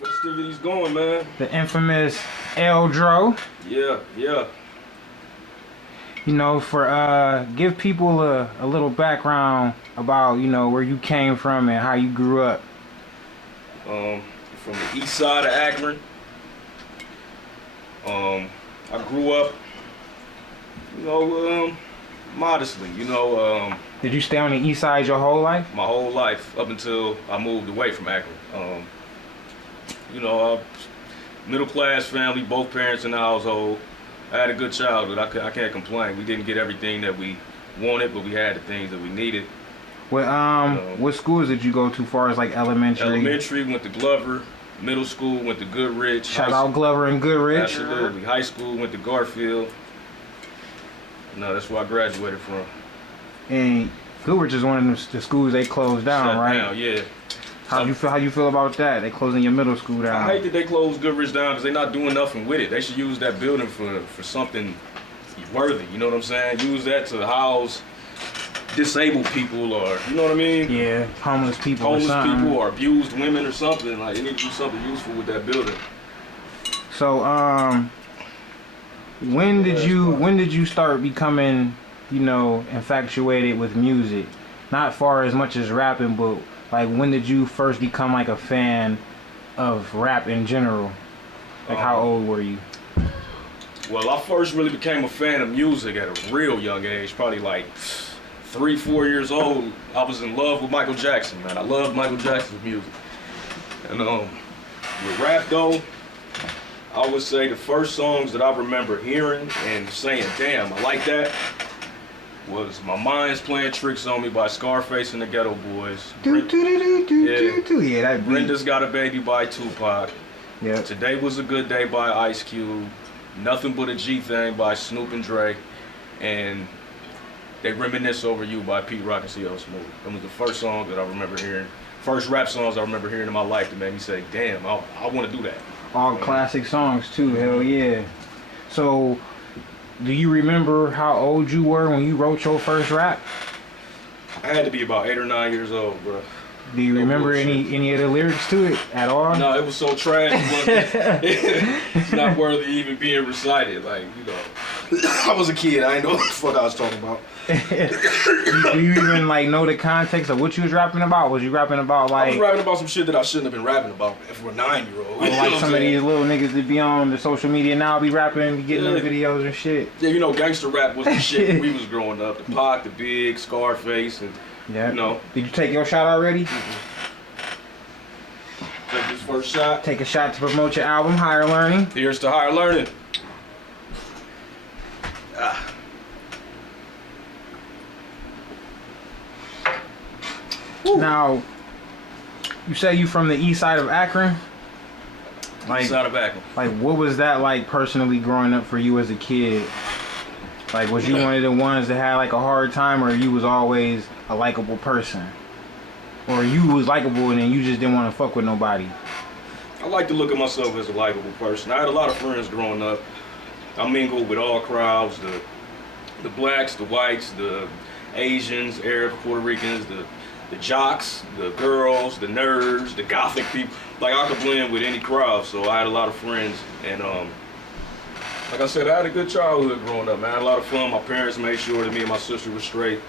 Festivities going, man. The infamous L Dro. Yeah. You know, for give people a little background about, you know, where you came from and how you grew up. From the east side of Akron. I grew up, modestly, Did you stay on the east side your whole life? my whole life up until I moved away from Akron. Middle class family, both parents in the household. I had a good childhood. I can't complain. We didn't get everything that we wanted, but we had the things that we needed. What schools did you go to, far as like elementary? Elementary went to Glover. Middle school went to Goodrich. Shout out Glover and Goodrich. Absolutely. High school went to Garfield. No, that's where I graduated from. And Goodrich is one of the schools they closed down, Shut right? down, yeah. How you feel about that? They closing your middle school down. I hate that they closed Goodrich down because they're not doing nothing with it. They should use that building for something worthy. You know what I'm saying? Use that to house disabled people, or you know what I mean? Yeah, homeless people. Homeless or something. people or abused women or something. Like, they need to do something useful with that building. So, when did you start becoming, infatuated with music? Not far as much as rapping, but like when did you first become like a fan of rap in general? Like how old were you? Well, I first really became a fan of music at a real young age, probably like 3-4 years old. I was in love with Michael Jackson, man. I loved Michael Jackson's music. And with rap though, I would say the first songs that I remember hearing and saying, damn, I like that, was My Mind's Playing Tricks on Me by Scarface and the Ghetto Boys. Yeah, that beat. Brenda's Got a Baby by Tupac. Yeah. Today Was a Good Day by Ice Cube. Nothing But a G Thing by Snoop and Dre. And They Reminisce Over You by Pete Rock and C.L. Smooth. That was the first song that I remember hearing. First rap songs I remember hearing in my life that made me say, damn, I want to do that. All classic songs too, hell yeah. So, do you remember how old you were when you wrote your first rap? I had to be about 8 or 9 years old, bro. Do you remember any of the lyrics to it at all? No, it was so trash. It's not worthy even being recited. Like, I was a kid. I didn't know what the fuck I was talking about. Do you even know the context of what you was rapping about? Was you rapping about I was rapping about some shit that I shouldn't have been rapping about for a 9-year-old. Or like some of these little niggas that be on the social media now be rapping, be getting them videos and shit. Yeah, gangster rap was the shit when we was growing up. The Pac, the Big, Scarface, and yeah. Did you take your shot already? Take this first shot. Take a shot to promote your album, Higher Learning. Here's to Higher Learning. Now, you say you from the east side of Akron? East side of Akron. Like, what was that like personally growing up for you as a kid? Like, was you one of the ones that had like a hard time, or you was always a likable person? Or you was likable and then you just didn't want to fuck with nobody? I like to look at myself as a likable person. I had a lot of friends growing up. I mingled with all crowds, the blacks, the whites, the Asians, Arabs, Puerto Ricans, the jocks, the girls, the nerds, the gothic people. Like, I could blend with any crowd, so I had a lot of friends. And like I said, I had a good childhood growing up, man. I had a lot of fun. My parents made sure that me and my sister were straight.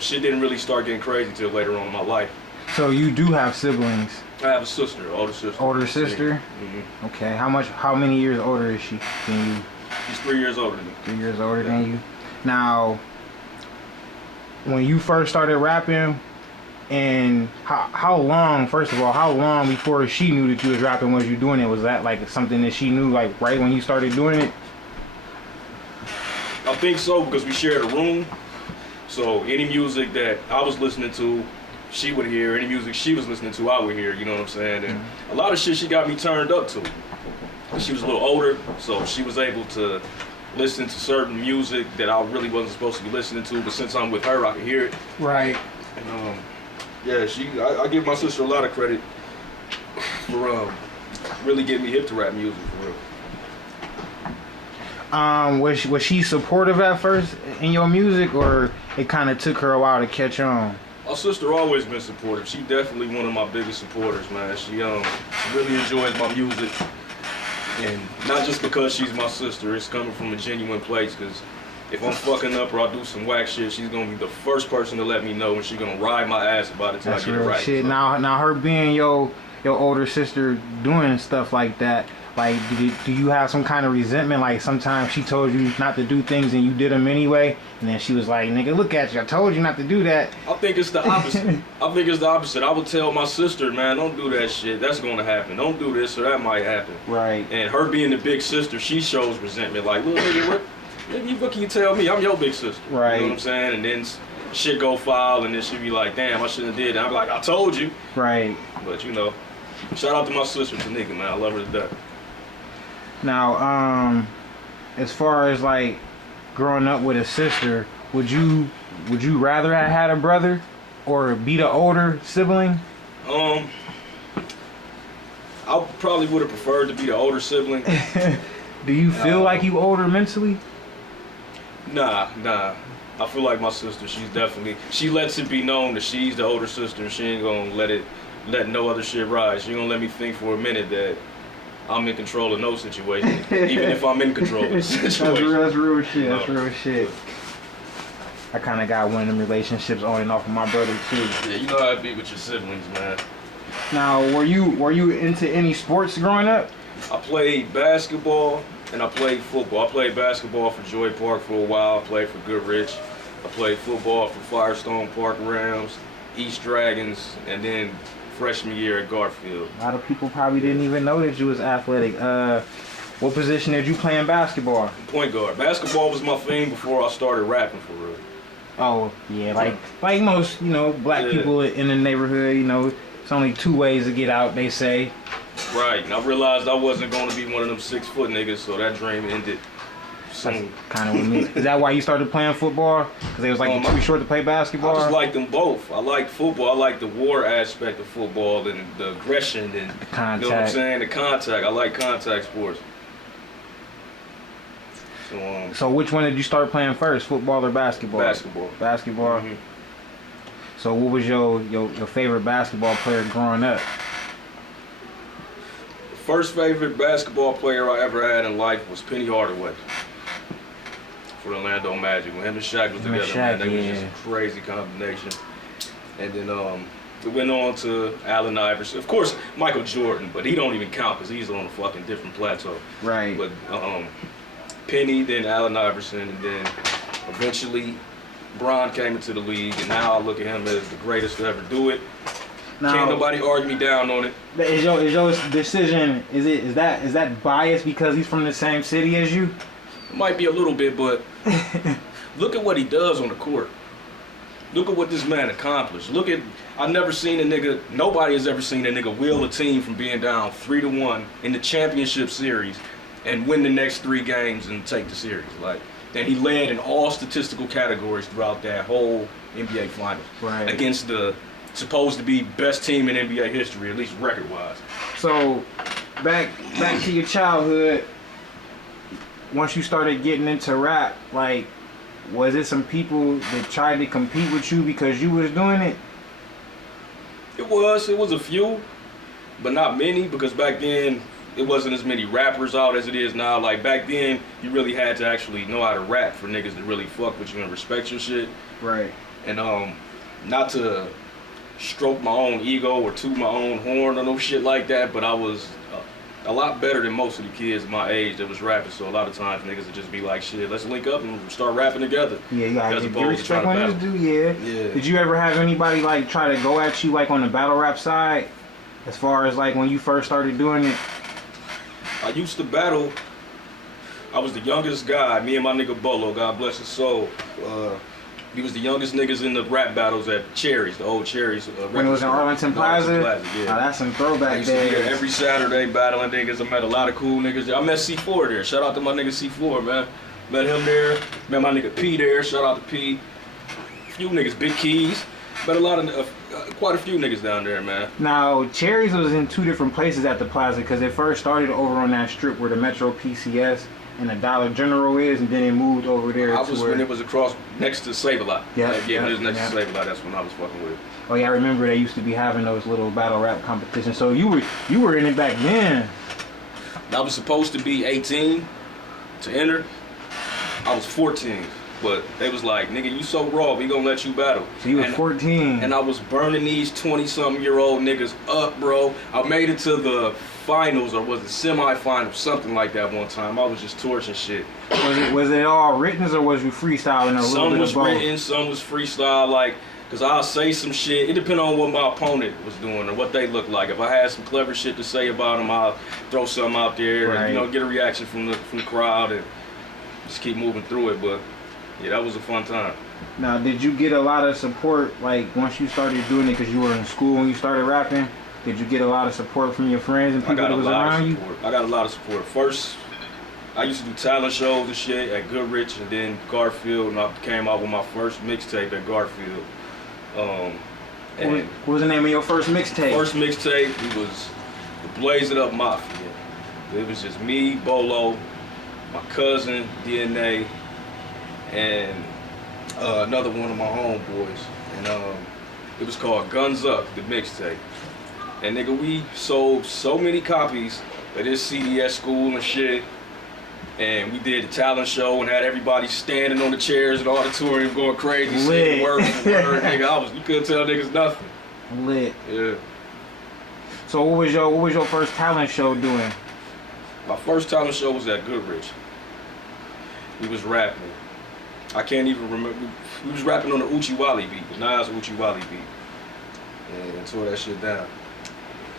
Shit didn't really start getting crazy till later on in my life. So you do have siblings? I have a sister, older sister. Older sister? Mm-hmm. Okay, how many years older is she than you? She's 3 years older than me. 3 years older than you? Now, when you first started rapping, and how long, first of all, how long before she knew that you was rapping was you doing it? Was that like something that she knew like right when you started doing it? I think so, because we shared a room. So any music that I was listening to, she would hear. Any music she was listening to, I would hear. You know what I'm saying? And a lot of shit she got me turned up to. She was a little older, so she was able to listen to certain music that I really wasn't supposed to be listening to. But since I'm with her, I can hear it. Right. And I give my sister a lot of credit for really getting me hip to rap music for real. Was she supportive at first in your music, or it kind of took her a while to catch on? My sister always been supportive. She definitely one of my biggest supporters, man. She really enjoys my music, and not just because she's my sister. It's coming from a genuine place. Cause if I'm fucking up or I do some whack shit, she's gonna be the first person to let me know, and she's gonna ride my ass about it till That's I get real it right. shit. So. Now her being your older sister doing stuff like that. Like, do you have some kind of resentment? Like, sometimes she told you not to do things and you did them anyway, and then she was like, "Nigga, look at you! I told you not to do that." I think it's the opposite. I would tell my sister, man, don't do that shit. That's gonna happen. Don't do this or that might happen. Right. And her being the big sister, she shows resentment. Like, look, nigga, what can you tell me? I'm your big sister. Right. You know what I'm saying? And then shit go foul, and then she be like, damn, I shouldn't have did that. I'm like, I told you. Right. But, you know, shout out to my sister, Tanika, man. I love her to death. Now, as far as like growing up with a sister, would you rather have had a brother or be the older sibling? I probably would have preferred to be the older sibling. Do you feel like you older mentally? Nah. I feel like my sister, she lets it be known that she's the older sister, and she ain't gonna let no other shit rise. She gonna let me think for a minute that I'm in control of no situation, even if I'm in control of the situation. That's real shit. That's real shit. I kind of got one of them relationships on and off with my brother too. Yeah, you know how it be with your siblings, man. Now, were you into any sports growing up? I played basketball and I played football. I played basketball for Joy Park for a while. I played for Goodrich. I played football for Firestone Park Rams, East Dragons, and then freshman year at Garfield. A lot of people probably didn't even know that you was athletic. What position did you play in basketball? Point guard. Basketball was my thing before I started rapping for real. Oh yeah, like most black people in the neighborhood. It's only two ways to get out. They say. Right. And I realized I wasn't going to be one of them 6 foot niggas, so that dream ended soon. Kind of with me. Is that why you started playing football? Because they was like you're too short to play basketball. I just liked them both. I liked football. I liked the war aspect of football and the aggression and the contact. You know what I'm saying? The contact. I like contact sports. So which one did you start playing first, football or basketball? Basketball. Basketball. Mm-hmm. So what was your favorite basketball player growing up? The first favorite basketball player I ever had in life was Penny Hardaway for the Orlando Magic. When him and Shaq was together, man, that was just a crazy combination. And then it went on to Allen Iverson. Of course, Michael Jordan, but he don't even count because he's on a fucking different plateau. Right. But Penny, then Allen Iverson, and then eventually Bron came into the league, and now I look at him as the greatest to ever do it. Now, can't nobody argue me down on it. Is your decision is that biased because he's from the same city as you? It might be a little bit, but look at what he does on the court. Look at what this man accomplished. I've never seen a nigga, nobody has ever seen a nigga wheel a team from being down 3-1 in the championship series and win the next 3 games and take the series. And he led in all statistical categories throughout that whole NBA Finals. Right. Against the supposed to be best team in NBA history, at least record-wise. So, back to your childhood, once you started getting into rap, was it some people that tried to compete with you because you was doing it? It was a few, but not many, because back then it wasn't as many rappers out as it is now. Back then, you really had to actually know how to rap for niggas to really fuck with you and respect your shit. Right. And not to stroke my own ego or toot my own horn or no shit like that, but I was a lot better than most of the kids my age that was rapping. So a lot of times niggas would just be like, shit, let's link up and start rapping together. Yeah, you gotta give respect when this do, yeah. Did you ever have anybody try to go at you on the battle rap side? As far as when you first started doing it? I used to battle. I was the youngest guy. Me and my nigga Bolo, God bless his soul. He was the youngest niggas in the rap battles at Cherries, the old Cherries. When it was in Arlington Plaza? Yeah. Oh, that's some throwback days. I used to be there every Saturday battling niggas. I met a lot of cool niggas. I met C4 there. Shout out to my nigga C4, man. Met him there. Met my nigga P there. Shout out to P. A few niggas, Big Keys. Met quite a few niggas down there, man. Now, Cherry's was in 2 different places at the plaza because it first started over on that strip where the Metro PCS and the Dollar General is, and then it moved over there I to was where... when it was across next to Save-A-Lot. Yeah, Yeah, it was next yeah. to Save-A-Lot. That's when I was fucking with it. Oh yeah, I remember they used to be having those little battle rap competitions. So you were in it back then. I was supposed to be 18 to enter. I was 14, but they was like, nigga, you so raw, we gonna let you battle. So you was 14. And I was burning these 20-something-year-old niggas up, bro. I made it to the finals, or was it semifinals, something like that one time. I was just torching shit. Was it all written, or was you freestyling a little Some bit was of both? written, some was freestyle, like, cause I'll say some shit. It depends on what my opponent was doing or what they looked like. If I had some clever shit to say about them, I'll throw something out there and, you know, get a reaction from the crowd and just keep moving through it. But yeah, that was a fun time. Now, did you get a lot of support, like, once you started doing it because you were in school when you started rapping? Did you get a lot of support from your friends and people that was around you? I got a lot of support. First, I used to do talent shows and shit at Goodrich and then Garfield, and I came out with my first mixtape at Garfield. And what was the name of your first mixtape? First mixtape, it was the Blaze It Up Mafia. It was just me, Bolo, my cousin, DNA, and another one of my homeboys. And it was called Guns Up, the mixtape. And nigga, we sold so many copies of this C9DS school and shit. And we did the talent show and had everybody standing on the chairs in the auditorium going crazy, saying word for word, nigga. You couldn't tell niggas nothing. Lit. Yeah. So what was your first talent show doing? My first talent show was at Goodrich. We was rapping. I can't even remember. We was rapping on the Uchi Wally beat, the Nas Uchi Wally beat. And tore that shit down.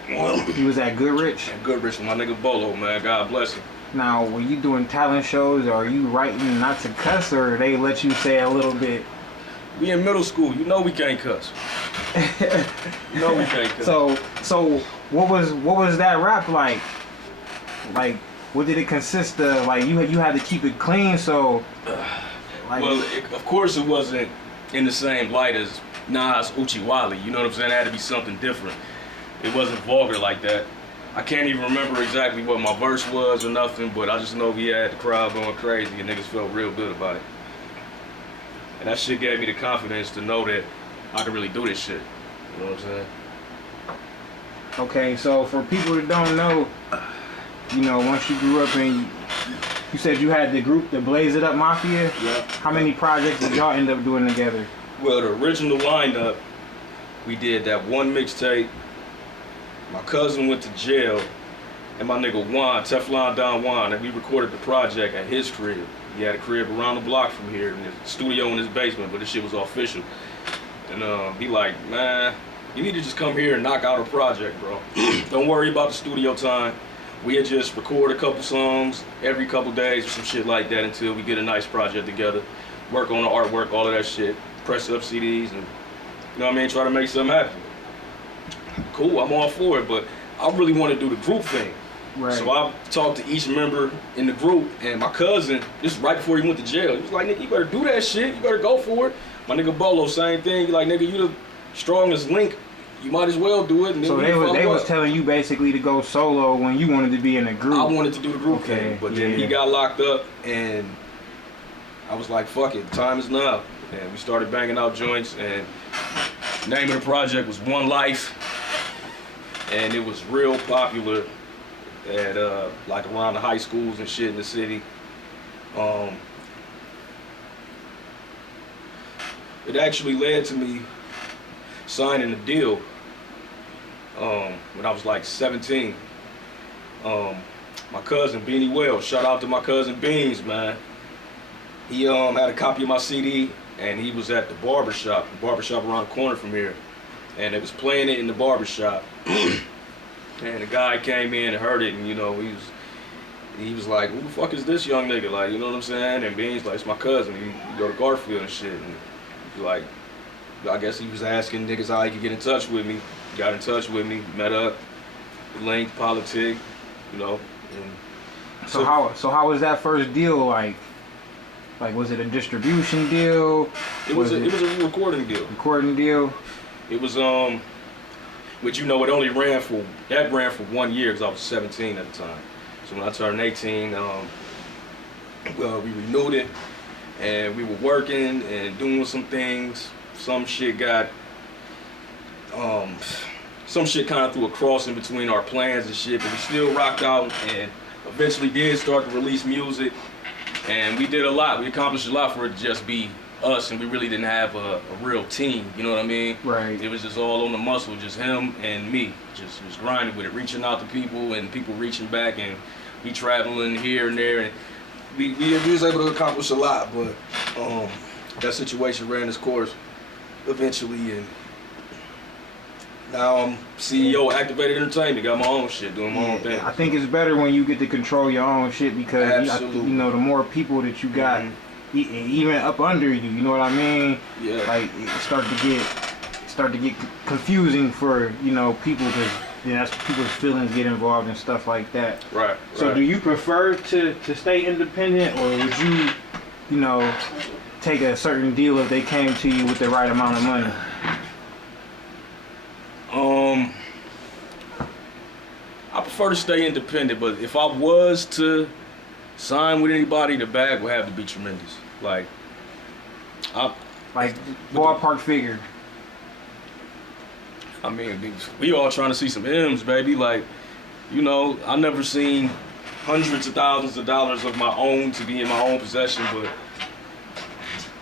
You was at Goodrich? At Goodrich with my nigga Bolo, man. God bless him. Now, were you doing talent shows, or are you writing not to cuss, or they let you say a little bit? We in middle school. You know we can't cuss. You know we can't cuss. So what was that rap like? Like, what did it consist of? Like, you had to keep it clean, so. Like, well, of course it wasn't in the same light as Nas Uchi Wally. You know what I'm saying? It had to be something different. It wasn't vulgar like that. I can't even remember exactly what my verse was or nothing, but I just know we had the crowd going crazy and niggas felt real good about it. And that shit gave me the confidence to know that I could really do this shit. You know what I'm saying? Okay, so for people that don't know, you know, once you grew up and you said you had the group, the Blaze It Up Mafia? Yeah. How many projects did y'all end up doing together? Well, the original lineup, we did that one mixtape. My cousin went to jail, and my nigga Juan, Teflon Don Juan, and we recorded the project at his crib. He had a crib around the block from here, in his studio in his basement, but this shit was official. And he like, man, you need to just come here and knock out a project, bro. Don't worry about the studio time. We'll just record a couple songs every couple days or some shit like that until we get a nice project together. Work on the artwork, all of that shit. Press up CDs and, you know what I mean, try to make something happen. Cool, I'm all for it, but I really want to do the group thing. Right. So I talked to each member in the group, and my cousin, this is right before he went to jail, he was like, nigga, you better do that shit, you better go for it. My nigga Bolo, same thing, he like, nigga, you the strongest link, you might as well do it. And so they was telling you basically to go solo when you wanted to be in a group. I wanted to do the group thing, but then he got locked up, and I was like, fuck it, time is now. And we started banging out joints, and the name of the project was One Life. And it was real popular at like around the high schools and shit in the city. It actually led to me signing a deal when I was like 17. My cousin Beanie Wells, shout out to my cousin Beans, man. He had a copy of my CD, and he was at the barbershop around the corner from here, and it was playing it in the barbershop. And the guy came in and heard it, and you know, he was like, who the fuck is this young nigga? Like, you know what I'm saying? And Beans like, it's my cousin. He go to Garfield and shit. And he's like, I guess he was asking niggas how he could get in touch with me. Got in touch with me, met up, linked, politic, you know. And so how was that first deal like? Like, was it a distribution deal? It was a recording deal. Recording deal. It was which you know it only ran for 1 year because I was 17 at the time. So when I turned 18, well, we renewed it, and we were working and doing some things. Some shit got, some shit kind of threw a cross in between our plans and shit, but we still rocked out and eventually did start to release music. And we did a lot. We accomplished a lot for it to just be us, and we really didn't have a real team. You know what I mean? Right. It was just all on the muscle, just him and me. Just grinding with it, reaching out to people, and people reaching back, and we traveling here and there, and we was able to accomplish a lot. But that situation ran its course eventually, and now I'm CEO of Activated Entertainment. Got my own shit, doing my own thing. I think it's better when you get to control your own shit because you know the more people that you got, even up under you, you know what I mean? Yeah. Like it start to get confusing for people because that's people's feelings get involved and stuff like that. Right. So do you prefer to stay independent, or would you take a certain deal if they came to you with the right amount of money? I prefer to stay independent, but if I was to sign with anybody, the bag would have to be tremendous. Like Ballpark figure. I mean, we all trying to see some M's, baby. Like, I never seen hundreds of thousands of dollars of my own to be in my own possession, but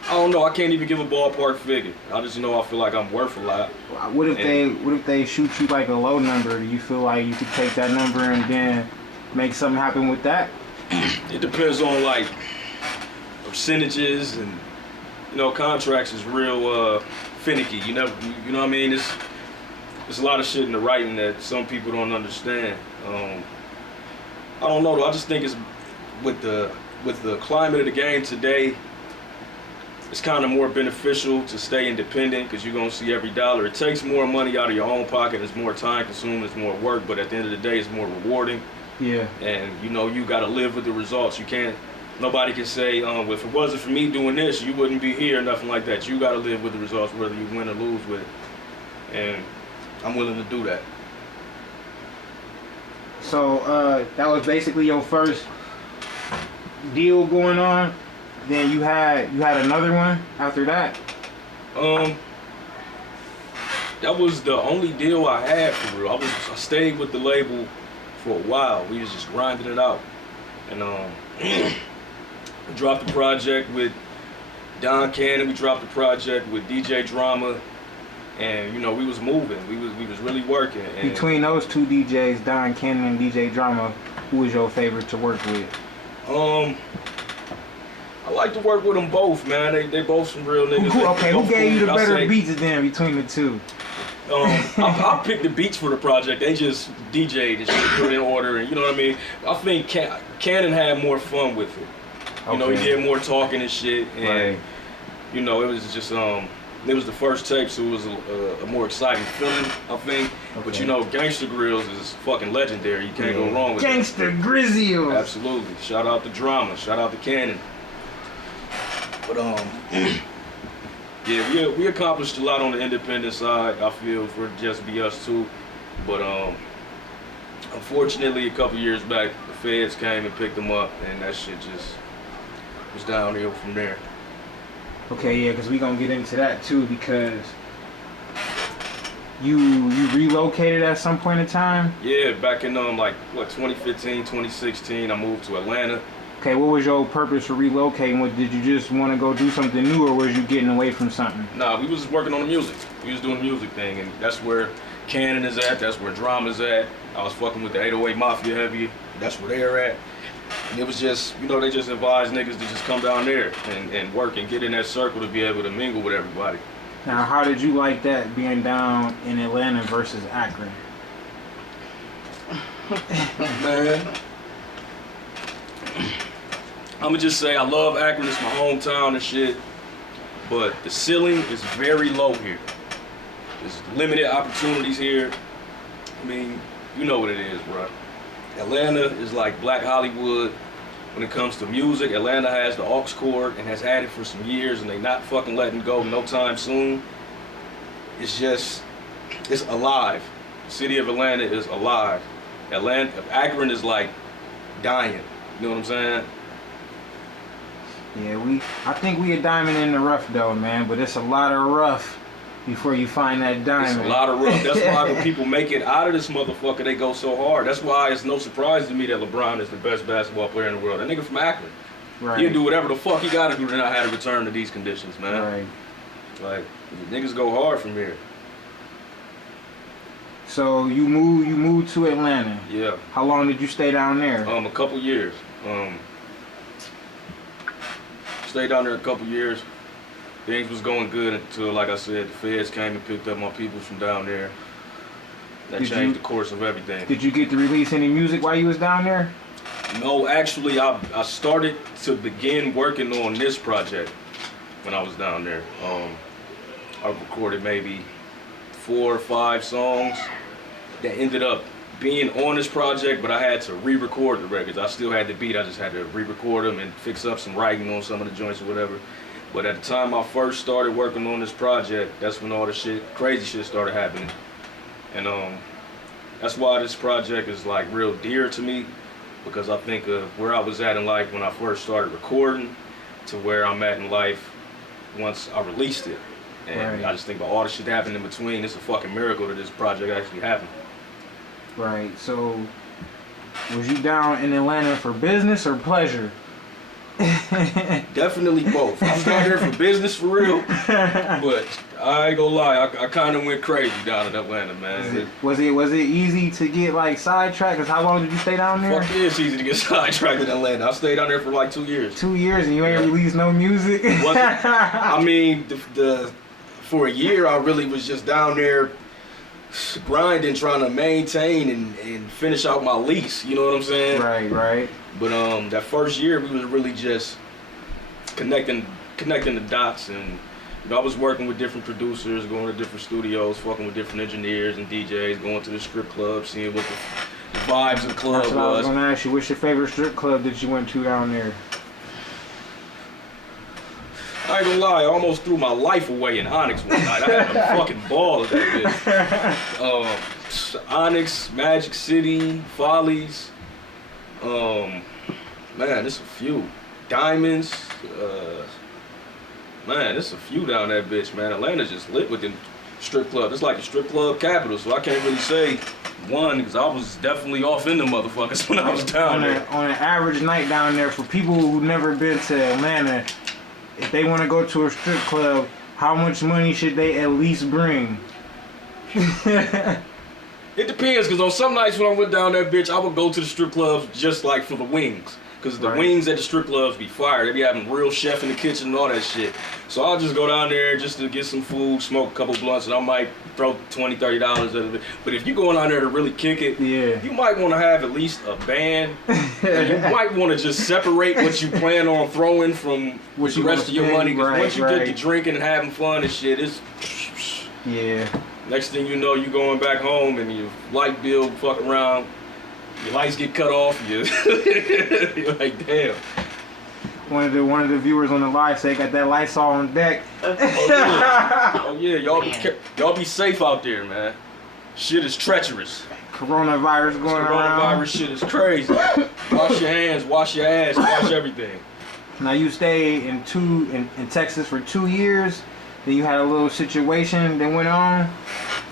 I don't know. I can't even give a ballpark figure. I just know I feel like I'm worth a lot. What if they shoot you like a low number? Do you feel like you could take that number and then make something happen with that? It depends on like percentages, and contracts is real finicky. You know what I mean? There's a lot of shit in the writing that some people don't understand. I don't know though. I just think it's with the climate of the game today, it's kind of more beneficial to stay independent because you're gonna see every dollar. It takes more money out of your own pocket. It's more time consuming. It's more work. But at the end of the day, it's more rewarding. Yeah. And you got to live with the results. You can't. Nobody can say, well, if it wasn't for me doing this, you wouldn't be here. Nothing like that. You got to live with the results, whether you win or lose with it. And I'm willing to do that. So that was basically your first deal going on. Then you had another one after that. That was the only deal I had for real. I stayed with the label for a while. We was just grinding it out, and we dropped the project with Don Cannon. We dropped the project with DJ Drama, and we was moving. We was really working. And between those two DJs, Don Cannon and DJ Drama, who was your favorite to work with? I like to work with them both, man. They both some real niggas. Who gave you the better beats then between the two? I picked the beats for the project. They just DJ'd and shit, put it in order, and you know what I mean? I think Cannon had more fun with it. He did more talking and shit, and it was just it was the first tape, so it was a more exciting feeling, I think. Okay. But Gangsta Grills is fucking legendary. You can't go wrong with it. Gangsta Grills. Absolutely. Shout out to Drama. Shout out to Cannon. But yeah, we accomplished a lot on the independent side. I feel for just be us too. But unfortunately, a couple years back, the feds came and picked them up, and that shit just was downhill from there. Okay, yeah, because we gonna get into that too, because you relocated at some point in time. Yeah, back in 2015, 2016, I moved to Atlanta. Okay, what was your purpose for relocating? Did you just want to go do something new, or was you getting away from something? Nah, we was working on the music. We was doing the music thing, and that's where Cannon is at. That's where Drama's at. I was fucking with the 808 Mafia heavy. That's where they're at. And it was just, they just advised niggas to just come down there and work and get in that circle to be able to mingle with everybody. Now, how did you like that being down in Atlanta versus Akron? Man. I'ma just say I love Akron, it's my hometown and shit, but the ceiling is very low here. There's limited opportunities here. I mean, you know what it is, bro. Atlanta is like Black Hollywood when it comes to music. Atlanta has the aux cord and has had it for some years, and they not fucking letting go no time soon. It's alive. The city of Atlanta is alive. Akron is like dying. You know what I'm saying? Yeah, I think we a diamond in the rough though, man. But it's a lot of rough before you find that diamond. It's a lot of rough. That's why when people make it out of this motherfucker, they go so hard. That's why it's no surprise to me that LeBron is the best basketball player in the world. That nigga from Akron. Right. He'll do whatever the fuck he gotta do to not have to return to these conditions, man. Right. Like, niggas go hard from here. So you moved to Atlanta. Yeah. How long did you stay down there? A couple years. Stayed down there a couple years. Things was going good until, like I said, the feds came and picked up my people from down there. That changed the course of everything. Did you get to release any music while you was down there? No, actually, I started to begin working on this project when I was down there. I recorded maybe 4 or 5 songs that ended up being on this project, but I had to re-record the records. I still had the beat, I just had to re-record them and fix up some writing on some of the joints or whatever. But at the time I first started working on this project, that's when all the crazy shit started happening. And that's why this project is like real dear to me, because I think of where I was at in life when I first started recording to where I'm at in life once I released it. And I just think about all the shit that happened in between. It's a fucking miracle that this project actually happened. Right. So, was you down in Atlanta for business or pleasure? Definitely both. I was down there for business for real, but I ain't gonna lie, I kind of went crazy down in Atlanta, man. Was it easy to get like sidetracked? Cause how long did you stay down there? Fuck yeah, it's easy to get sidetracked in Atlanta. I stayed down there for like 2 years. 2 years and you ain't released no music? I mean, for a year I really was just down there grinding, trying to maintain and finish out my lease. You know what I'm saying? Right. But that first year we was really just connecting the dots, and you know, I was working with different producers, going to different studios, fucking with different engineers and DJs, going to the strip club, seeing what the vibes of the club was. I was gonna ask you, what's your favorite strip club that you went to down there? I ain't gonna lie, I almost threw my life away in Onyx one night. I had a fucking ball of that bitch. Onyx, Magic City, Follies. Man, there's a few. Diamonds. Man, there's a few down that bitch, man. Atlanta's just lit with the strip club. It's like a strip club capital, so I can't really say one, because I was definitely off in the motherfuckers when I was down there. On an average night down there, for people who've never been to Atlanta, if they want to go to a strip club, how much money should they at least bring? It depends, because on some nights when I went down that bitch, I would go to the strip clubs just like for the wings. Because the wings at the strip clubs be fire. They be having real chef in the kitchen and all that shit. So I'll just go down there just to get some food, smoke a couple blunts, and I might throw $20, $30 at it. But if you're going down there to really kick it, you might want to have at least a band. And you might want to just separate what you plan on throwing from the rest of your money. Because once you get to drinking and having fun and shit, it's... Next thing you know, you going back home and your light bill fuck around. Your lights get cut off. You're like, damn. One of the viewers on the live say got that Lysol on deck. Oh yeah, y'all be safe out there, man. Shit is treacherous. Coronavirus going around. Coronavirus shit is crazy. Wash your hands, wash your ass, wash everything. Now you stayed in Texas for 2 years. Then you had a little situation that went on.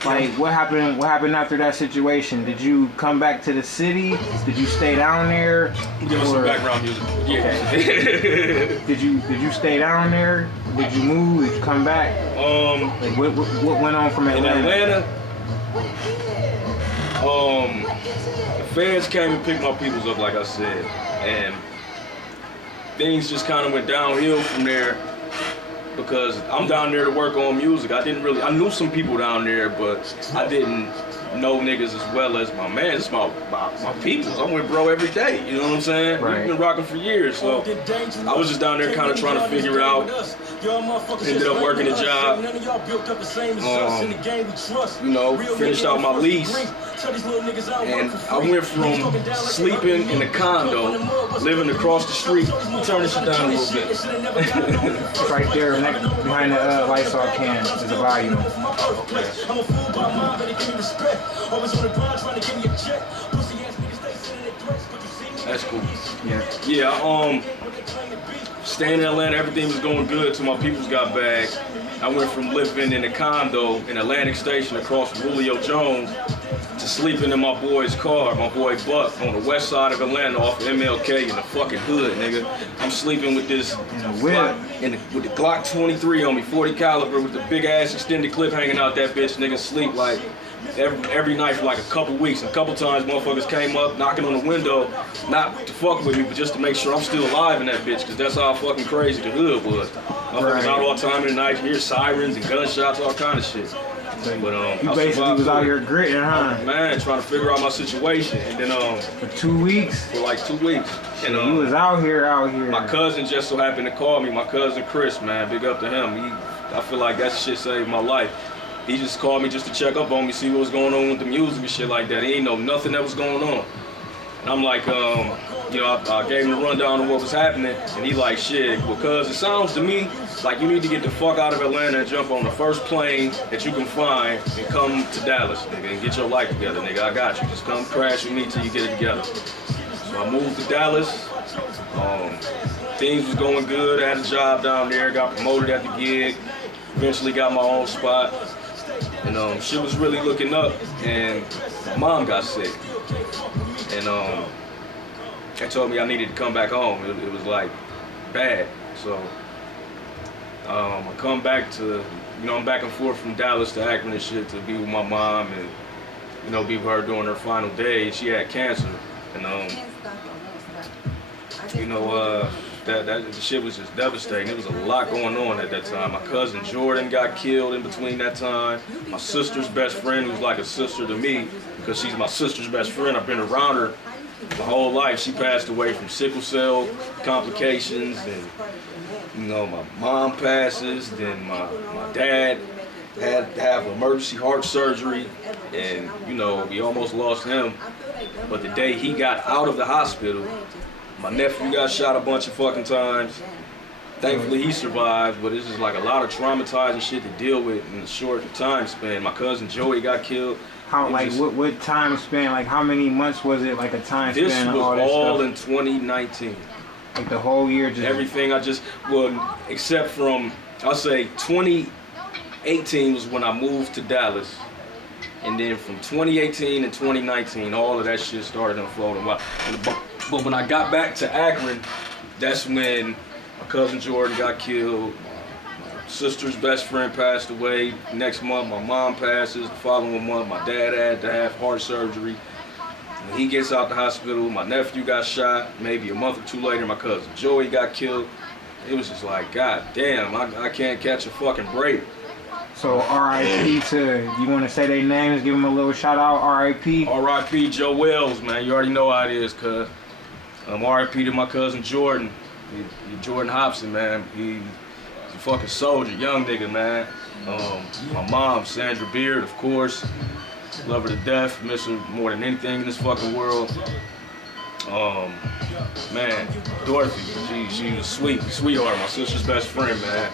Like, what happened after that situation? Did you come back to the city? Did you stay down there? Give us some background music. Yeah. Okay. Did you stay down there? Did you move? Did you come back? Like, what went on from Atlanta? In Atlanta, the feds came and picked my peoples up, like I said, and things just kind of went downhill from there. Because I'm down there to work on music. I knew some people down there, but I didn't know niggas as well as my man. It's my peoples. I'm with bro every day, you know what I'm saying? Right. We've been rocking for years, so I was just down there kind of trying to figure out. Ended up working a job. You know, finished out my lease. And I went from sleeping in a condo, living across the street, turn this shit down a little bit. Right there, behind the Lysol can is the volume. That's cool. Yeah. Yeah, staying in Atlanta, everything was going good till my peoples got back. I went from living in a condo in Atlantic Station across from Julio Jones to sleeping in my boy's car, my boy Buck, on the west side of Atlanta off of MLK in the fucking hood, nigga. I'm sleeping with this with the Glock 23 on me, 40 caliber, with the big ass extended clip hanging out that bitch, nigga. Sleep like every night for like a couple weeks. And a couple times motherfuckers came up knocking on the window, not to fuck with me, but just to make sure I'm still alive in that bitch, because that's how fucking crazy the hood was. Motherfuckers out all the time in the night, hear sirens and gunshots, all kind of shit. But you basically was out here gritting, huh? Man, trying to figure out my situation. And then for 2 weeks? For like 2 weeks. And you was out here. My cousin just so happened to call me, my cousin Chris, man, big up to him. I feel like that shit saved my life. He just called me just to check up on me, see what was going on with the music and shit like that. He ain't know nothing that was going on. And I'm like, you know, I gave him a rundown of what was happening, and he like, shit, because it sounds to me like you need to get the fuck out of Atlanta and jump on the first plane that you can find and come to Dallas, nigga, and get your life together, nigga. I got you. Just come crash with me till you get it together. So I moved to Dallas. Things was going good. I had a job down there, got promoted at the gig, eventually got my own spot. And shit was really looking up, and my mom got sick. And they told me I needed to come back home. It was like bad. So I come back to, you know, I'm back and forth from Dallas to Akron and shit to be with my mom and, you know, be with her during her final days. She had cancer. And you know, that shit was just devastating. There was a lot going on at that time. My cousin Jordan got killed in between that time. My sister's best friend, who's like a sister to me, because she's my sister's best friend. I've been around her my whole life. She passed away from sickle cell complications, and you know, my mom passes. Then my dad had to have emergency heart surgery, and you know, we almost lost him. But the day he got out of the hospital, my nephew got shot a bunch of fucking times. Thankfully he survived, but it's just like a lot of traumatizing shit to deal with in a short time span. My cousin Joey got killed. How, like, what time span, like how many months was it, like a time span? This was all in 2019. Like the whole year? Just everything well, except from, I'll say 2018 was when I moved to Dallas. And then from 2018 and 2019, all of that shit started unfolding. But when I got back to Akron, that's when my cousin Jordan got killed. My sister's best friend passed away. Next month, my mom passes. The following month, my dad had to have heart surgery. When he gets out the hospital, my nephew got shot. Maybe a month or two later, my cousin Joey got killed. It was just like, God damn, I can't catch a fucking break. So R.I.P. to, you want to say their names, give them a little shout out, R.I.P.? R.I.P. Joe Wells, man. You already know how it is, cuz. R.I.P. to my cousin Jordan. Jordan Hobson, man. He's a fucking soldier, young nigga, man. My mom, Sandra Beard, of course. Love her to death. Miss her more than anything in this fucking world. Man, Dorothy, she was sweetheart, my sister's best friend, man.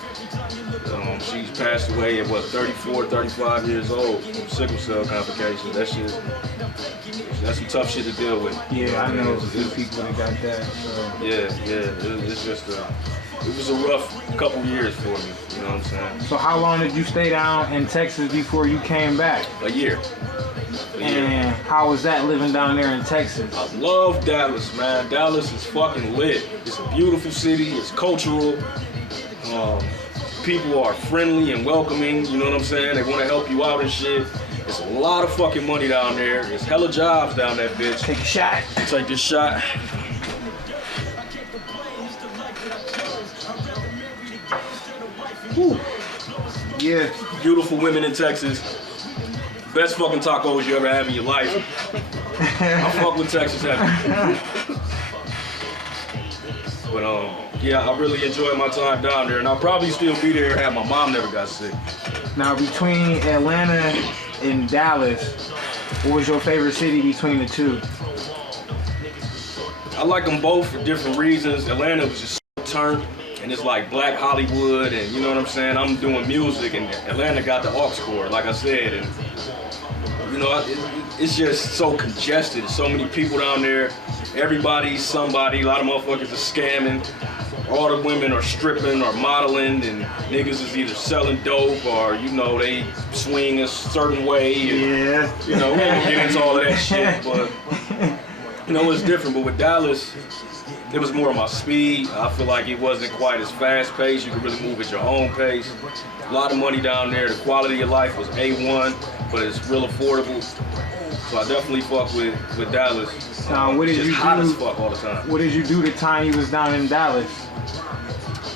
She's passed away at what, 34, 35 years old from sickle cell complications. That shit, that's some tough shit to deal with. Yeah, I know a few people that got that. So. Yeah, it's just it was a rough couple years for me, you know what I'm saying? So how long did you stay down in Texas before you came back? A year. And how was that living down there in Texas? I love Dallas, man. Dallas is fucking lit. It's a beautiful city. It's cultural. People are friendly and welcoming. You know what I'm saying? They want to help you out and shit. It's a lot of fucking money down there. There's hella jobs down that bitch. Take a shot. Take this shot. Whew. Yeah. Beautiful women in Texas. Best fucking tacos you ever have in your life. I fuck with Texas heavy. But yeah, I really enjoyed my time down there, and I'll probably still be there had my mom never got sick. Now, between Atlanta and Dallas, what was your favorite city between the two? I like them both for different reasons. Atlanta was just so turned, and it's like Black Hollywood, and you know what I'm saying? I'm doing music, and Atlanta got the aux cord, like I said, and You know, it's just so congested. There's so many people down there. Everybody's somebody. A lot of motherfuckers are scamming. All the women are stripping or modeling, and niggas is either selling dope or, you know, they swing a certain way. And, Yeah. you know, we don't get into all of that shit, but, you know, it's different. But with Dallas, it was more of my speed. I feel like it wasn't quite as fast paced. You could really move at your own pace. A lot of money down there. The quality of life was A1, but it's real affordable. So I definitely fuck with Dallas. Now, what did just you hot do? as fuck all the time. What did you do the time you was down in Dallas?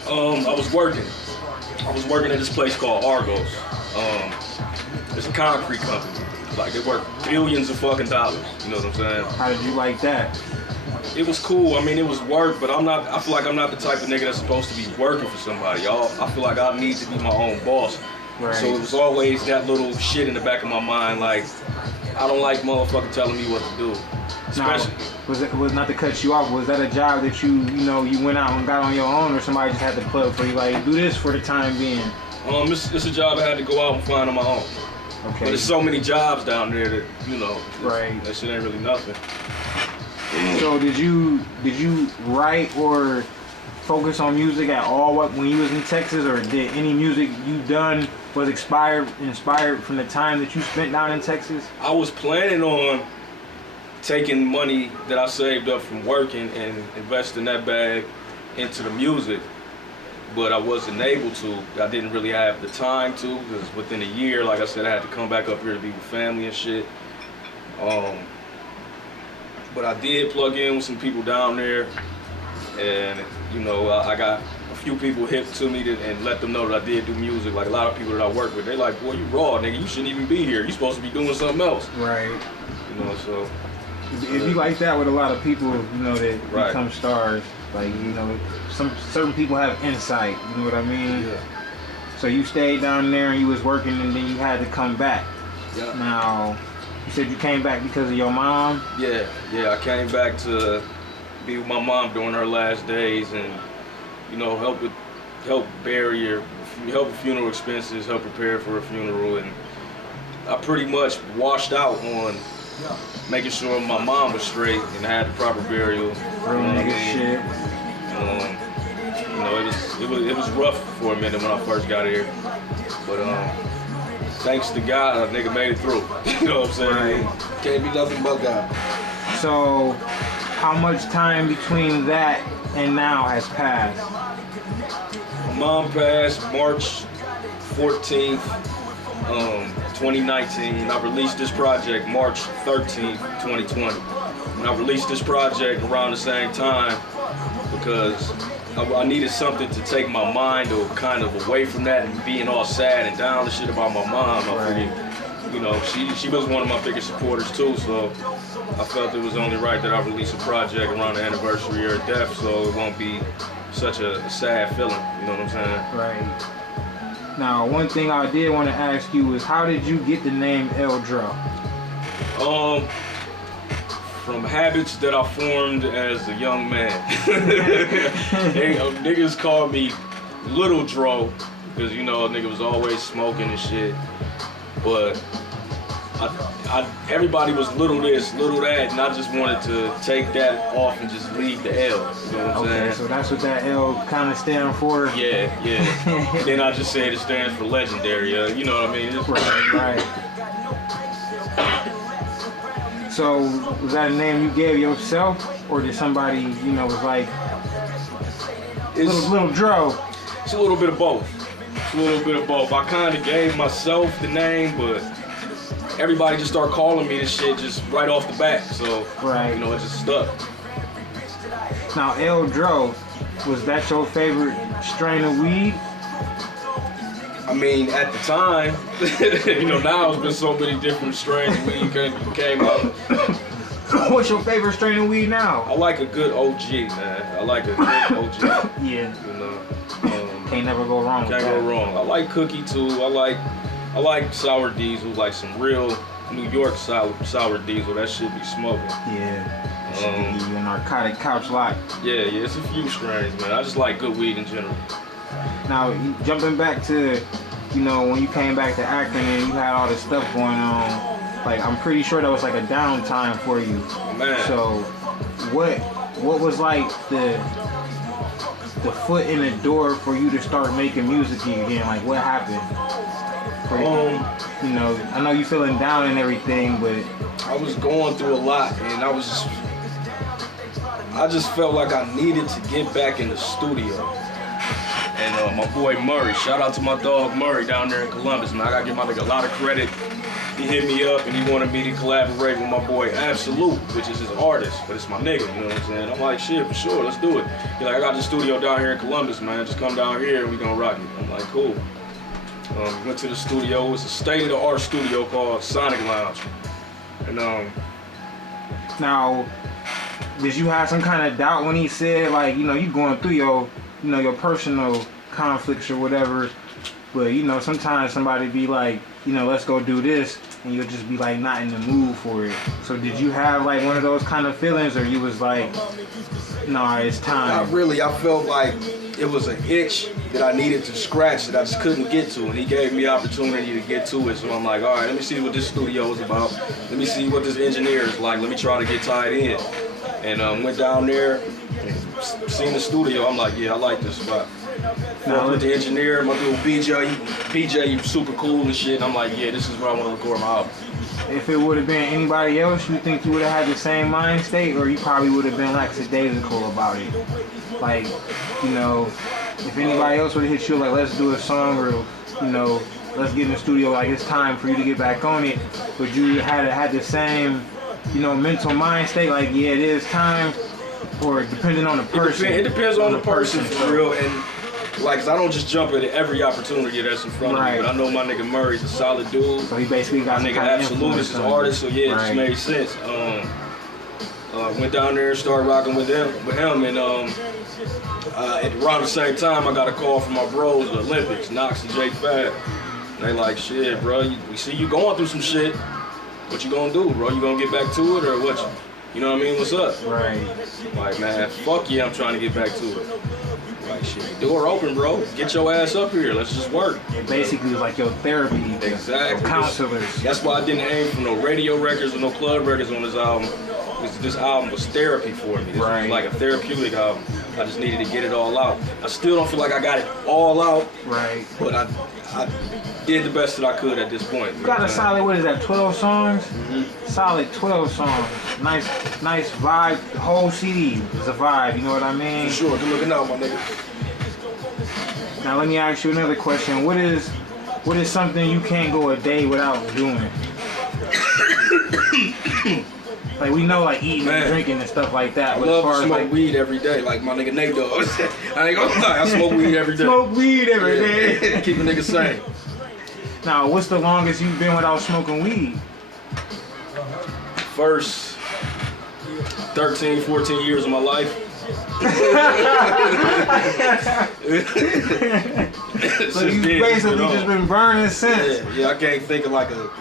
I was working. I was working at this place called Argos. It's a concrete company. Like, they work billions of fucking dollars. You know what I'm saying? How did you like that? It was cool. I mean, it was work, but I feel like I'm not the type of nigga that's supposed to be working for somebody. I feel like I need to be my own boss. Right. So it was always that little shit in the back of my mind, like, I don't like motherfucker telling me what to do. Especially. Now, was not to cut you off, was that a job that you went out and got on your own, or somebody just had to plug for you, like, do this for the time being? It's a job I had to go out and find on my own. Okay. But there's so many jobs down there that, you know, Right. that shit ain't really nothing. So did you write or focus on music at all when you was in Texas, or did any music you done was inspired from the time that you spent down in Texas? I was planning on taking money that I saved up from working and investing that bag into the music, but I wasn't able to. I didn't really have the time to, because within a year, like I said, I had to come back up here to be with family and shit. But I did plug in with some people down there, and you know, I got a few people hip to me and let them know that I did do music. Like, a lot of people that I work with, they like, boy, you raw, nigga, you shouldn't even be here. You supposed to be doing something else. Right. You know, so. If you like that with a lot of people, you know, that Right. become stars, like, you know, some certain people have insight, you know what I mean? Yeah. So you stayed down there and you was working, and then you had to come back. Yeah. Now, you said you came back because of your mom? Yeah, I came back to be with my mom during her last days, and you know, help with funeral expenses, help prepare for a funeral, and I pretty much washed out on making sure my mom was straight and had the proper burial. Real nigga shit. You know, it was rough for a minute when I first got here, but thanks to God, a nigga made it through. You know what I'm saying? Right. Can't be nothing but God. So, how much time between that and now has passed? My mom passed March 14th, 2019. I released this project March 13th, 2020. And I released this project around the same time because I needed something to take my mind or kind of away from that and being all sad and down and shit about my mom. I figured, you know, she was one of my biggest supporters too, so I felt it was only right that I release a project around the anniversary of her death, so it won't be such a sad feeling, you know what I'm saying? Right. Now, one thing I did want to ask you is, how did you get the name L Dro? From habits that I formed as a young man. Niggas called me Little Dro, because, you know, a nigga was always smoking and shit. But everybody was little this, little that, and I just wanted to take that off and just leave the L. You know what I'm saying? So that's what that L kind of stands for? Yeah. Then I just said it stands for legendary. You know what I mean? Just Right. So was that a name you gave yourself, or did somebody, you know, was like, little Dro? It's a little bit of both. I kind of gave myself the name, but everybody just started calling me this shit just right off the bat. So, Right. you know, it just stuck. Now, L Dro, was that your favorite strain of weed? I mean, at the time, you know, now there's been so many different strains of weed came out. What's your favorite strain of weed now? I like a good OG, man. I like a good OG. Yeah. You know, Can't never go wrong with can't that. go wrong. I like Cookie too. I like sour diesel, like some real New York sour diesel. That shit be smoking. Yeah. Should give you a narcotic couch lock. Yeah, it's a few strains, man. I just like good weed in general. Now, jumping back to, you know, when you came back to acting and you had all this stuff going on, Like, I'm pretty sure that was like a downtime for you. Man. So, what was like the foot in the door for you to start making music again? Like, what happened? You know, I know you feeling down and everything, but I was going through a lot, and I just felt like I needed to get back in the studio. And my boy Murray, shout out to my dog Murray down there in Columbus, man. I gotta give my nigga a lot of credit. He hit me up and he wanted me to collaborate with my boy Absolute, which is his artist, but it's my nigga, you know what I'm saying? I'm like, shit, for sure, let's do it. He's like, I got the studio down here in Columbus, man. Just come down here and we gonna rock it. I'm like, cool. Went to the studio. It's a state-of-the-art studio called Sonic Lounge. And now, did you have some kind of doubt when he said, like, you know, you going through your, you know, your personal conflicts or whatever, but, you know, sometimes somebody be like, you know, let's go do this, and you'll just be like not in the mood for it. So did you have like one of those kind of feelings, or you was like, nah, it's time? not really. I felt like it was an itch that I needed to scratch that I just couldn't get to, and he gave me opportunity to get to it. So I'm like, all right, let me see what this studio is about. Let me see what this engineer is like. Let me try to get tied in. And went down there and seen the studio. I'm like, yeah, I like this spot. Now with the engineer, my dude BJ, super cool and shit. And I'm like, yeah, this is where I want to record my album. If it would have been anybody else, you think you would have had the same mind state, or you probably would have been lackadaisical about it? Like, you know, if anybody else would have hit you like, let's do a song, or, you know, let's get in the studio, like it's time for you to get back on it, but you had the same, you know, mental mind state, like, yeah, it is time, or depending on the person? It depends on the person, for real. And like, 'cause I don't just jump at every opportunity that's in front of me, but I know my nigga Murray's a solid dude. So he basically got my nigga Absolute is his artist, so yeah, it just made sense. Went down there and started rocking with him, and at around the same time, I got a call from my bros, the Olympics, Knox and J Fab. They like, shit, bro, we see you going through some shit. What you gonna do, bro? You gonna get back to it, or what? You know what I mean? What's up? Right. Like, man, fuck yeah, I'm trying to get back to it. Like, shit, door open, bro. Get your ass up here. Let's just work. Basically, it's like your therapy. Exactly. Counselors. That's why I didn't aim for no radio records or no club records on this album. This album was therapy for me. This was like a therapeutic album. I just needed to get it all out. I still don't feel like I got it all out. Right. But I did the best that I could at this point. You got a solid, what is that, 12 songs? Mm-hmm. Solid 12 songs. Nice vibe. The whole CD is a vibe, you know what I mean? For sure. Good looking out, my nigga. Now let me ask you another question. What is something you can't go a day without doing? Like, we know, like, eating and drinking and stuff like that. I love to smoke weed every day, like my nigga Nate does. I ain't gonna lie, I smoke weed every day. Smoke weed every day. Keep a nigga sane. Now, what's the longest you've been without smoking weed? First 13, 14 years of my life. So you basically just been burning since. Yeah, I can't think of like a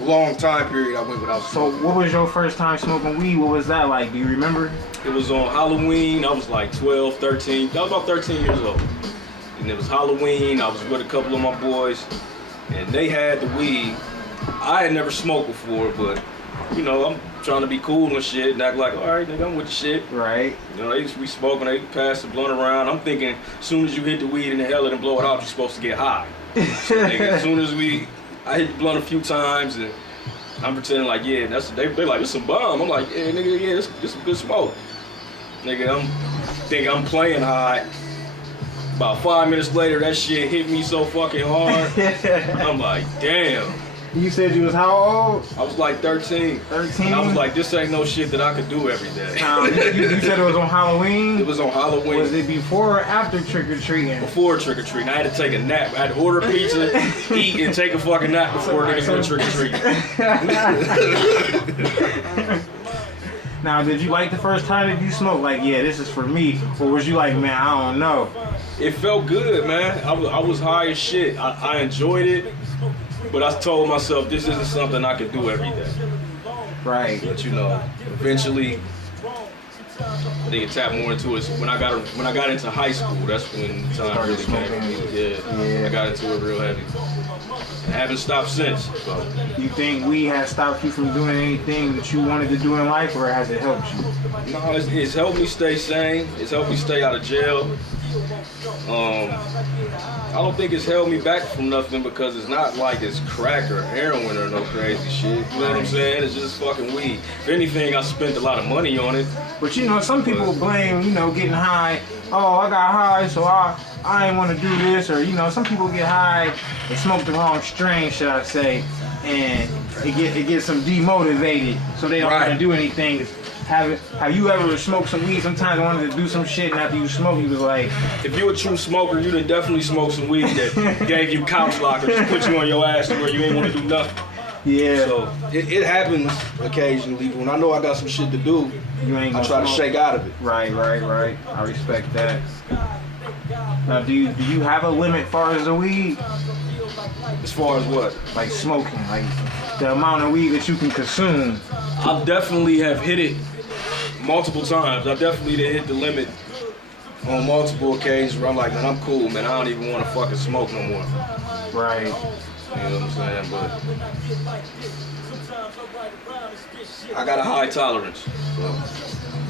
long time period I went without smoking. So what was your first time smoking weed? What was that like? Do you remember? It was on Halloween. I was like 12, 13. I was about 13 years old. And it was Halloween. I was with a couple of my boys. And they had the weed. I had never smoked before, but, you know, I'm trying to be cool and shit and act like, all right, nigga, I'm with the shit. Right. You know, they used to be smoking. They pass the blunt around. I'm thinking, as soon as you hit the weed in the hell and blow it out, you're supposed to get high. So, nigga, as soon as I hit the blunt a few times, and I'm pretending like, yeah, they're like, it's some bomb. I'm like, yeah, nigga, yeah, this some good smoke. Nigga, I'm playing high. About 5 minutes later, that shit hit me so fucking hard. I'm like, damn. You said you was how old? I was like 13. 13? And I was like, this ain't no shit that I could do every day. You said it was on Halloween? It was on Halloween. Was it before or after trick-or-treating? Before trick-or-treating. I had to take a nap. I had to order pizza, eat, and take a fucking nap before niggas went trick-or-treating. Now, did you like the first time that you smoked? Like, yeah, this is for me. Or was you like, man, I don't know? It felt good, man. I was high as shit. I enjoyed it. But I told myself this isn't something I could do every day. Right. But you know, eventually they could tap more into it. When I got into high school, that's when the time really came. Yeah, I got into it real heavy. and haven't stopped since. So. You think weed has stopped you from doing anything that you wanted to do in life, or has it helped you? No, it's helped me stay sane. It's helped me stay out of jail. I don't think it's held me back from nothing because it's not like it's crack or heroin or no crazy shit. You know what I'm saying? It's just fucking weed. If anything, I spent a lot of money on it. But you know, some people blame, getting high. Oh, I got high, so I ain't want to do this. Or, some people get high and smoke the wrong strain, should I say, and it gets them demotivated, so they don't want to do anything. Have you ever smoked some weed? Sometimes I wanted to do some shit, and after you smoke, you was like... If you a true smoker, you done definitely smoked some weed that gave you couch lockers, just put you on your ass to where you ain't want to do nothing. Yeah. So it happens occasionally. When I know I got some shit to do, I try to shake out of it. Right. I respect that. Now, do you have a limit as far as the weed? As far as what? Like smoking, like the amount of weed that you can consume. I definitely have hit it multiple times. I definitely did hit the limit on multiple occasions where I'm like, man, I'm cool, man. I don't even want to fucking smoke no more. Right. You know what I'm saying? But I got a high tolerance. So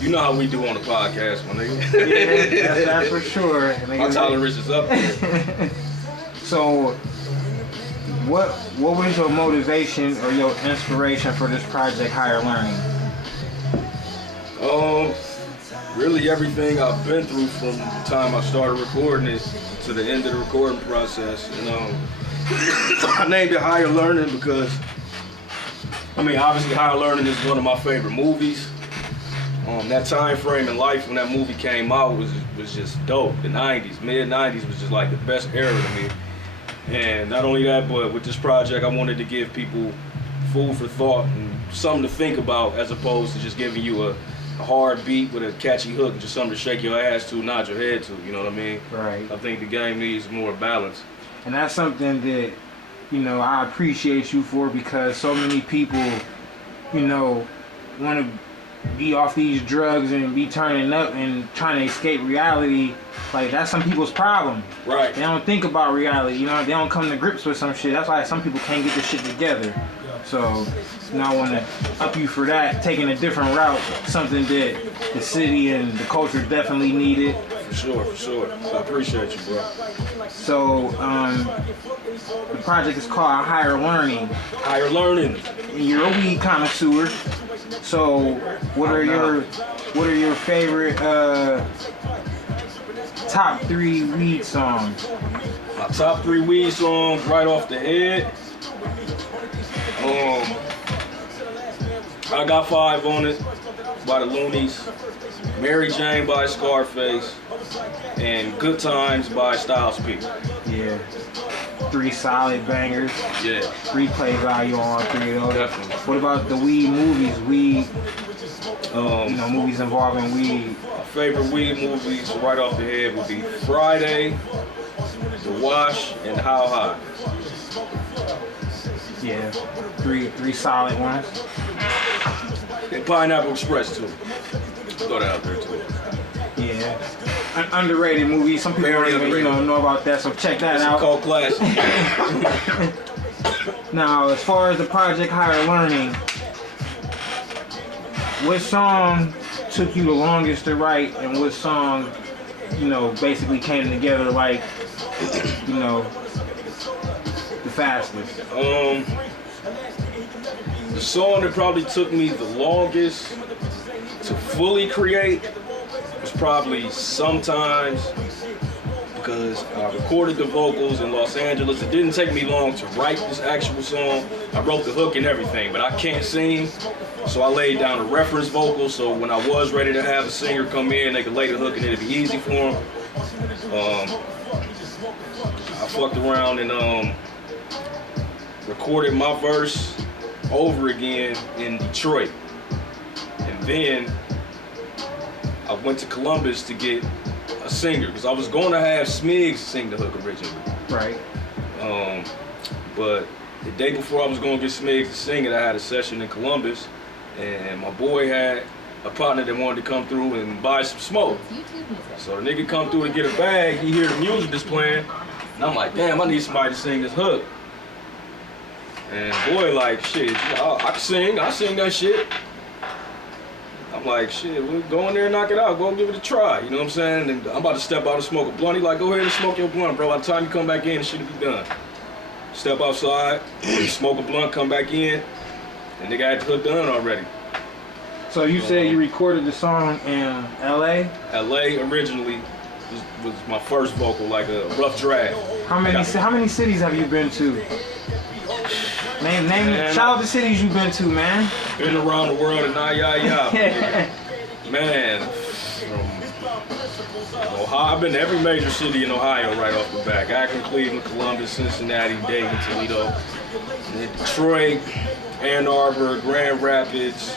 you know how we do on the podcast, my nigga. Yeah, that's for sure. My tolerance is up there. So, what was your motivation or your inspiration for this project, Higher Learning? Really everything I've been through from the time I started recording it to the end of the recording process. And I named it Higher Learning because, obviously Higher Learning is one of my favorite movies. That time frame in life when that movie came out was just dope. The 90s, mid-90s was just like the best era to me. And not only that, but with this project, I wanted to give people food for thought and something to think about as opposed to just giving you a hard beat with a catchy hook, just something to shake your ass to, nod your head to, you know what I mean? Right. I think the game needs more balance. And that's something that, I appreciate you for, because so many people, want to be off these drugs and be turning up and trying to escape reality. Like, that's some people's problem. Right. They don't think about reality, they don't come to grips with some shit. That's why some people can't get this shit together. So, I want to up you for that, taking a different route, something that the city and the culture definitely needed. For sure. I appreciate you, bro. So, the project is called Higher Learning. Higher Learning. You're a weed connoisseur. So, what are your favorite top 3 weed songs? My top 3 weed songs right off the head. I got 5 on it by the Loonies, Mary Jane by Scarface, and Good Times by Styles P. Yeah. 3 solid bangers. Yeah. Replay value on all 3 of those. Definitely. What about the weed movies? Movies involving weed. My favorite weed movies right off the head would be Friday, The Wash, and How High. Yeah. 3 solid ones. And Pineapple Express too. Throw that out there too. Yeah. An underrated movie. Some people don't even know about that, so check that out. It's a cult classic. Now, as far as the project Higher Learning, what song took you the longest to write, and what song, basically came together the fastest? The song that probably took me the longest to fully create was probably Sometimes, because I recorded the vocals in Los Angeles. It didn't take me long to write this actual song. I wrote the hook and everything, but I can't sing, so I laid down a reference vocal, so when I was ready to have a singer come in, they could lay the hook and it'd be easy for them. I fucked around and recorded my verse over again in Detroit, and then I went to Columbus to get a singer because I was going to have Smigs sing the hook originally. Right. But the day before I was going to get Smigs to sing it, I had a session in Columbus, and my boy had a partner that wanted to come through and buy some smoke. So the nigga come through to get a bag, he hear the music that's playing, and I'm like, damn, I need somebody to sing this hook. And boy, like, shit, I sing that shit. I'm like, shit, we'll go in there and knock it out. Go and give it a try. You know what I'm saying? And I'm about to step out and smoke a blunt. He like, go ahead and smoke your blunt, bro. By the time you come back in, the shit will be done. Step outside, smoke a blunt, come back in, and nigga had the hook done already. So you said you recorded the song in L.A.? L.A. originally was my first vocal, like a rough draft. How many cities have you been to? Name Man, shout out the cities you've been to, man. Been around the world and man, from Ohio, I've been to every major city in Ohio right off the back. Akron, Cleveland, Columbus, Cincinnati, Dayton, Toledo, Detroit, Ann Arbor, Grand Rapids,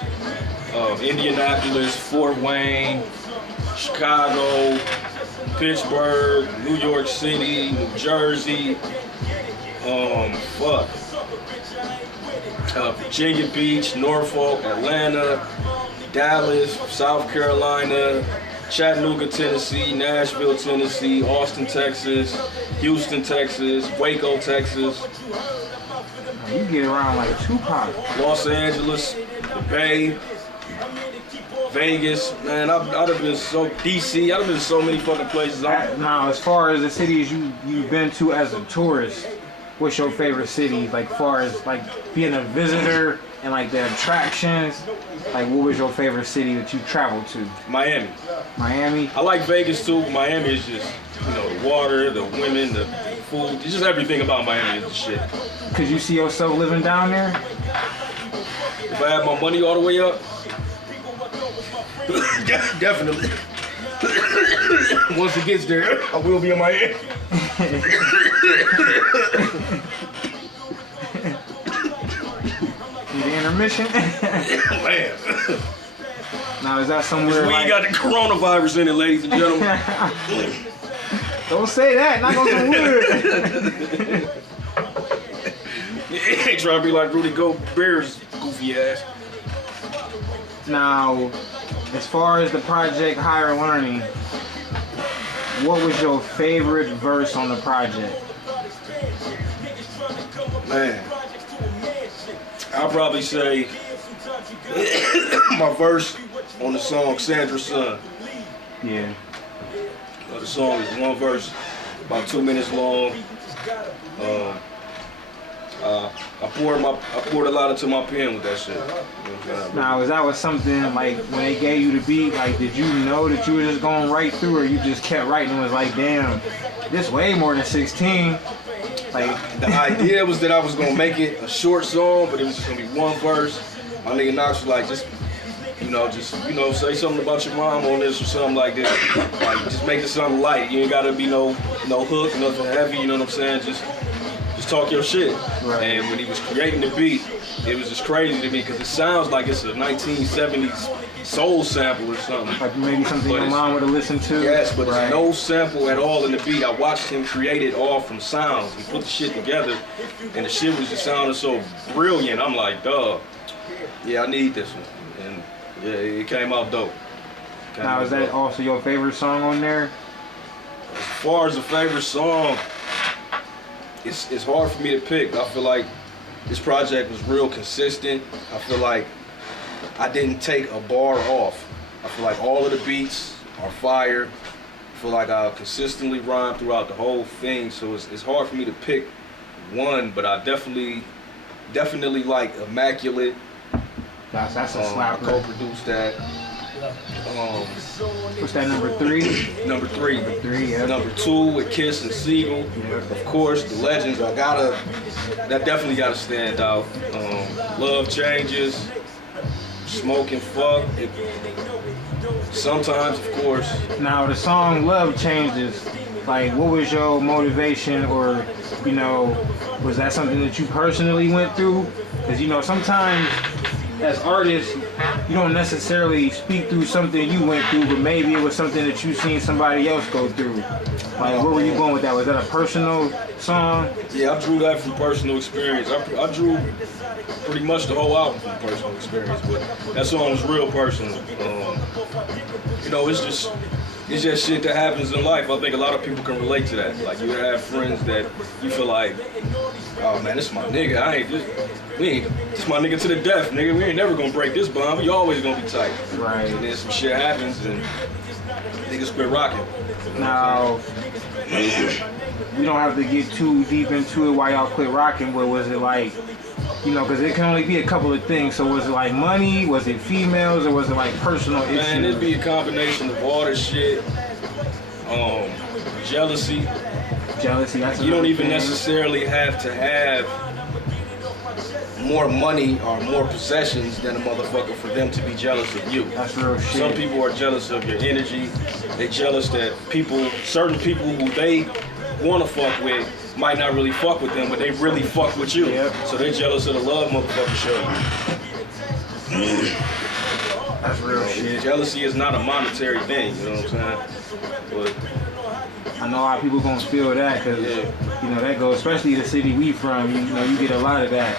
Indianapolis, Fort Wayne, Chicago, Pittsburgh, New York City, New Jersey, Virginia Beach, Norfolk, Atlanta, Dallas, South Carolina, Chattanooga, Tennessee, Nashville, Tennessee, Austin, Texas, Houston, Texas, Waco, Texas. You get around like Tupac. Los Angeles, the Bay, Vegas, man, I've been so DC, I've been so many fucking places. Now, as far as the cities you've been to as a tourist, what's your favorite city? Like, far as like being a visitor and like the attractions, like what was your favorite city that you traveled to? Miami. Miami. I like Vegas too. Miami is just, the water, the women, the food, it's just everything about Miami is the shit. Could you see yourself living down there? If I had my money all the way up, definitely. Once it gets there, I will be in Miami. The intermission. Man. Now is that somewhere? We ain't got the coronavirus in it, ladies and gentlemen. Don't say that. Not gonna do wood. Ain't trying to be like Rudy Gobert's goofy ass. Now, as far as the project Higher Learning, what was your favorite verse on the project? Man, I'll probably say my verse on the song Sandra's Son. Yeah. The song is one verse, about 2 minutes long. I poured a lot into my pen with that shit. Now, is that was something like when they gave you the beat? Like, did you know that you were just going right through, or you just kept writing and was like, damn, this way more than 16? Like, the idea was that I was gonna make it a short song, but it was just gonna be one verse. My nigga Knox was like, just say something about your mom on this or something like this. Like, just make it something light. You ain't gotta be no hook, nothing heavy. You know what I'm saying? Just talk your shit. Right. And when he was creating the beat, it was just crazy to me because it sounds like it's a 1970s soul sample or something. Like maybe something But your mom would have listened to. Yes, but right. There's no sample at all in the beat. I watched him create it all from sounds. He put the shit together, and the shit was just sounding so brilliant. I'm like, dog, yeah, I need this one. And yeah, it came out dope. Now, is that also your favorite song on there? As far as the favorite song, it's hard for me to pick. I feel like this project was real consistent. I feel like I didn't take a bar off. I feel like all of the beats are fire. I feel like I consistently rhyme throughout the whole thing, so it's hard for me to pick one, but I definitely like Immaculate. That's a slapper. I co-produced that. What's that, number 3? Number 3. Number 3, yeah. Number 2 with Kiss and Siegel. Yeah. Of course, the legends. That definitely gotta stand out. Love Changes, Smoke and Fuck. Sometimes, of course. Now, the song Love Changes, like, what was your motivation, or, was that something that you personally went through? Because, sometimes as artists, you don't necessarily speak through something you went through, but maybe it was something that you seen somebody else go through. Like, where were you going with that? Was that a personal song? Yeah, I drew that from personal experience. I drew pretty much the whole album from personal experience, but that song was real personal. It's just it's just shit that happens in life. I think a lot of people can relate to that. Like you have friends that you feel like, oh man, this is my nigga. This my nigga to the death, nigga. We ain't never gonna break this bond. We always gonna be tight. Right. And then some shit happens and niggas quit rocking. Now, we don't have to get too deep into it why y'all quit rocking, but was it like, you know, because it can only be a couple of things. So was it like money? Was it females? Or was it like personal issues? Man, it'd be a combination of all this shit. Jealousy. Jealousy. That's You don't even thing. necessarily have to have more money or more possessions than a motherfucker for them to be jealous of you. That's real shit. Some people are jealous of your energy. They're jealous that certain people who they want to fuck with might not really fuck with them, but they really fuck with you. Yep. So they're jealous of the love motherfucker show you. That's real shit. Jealousy is not a monetary thing, you know what I'm saying? But I know a lot of people gonna feel that because you know that goes, especially the city we from. You know, you get a lot of that.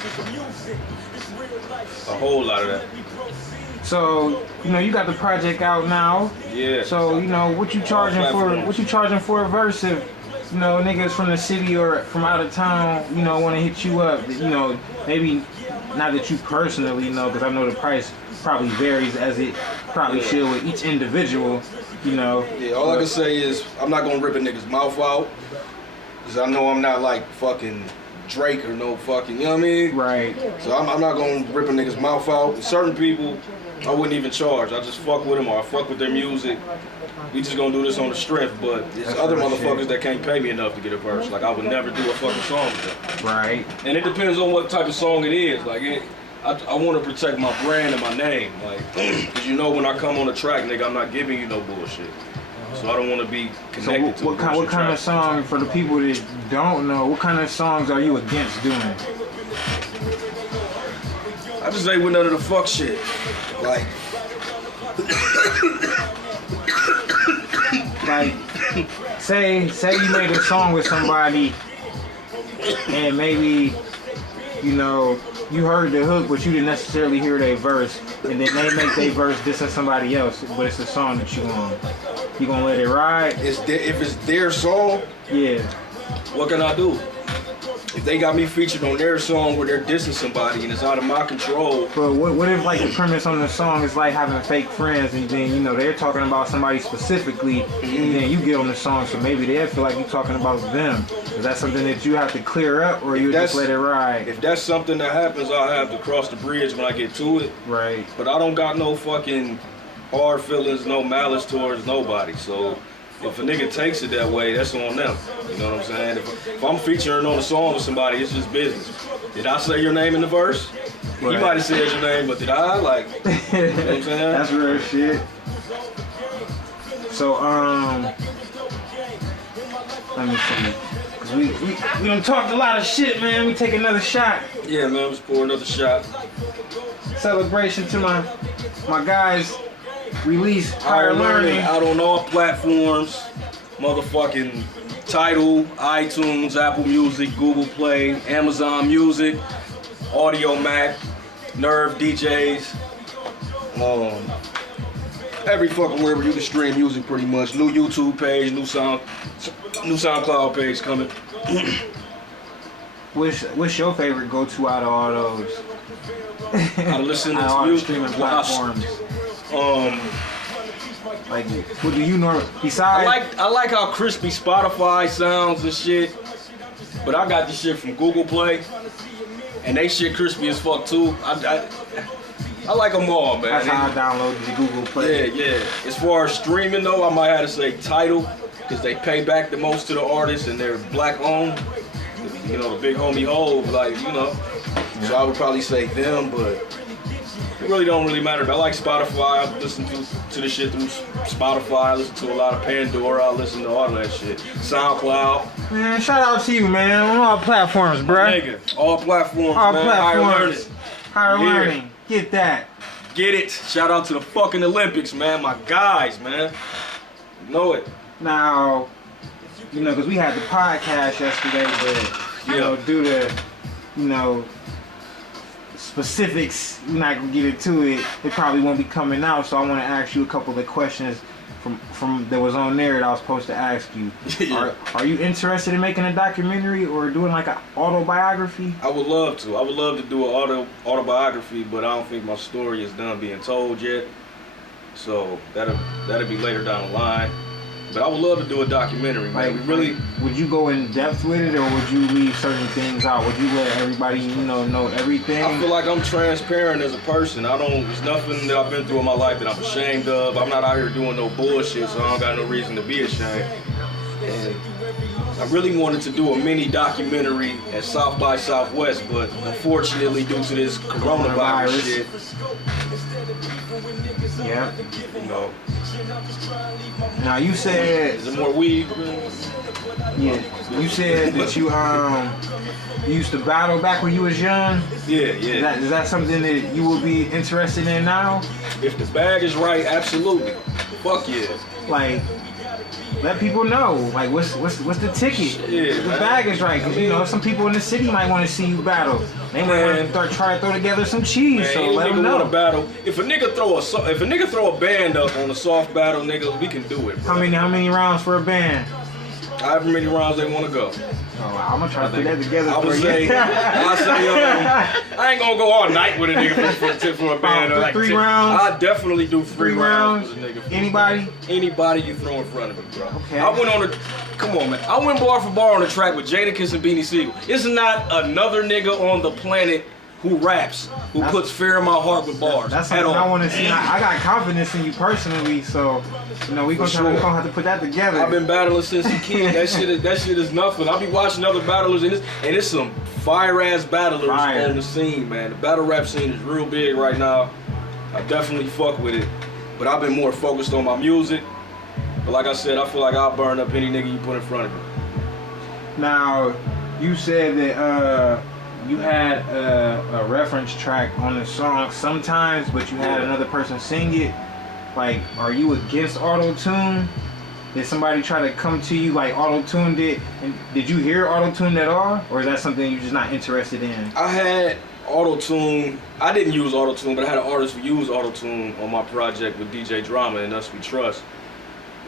a whole lot of that. So you know, you got the project out now. Yeah. So you know, what you charging for? What you charging for a verse if you know niggas from the city or from out of town, you know, want to hit you up? You know, maybe not that you personally know, because I know the price probably varies as it probably should with each individual. You know. Yeah, all I can say is I'm not gonna rip a nigga's mouth out, cause I know I'm not like fucking Drake or no fucking, you know what I mean? Right. So I'm not gonna rip a nigga's mouth out. Certain people, I wouldn't even charge. I just fuck with them or I fuck with their music. We just gonna do this on the strength, but there's That's other real motherfuckers shit. that can't pay me enough to get a verse. Like I would never do a fucking song with them. Right. And it depends on what type of song it is. Like I want to protect my brand and my name. Like, cause you know when I come on the track, nigga, I'm not giving you no bullshit. So I don't want to be So connected to what kind of track. song, for the people that don't know, what kind of songs are you against doing? I just ain't with none of the fuck shit. Like, Like, say you made a song with somebody and maybe, you know, you heard the hook but you didn't necessarily hear their verse, and then they make their verse dissing somebody else, but it's a song that you gonna let it ride? if it's their song, Yeah. what can I do? If they got me featured on their song where they're dissing somebody and it's out of my control, But what if like the premise on the song is like having fake friends, and then you know they're talking about somebody specifically, and then you get on the song, so maybe they feel like you're talking about them. Is that something that you have to clear up, or you just let it ride? if that's something that happens, I'll have to cross the bridge when I get to it. Right. But I don't got no fucking hard feelings, no malice towards nobody. So if a nigga takes it that way, that's on them. You know what I'm saying? If I'm featuring on a song with somebody, it's just business. Did I say your name in the verse? Right. He might have said your name, but did I? Like, you know what I'm saying? That's real shit. So let me see. 'Cause we done talked a lot of shit, man. We take another shot. Yeah, man, let's pour another shot. Celebration to my guys. Release Higher Learning. Out on all platforms. Motherfucking Tidal, iTunes, Apple Music, Google Play, Amazon Music, Audio Mac, Nerve DJs. Every fucking wherever you can stream music pretty much. New YouTube page, new SoundCloud page coming. What's your favorite go-to out of all those? I listen Out of to all the music. streaming platforms. I Like, what do you normally besides? like how crispy Spotify sounds and shit. But I got this shit from Google Play, and they shit crispy as fuck too. I like them all, man. That's how I downloaded the Google Play. Yeah. As far as streaming though, I might have to say Tidal, because they pay back the most to the artists and they're black owned. You know, the big homie Hov, like, you know. So I would probably say them, but it really don't really matter. I like Spotify. I listen to the shit through Spotify. I listen to a lot of Pandora. I listen to all that shit. SoundCloud. Man, shout out to you, man, on all platforms, bruh. Nigga, all platforms, All man. platforms. Higher Yeah. Learning. Get that. Get it. Shout out to the fucking Olympics, man. My guys, man. You know it. Now, you know, because we had the podcast yesterday, but, you know, due to, you know, specifics, we're not going to get into it. It probably won't be coming out, so I want to ask you a couple of questions from that was on there that I was supposed to ask you. Yeah. Are you interested in making a documentary or doing like an autobiography? I would love to. I would love to do an autobiography, but I don't think my story is done being told yet. So that'll be later down the line. But I would love to do a documentary, man. Would you go in depth with it, or would you leave certain things out? Would you let everybody, know everything? I feel like I'm transparent as a person. There's nothing that I've been through in my life that I'm ashamed of. I'm not out here doing no bullshit, so I don't got no reason to be ashamed. And I really wanted to do a mini documentary at South by Southwest, but unfortunately, due to this coronavirus shit, yeah. Now you is said, there more weed? yeah, you said that you used to battle back when you was young. Yeah. Is that something that you would be interested in now? If the bag is right, absolutely. Fuck yeah. Like, let people know. Like, what's the ticket? Yeah, the man. bag is right, because some people in the city might want to see you battle. They might want to try to throw together some cheese. Man, so any let nigga them know. want to battle. If a nigga throw a band up on a soft battle, nigga, we can do it. Bro. How many rounds for a band? However many rounds they want to go. Oh, I'm gonna try to put that together I for would you. say, I ain't gonna go all night with a nigga for a band. For Like 3 rounds? I definitely do 3 rounds with a nigga. Anybody? Anybody you throw in front of me, bro. Okay. Come on, man. I went bar for bar on the track with Jadakiss and Beanie Siegel. It's not another nigga on the planet who raps, who puts fear in my heart with bars. That's at something all. I want to see. I got confidence in you personally, so we gonna have to put that together. I've been battling since a kid. That shit is nothing. I be watching other battlers, and it's some fire ass battlers on the scene, man. The battle rap scene is real big right now. I definitely fuck with it, but I've been more focused on my music. But like I said, I feel like I'll burn up any nigga you put in front of me. Now, you said that you had a reference track on the song sometimes, but you had another person sing it. Like, are you against auto-tune? Did somebody try to come to you like auto-tuned it? And did you hear auto-tune at all? Or is that something you're just not interested in? I had auto-tune. I didn't use auto-tune, but I had an artist who used auto-tune on my project with DJ Drama and Us We Trust.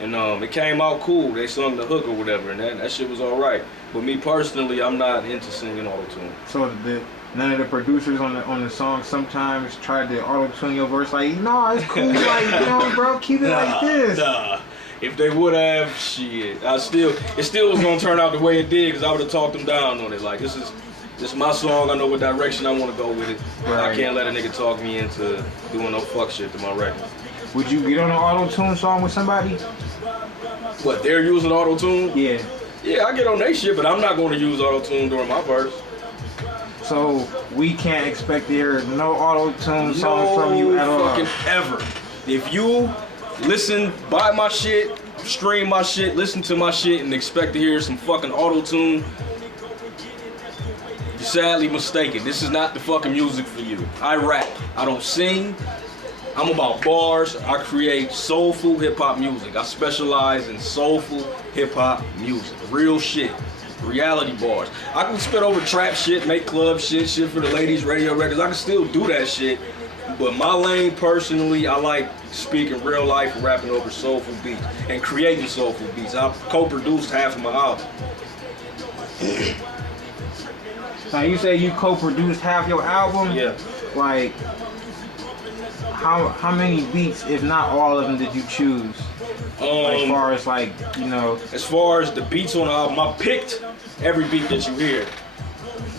And it came out cool. They sung the hook or whatever, and that shit was alright. But me personally, I'm not into singing auto-tune. So none of the producers on the song sometimes tried to auto-tune your verse, like, no, it's cool, like, bro, keep it like this. Nah. If they would have, shit, it still was gonna turn out the way it did, because I would have talked them down on it. Like, this is my song. I know what direction I want to go with it. Right. I can't let a nigga talk me into doing no fuck shit to my record. Would you get on an auto-tune song with somebody? What, they're using auto-tune? Yeah. Yeah, I get on they shit, but I'm not going to use auto-tune during my verse. So we can't expect to hear no auto-tune songs from you at all. Fucking ever. If you buy my shit, stream my shit, listen to my shit, and expect to hear some fucking auto-tune, you're sadly mistaken. This is not the fucking music for you. I rap. I don't sing. I'm about bars. I create soulful hip-hop music. I specialize in soulful hip-hop music. Real shit. Reality bars. I can spit over trap shit, make club shit for the ladies, radio records. I can still do that shit. But my lane, personally, I like speaking real life and rapping over soulful beats and creating soulful beats. I co-produced half of my album. Now you say you co-produced half your album? Yeah. Like, how many beats, if not all of them, did you choose? As far as As far as the beats on the album, I picked every beat that you hear.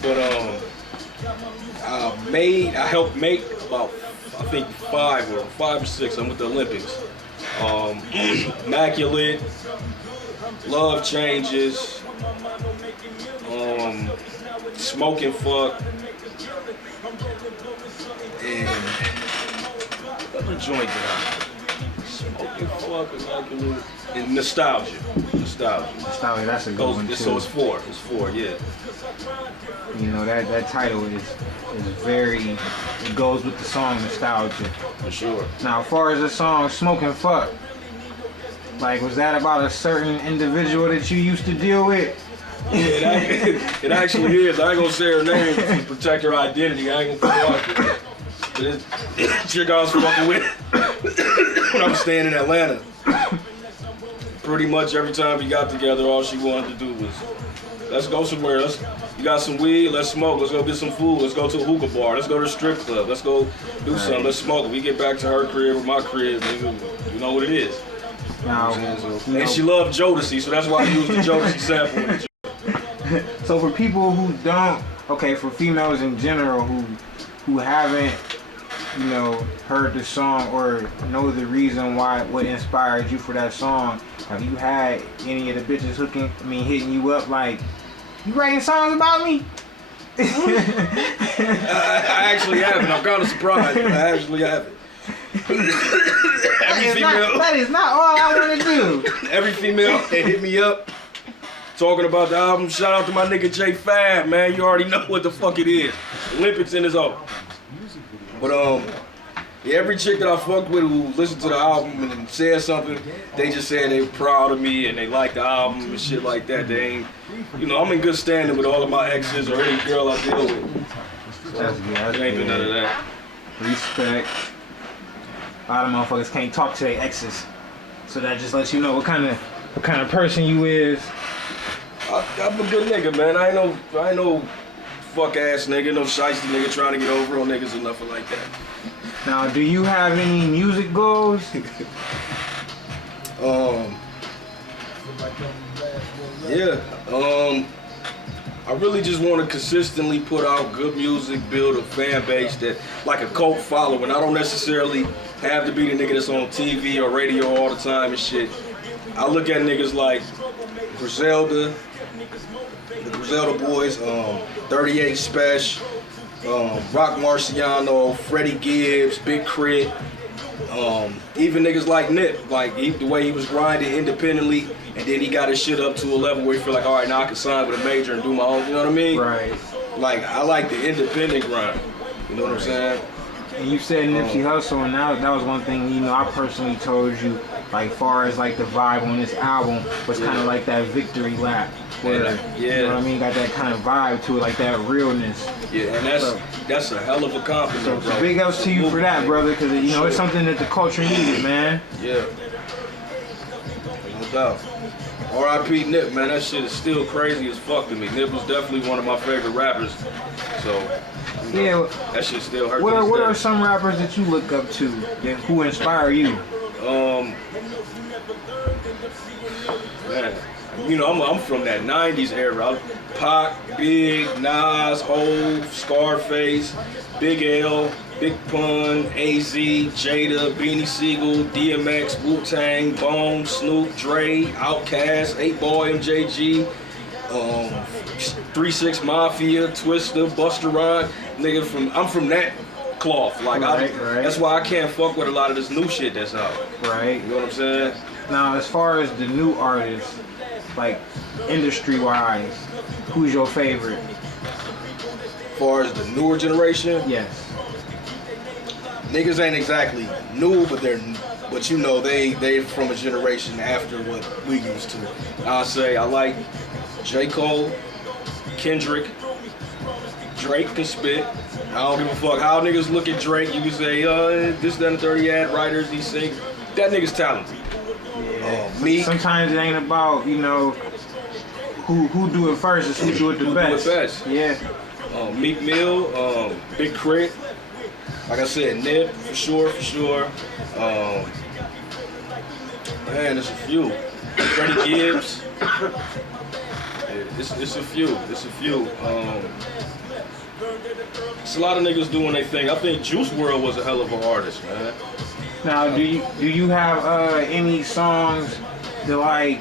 But I helped make about, I think 5 or 6. I'm with the Olympics. Immaculate, Love Changes, Smoking Fuck, and other joint that Smoking Fuck, Immaculate, and Nostalgia. That's a good one too. So it's 4. It's 4, yeah. That title is very, it goes with the song Nostalgia. For sure. Now, as far as the song Smoking Fuck, like, was that about a certain individual that you used to deal with? Yeah, it actually is. I ain't gonna say her name to protect her identity. I ain't gonna put her out there. But it's chick I was fucking with when I was staying in Atlanta. pretty much every time we got together, all she wanted to do was, let's go somewhere. You got some weed? Let's smoke. Let's go get some food. Let's go to a hookah bar. Let's go to a strip club. Let's go do something. Let's smoke. We get back to her crib or my crib, nigga, you know what it is. Now, and she loved Jodeci, so that's why I used the Jodeci sample. So for people who don't, okay, for females in general who haven't, you know, heard the song or know the reason why, what inspired you for that song, have you had any of the bitches hitting you up like, you writing songs about me? I actually haven't. I'm kind of surprised, but I actually haven't. That is not all I want to do. Every female that hit me up talking about the album, shout out to my nigga J Fab, man. You already know what the fuck it is. Olympics in his own. But yeah, every chick that I fucked with who listened to the album and said something, they just said they were proud of me and they liked the album and shit like that. They ain't, you know, I'm in good standing with all of my exes or any girl I deal with. So That's good. it ain't been none of that. Respect. A lot of motherfuckers can't talk to their exes, so that just lets you know what kind of person you is. I'm a good nigga, man. I ain't no fuck ass nigga, no shiesty nigga trying to get over on niggas or nothing like that. Now, do you have any music goals? Yeah. I really just want to consistently put out good music, build a fan base that, like a cult following. I don't necessarily have to be the nigga that's on TV or radio all the time and shit. I look at niggas like Griselda, the Griselda Boys, 38 Special, Rock Marciano, Freddie Gibbs, Big Crit, even niggas like Nip, like the way he was grinding independently, and then he got his shit up to a level where he feel like, all right, now I can sign with a major and do my own, you know what I mean? Right. Like, I like the independent grind, you know what I'm saying? And you said Nipsey Hussle, and that was one thing, you know, I personally told you, like, far as like the vibe on this album was kind of like that victory lap. Where, you know what I mean? Got that kind of vibe to it, like that realness. Yeah, and that's a hell of a compliment, So bro. big ups to you for that, brother, because, you know, it's something that the culture needed, man. Yeah. No doubt. R.I.P. Nip, man, that shit is still crazy as fuck to me. Nip was definitely one of my favorite rappers. So, you know, that shit still hurts. What are some rappers that you look up to, who inspire you? Man, you know, I'm from that 90s era. Pac, Big, Nas, Hov, Scarface, Big L, Big Pun, AZ, Jada, Beanie Siegel, DMX, Wu-Tang, Bone, Snoop, Dre, Outkast, 8-Ball, MJG, 3-6 Mafia, Twista, Busta Rhymes. Nigga, I'm from that cloth. Like, right. That's why I can't fuck with a lot of this new shit that's out. Right. You know what I'm saying? Now, as far as the new artists, like industry-wise, who's your favorite? As far as the newer generation, Yes. niggas ain't exactly new, but you know they from a generation after what we used to. I'll say I like J. Cole, Kendrick, Drake can spit. I don't give a fuck how niggas look at Drake. You can say, this, that, and the 30 ad writers, he sing. That nigga's talented. Meek. Sometimes it ain't about, you know, who do it first, it's who do it the best. Do it best. Yeah. Meek Mill, Big Crit. Like I said, Nip, for sure. Man, there's a few. Freddie Gibbs. It's a few. It's a lot of niggas doing their thing. I think Juice WRLD was a hell of an artist, man. Now, do you have any songs that, like,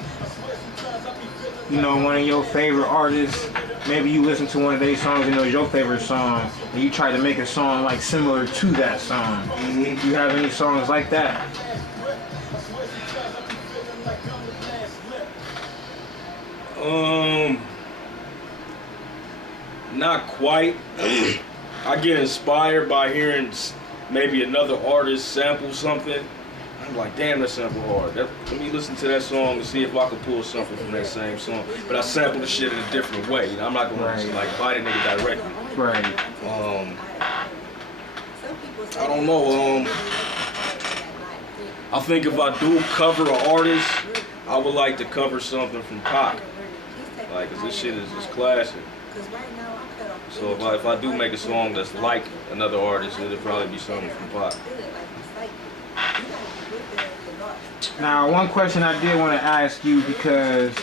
you know, one of your favorite artists, maybe you listen to one of their songs and it was your favorite song, and you try to make a song like similar to that song? Mm-hmm. Do you have any songs like that? Not quite. I get inspired by hearing maybe another artist sample something. I'm like, damn, that sample hard. Let me listen to that song and see if I can pull something from that same song. But I sample the shit in a different way. You know, I'm not gonna just like buy the nigga directly. Right. I don't know. I think if I do cover an artist, I would like to cover something from Pac, like, cause this shit is just classic. So if I do make a song that's like another artist, it'll probably be something from Pac. Now, one question I did want to ask you, because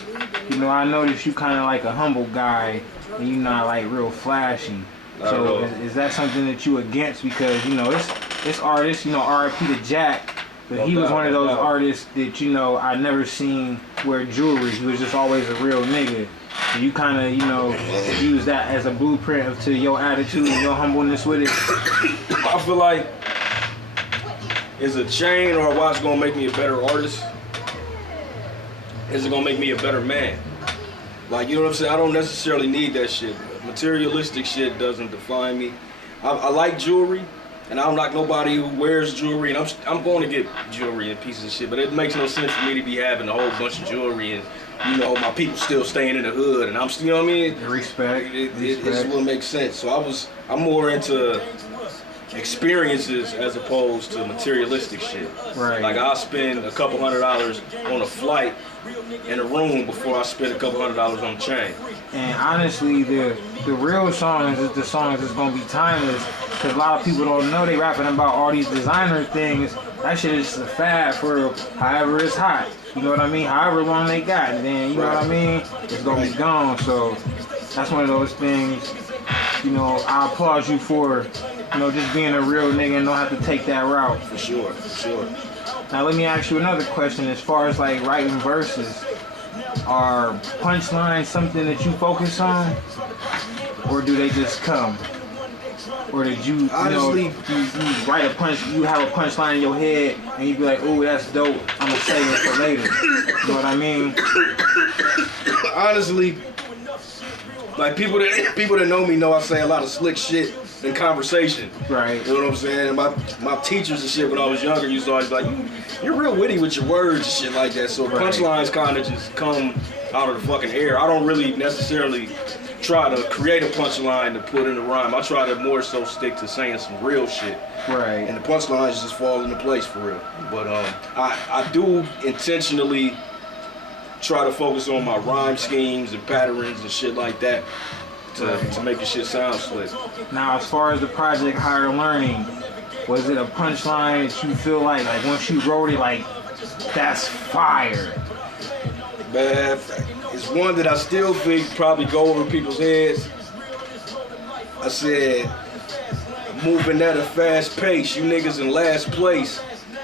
you know I noticed you kind of like a humble guy, and you're not like real flashy. So is that something that you against? Because you know this artist, you know, R.I.P. to Jack, but he was one of those artists that you know I never seen wear jewelry. He was just always a real nigga. And you kind of, you know, use that as a blueprint to your attitude and your humbleness with it. I feel like, is a chain or a watch gonna make me a better artist? Is it gonna make me a better man? Like, you know what I'm saying? I don't necessarily need that shit. Materialistic shit doesn't define me. I like jewelry, and I'm not nobody who wears jewelry, and I'm going to get jewelry and pieces of shit, but it makes no sense for me to be having a whole bunch of jewelry and, you know, my people still staying in the hood, and I'm still, you know what I mean? Respect. It just wouldn't make sense. So I'm more into experiences as opposed to materialistic shit. Right. Like, I'll spend a couple $100 on a flight in a room before I spend a couple $100 on a chain. And honestly, the real songs is the songs that's gonna be timeless. Cause a lot of people don't know they rapping about all these designer things. That shit is a fad for however it's hot. You know what I mean? However long they got, and then you know what I mean? It's gonna be gone. So that's one of those things. You know, I applaud you for, you know, just being a real nigga and don't have to take that route. For sure, for sure. Now let me ask you another question. As far as like writing verses, are punchlines something that you focus on, or do they just come? Or did you, honestly, you write a punch, you have a punchline in your head, and you be like, "Ooh, that's dope. I'm gonna save it for later." You know what I mean? Honestly, like people that know me know I say a lot of slick shit in conversation. Right. You know what I'm saying? And my teachers and shit when I was younger used to always be like, "You're real witty with your words and shit like that." So punchlines kind of just come out of the fucking air. I don't really necessarily try to create a punchline to put in a rhyme. I try to more so stick to saying some real shit. Right. And the punchlines just fall into place for real. But I do intentionally try to focus on my rhyme schemes and patterns and shit like that to make the shit sound slick. Now, as far as the project Higher Learning, was it a punchline that you feel like once you wrote it, like, that's fire? Man, it's one that I still think probably go over people's heads. I said, moving at a fast pace, you niggas in last place.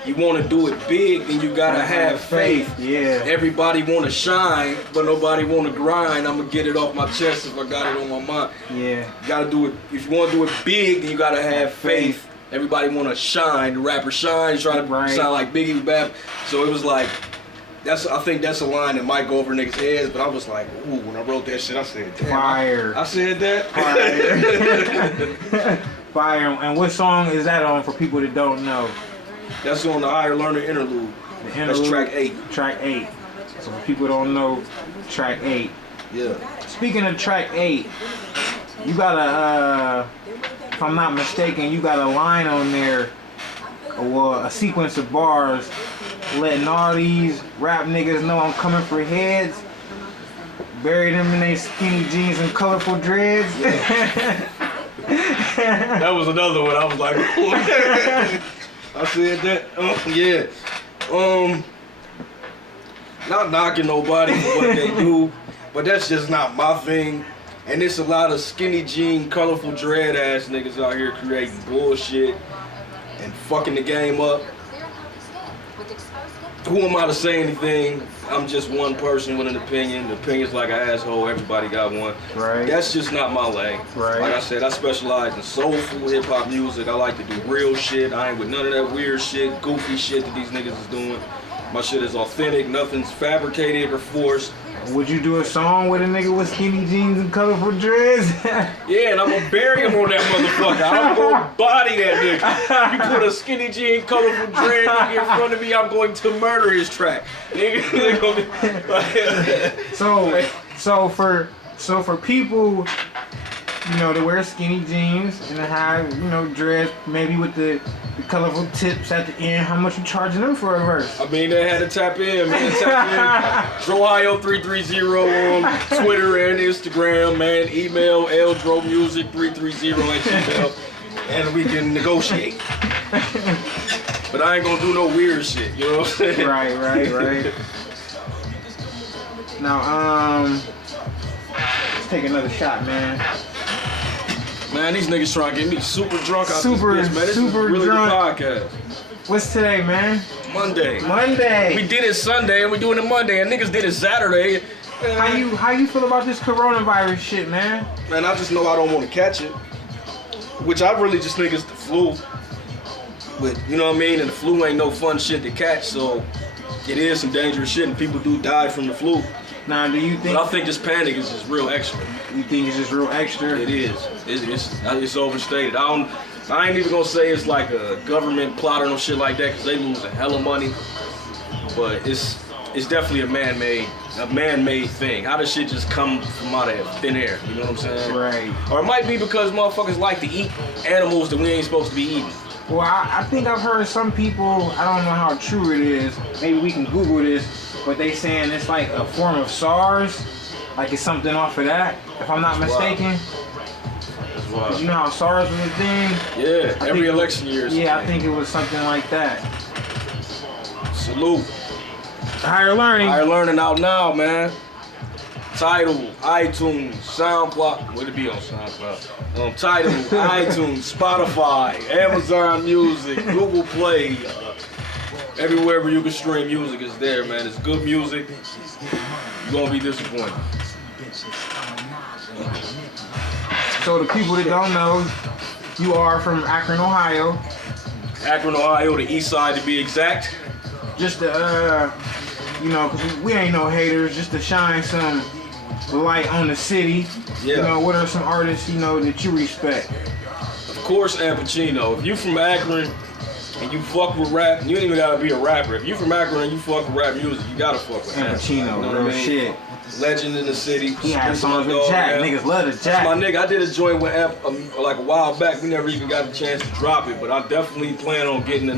You want to do it big, then you gotta have faith. Yeah. Everybody want to shine, but nobody want to grind. I'm gonna get it off my chest if I got it on my mind. Yeah. You gotta do it. If you want to do it big, then you gotta have faith. Everybody want to shine. The rapper shine, trying to sound like Biggie Bap. So it was like, I think that's a line that might go over niggas' heads, but I was like, ooh, when I wrote that shit, I said, damn. Fire. I said that? Fire. Fire. And what song is that on for people that don't know? That's on the Higher Learner interlude. The interlude. That's track 8. Track 8. So for people that don't know, track 8. Yeah. Speaking of track 8, you got a, if I'm not mistaken, you got a line on there, or a sequence of bars, letting all these rap niggas know I'm coming for heads. Bury them in their skinny jeans and colorful dreads. That was another one. I was like, I said that. Yeah. Not knocking nobody for what they do, but that's just not my thing. And there's a lot of skinny jean, colorful dread ass niggas out here creating bullshit and fucking the game up. Who am I to say anything? I'm just one person with an opinion. The opinion's like an asshole. Everybody got one. Right. That's just not my lane. Right. Like I said, I specialize in soulful hip hop music. I like to do real shit. I ain't with none of that weird shit, goofy shit that these niggas is doing. My shit is authentic. Nothing's fabricated or forced. Would you do a song with a nigga with skinny jeans and colorful dreads? Yeah, and I'm gonna bury him on that motherfucker. I'm gonna body that nigga. You put a skinny jean, colorful dread nigga in front of me, I'm going to murder his track. Nigga gonna be So for people you know, to wear skinny jeans and to have, you know, dreads, maybe with the colorful tips at the end. How much you charging them for a verse? I mean, they had to tap in, man. Tap in. Drohio330 on Twitter and Instagram, man. Email ldromusic330@gmail, and we can negotiate. But I ain't gonna do no weird shit, you know what I'm saying? Right. Now, let's take another shot, man. Man, these niggas trying to get me super drunk out Super, this bitch, man. This super is really drunk. the podcast. What's today, man? Monday. We did it Sunday and we doing it Monday, and niggas did it Saturday. How you feel about this coronavirus shit, man? Man, I just know I don't want to catch it. Which I really just think is the flu. But, you know what I mean? And the flu ain't no fun shit to catch, so it is some dangerous shit, and people do die from the flu. Now, do you think... But I think this panic is just real extra. You think it's just real extra? It is. It's overstated. I ain't even gonna say it's like a government plot or no shit like that, because they losing hella money. But it's definitely a man-made thing. How does shit just come from out of thin air? You know what I'm saying? Right. Or it might be because motherfuckers like to eat animals that we ain't supposed to be eating. Well, I think I've heard some people, I don't know how true it is, maybe we can Google this, but they saying it's like a form of SARS, like it's something off of that, if I'm not mistaken. That's wild. You know how SARS was a thing? Yeah, every election year. Yeah, I think it was something like that. Salute. Higher learning. Higher learning out now, man. Tidal, iTunes, SoundCloud. Would it be on SoundCloud? Tidal, iTunes, Spotify, Amazon Music, Google Play. Everywhere where you can stream music is there, man. It's good music. You're gonna be disappointed. So the people that don't know, you are from Akron, Ohio. Akron, Ohio, the east side to be exact. Just to, you know, 'cause we ain't no haters, just to shine some light on the city. Yeah. You know, what are some artists, you know, that you respect? Of course, Al Pacino. If you from Akron and you fuck with rap, you ain't even gotta be a rapper. If you from Akron and you fuck with rap music, you gotta fuck with Al Al. Pacino, You know what real I mean? shit. Legend in the city. He had This songs my with dog, Jack. man. Niggas love the That's Jack. my nigga. I did a joint with Amp like a while back. We never even got the chance to drop it, but I definitely plan on getting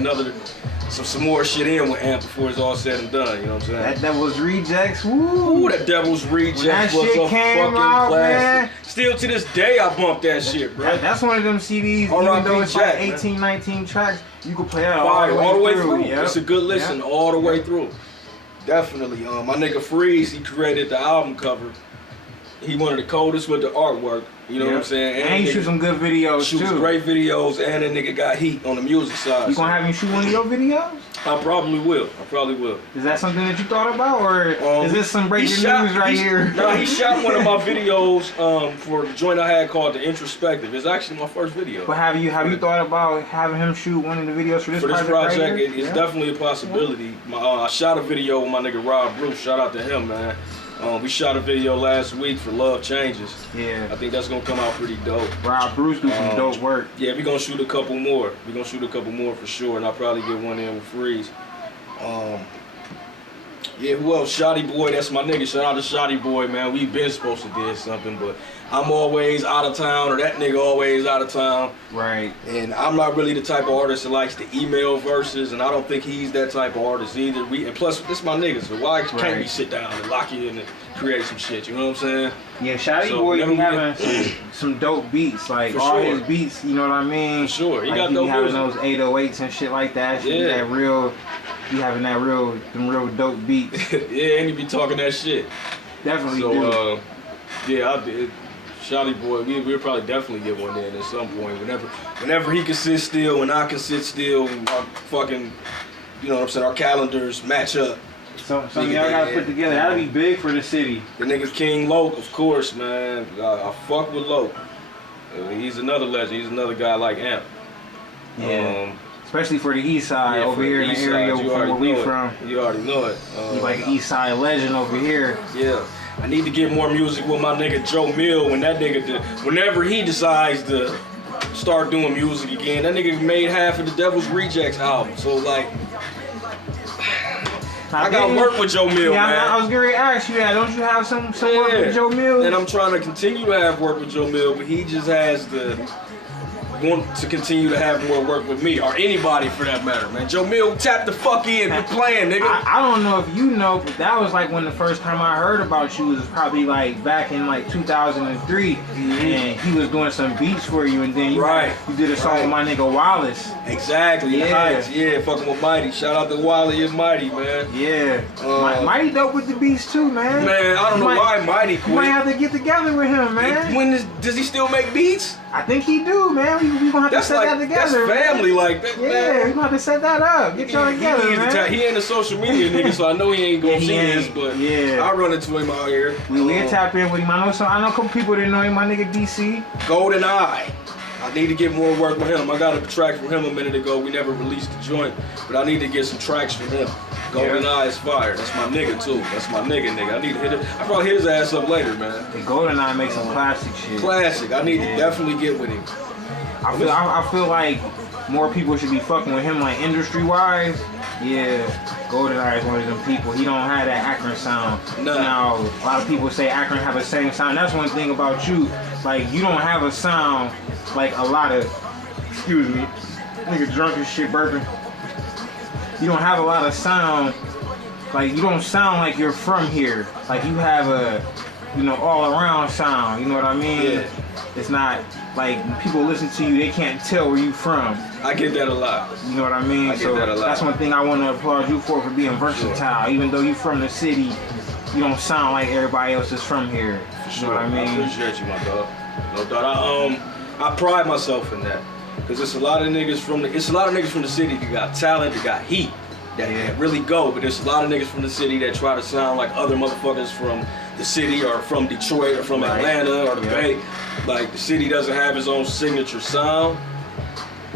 some more shit in with Amp before it's all said and done. You know what I'm saying? That Devil's Rejects, woo! Ooh, that Devil's Rejects When that was shit a came fucking out, classic. man. Still to this day, I bump that shit, bro. That's one of them CDs, R.I.P. even though it's Jack, like 18, 19 tracks, you can play that Fire, all the way through. Yep. It's a good listen all the way through. Definitely. My nigga Freeze, he created the album cover. He one of the coldest with the artwork. You know what I'm saying? And he shoot some good videos shoots too. great videos, and that nigga got heat on the music side. You gonna have him shoot one of your videos? I probably will. Is that something that you thought about, or is this some breaking news right here? No, he shot one of my videos for the joint I had called The Introspective. It's actually my first video. But have you thought about having him shoot one of the videos for this project? Right here? it's definitely a possibility. I shot a video with my nigga Rob Bruce. Shout out to him, man. We shot a video last week for Love Changes. Yeah. I think that's gonna come out pretty dope. Rob Bruce do some dope work. Yeah, we gonna shoot a couple more. We gonna shoot a couple more for sure, and I'll probably get one in with Freeze. Yeah, who else? Shotty Boy, that's my nigga. Shout out to Shotty Boy, man. We been supposed to do something, but I'm always out of town, or that nigga always out of town. Right. And I'm not really the type of artist that likes to email verses, and I don't think he's that type of artist either. And plus, this my nigga, so why can't we sit down and lock you in and create some shit? You know what I'm saying? Yeah, Shotty Boy be having some dope beats, like For all sure. his beats. You know what I mean? For sure, he like got he dope be having music. those 808s and shit like that. Shit, Yeah. that real. Be having them real dope beats. Yeah, and he be talking that shit. Definitely So, do. yeah, I did. Shotty Boy, we'll probably definitely get one in at some point. Whenever he can sit still and I can sit still, our fucking, you know what I'm saying, our calendars match up. Something y'all gotta put together. That'll be big for the city. The nigga King Loke, of course, man. I fuck with Loke. He's another legend. He's another guy like Amp. Yeah. Especially for the east side, over here in the area from where we from. You already know it. He's like an east side legend over here. Yeah. I need to get more music with my nigga Joe Mill whenever he decides to start doing music again. That nigga made half of the Devil's Rejects album. So like, I got work with Joe Mill, yeah, man. I was going to ask you that. Don't you have some work with Joe Mill? And I'm trying to continue to have work with Joe Mill, but he just has to want to continue to have more work with me, or anybody for that matter, man. Joe Mill, tap the fuck in. We're playing, nigga. I don't know if you know, but that was like when the first time I heard about you was probably like back in like 2003, and he was doing some beats for you, and then you did a song with my nigga Wallace. Exactly. Yeah, fucking with Mighty. Shout out to Wally and Mighty, man. Yeah. Mighty dope with the beats too, man. Man, I don't know why Mighty quit. You might have to get together with him, man. Does he still make beats? I think he do, man. We gonna have to set that together. That's family, like that. Yeah, man. we gonna have to set that up. Get y'all together, man. He ain't a social media nigga, so I know he ain't gonna see this, but I run into him out here. We can tap in with him. I know a couple people that know him. My nigga DC. Golden Eye. I need to get more work with him. I got a track from him a minute ago. We never released the joint, but I need to get some tracks from him. Golden Eye is fire. That's my nigga too. That's my nigga. I need to hit it. I probably hit his ass up later, man. The Golden Eye makes some classic shit. Classic. I need to definitely get with him. I feel like more people should be fucking with him, like industry-wise. Yeah, Golden Eye is one of them people. He don't have that Akron sound. No. Now, a lot of people say Akron have the same sound. That's one thing about you. Like, you don't have a sound like a lot of, excuse me, nigga drunk as shit burping. You don't have a lot of sound, like you don't sound like you're from here. Like you have a, all around sound, you know what I mean? Yeah. It's not like when people listen to you, they can't tell where you from. I get that a lot. You know what I mean? I get that a lot. That's one thing I want to applaud you for being versatile. Even though you from the city, you don't sound like everybody else is from here. You know what I mean? I appreciate you, my dog. No doubt. I pride myself in that. Cause it's a lot of niggas from the city that got talent, that got heat, that really go. But there's a lot of niggas from the city that try to sound like other motherfuckers from the city or from Detroit or from Atlanta or the Bay. Like the city doesn't have its own signature sound,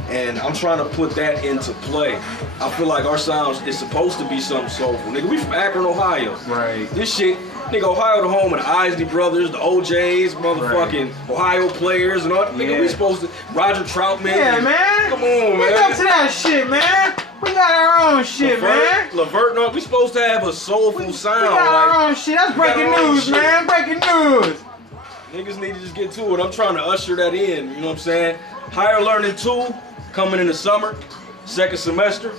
and I'm trying to put that into play. I feel like our sound is supposed to be something soulful. Nigga, we from Akron, Ohio. Right. This shit. Nigga, Ohio the home of the Isley Brothers, the OJs, motherfucking Ohio players, and all. Nigga, we supposed to. Roger Troutman. Yeah, man. Come on, man. Wake up to that shit, man. We got our own shit, man. Levert, no, we supposed to have a soulful sound. We got our own shit. That's breaking news, man. Breaking news. Niggas need to just get to it. I'm trying to usher that in. You know what I'm saying? Higher Learning 2 coming in the summer, second semester.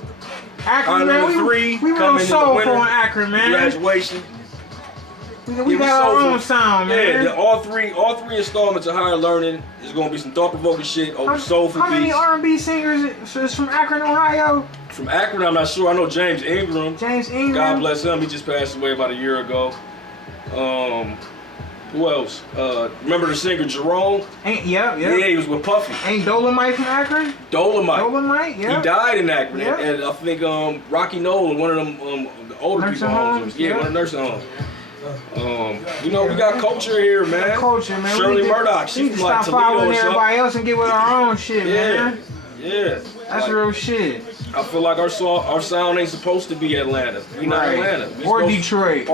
Akron, man. 3 we coming real in the soulful winter. in Akron, man. Graduation. We got our own sound, man. Yeah, all three installments of Higher Learning is gonna be some thought-provoking shit over soulful beats. How many R&B singers is from Akron, Ohio? From Akron, I'm not sure. I know James Ingram. James Ingram. God bless him. He just passed away about a year ago. Who else? Remember the singer Jerome? Yeah, he was with Puffy. Ain't Dolomite from Akron? Dolomite, yeah. He died in Akron, Yeah. and I think Rocky Nolan, one of them the older Nursing people homes, one of the nursing homes. We got culture here, man. Culture, man. Shirley Murdoch, We she need to from like stop Toledo following or something. everybody else and get with our own shit, man. Yeah. That's like, real shit. I feel like our sound ain't supposed to be Atlanta. We not Atlanta. Or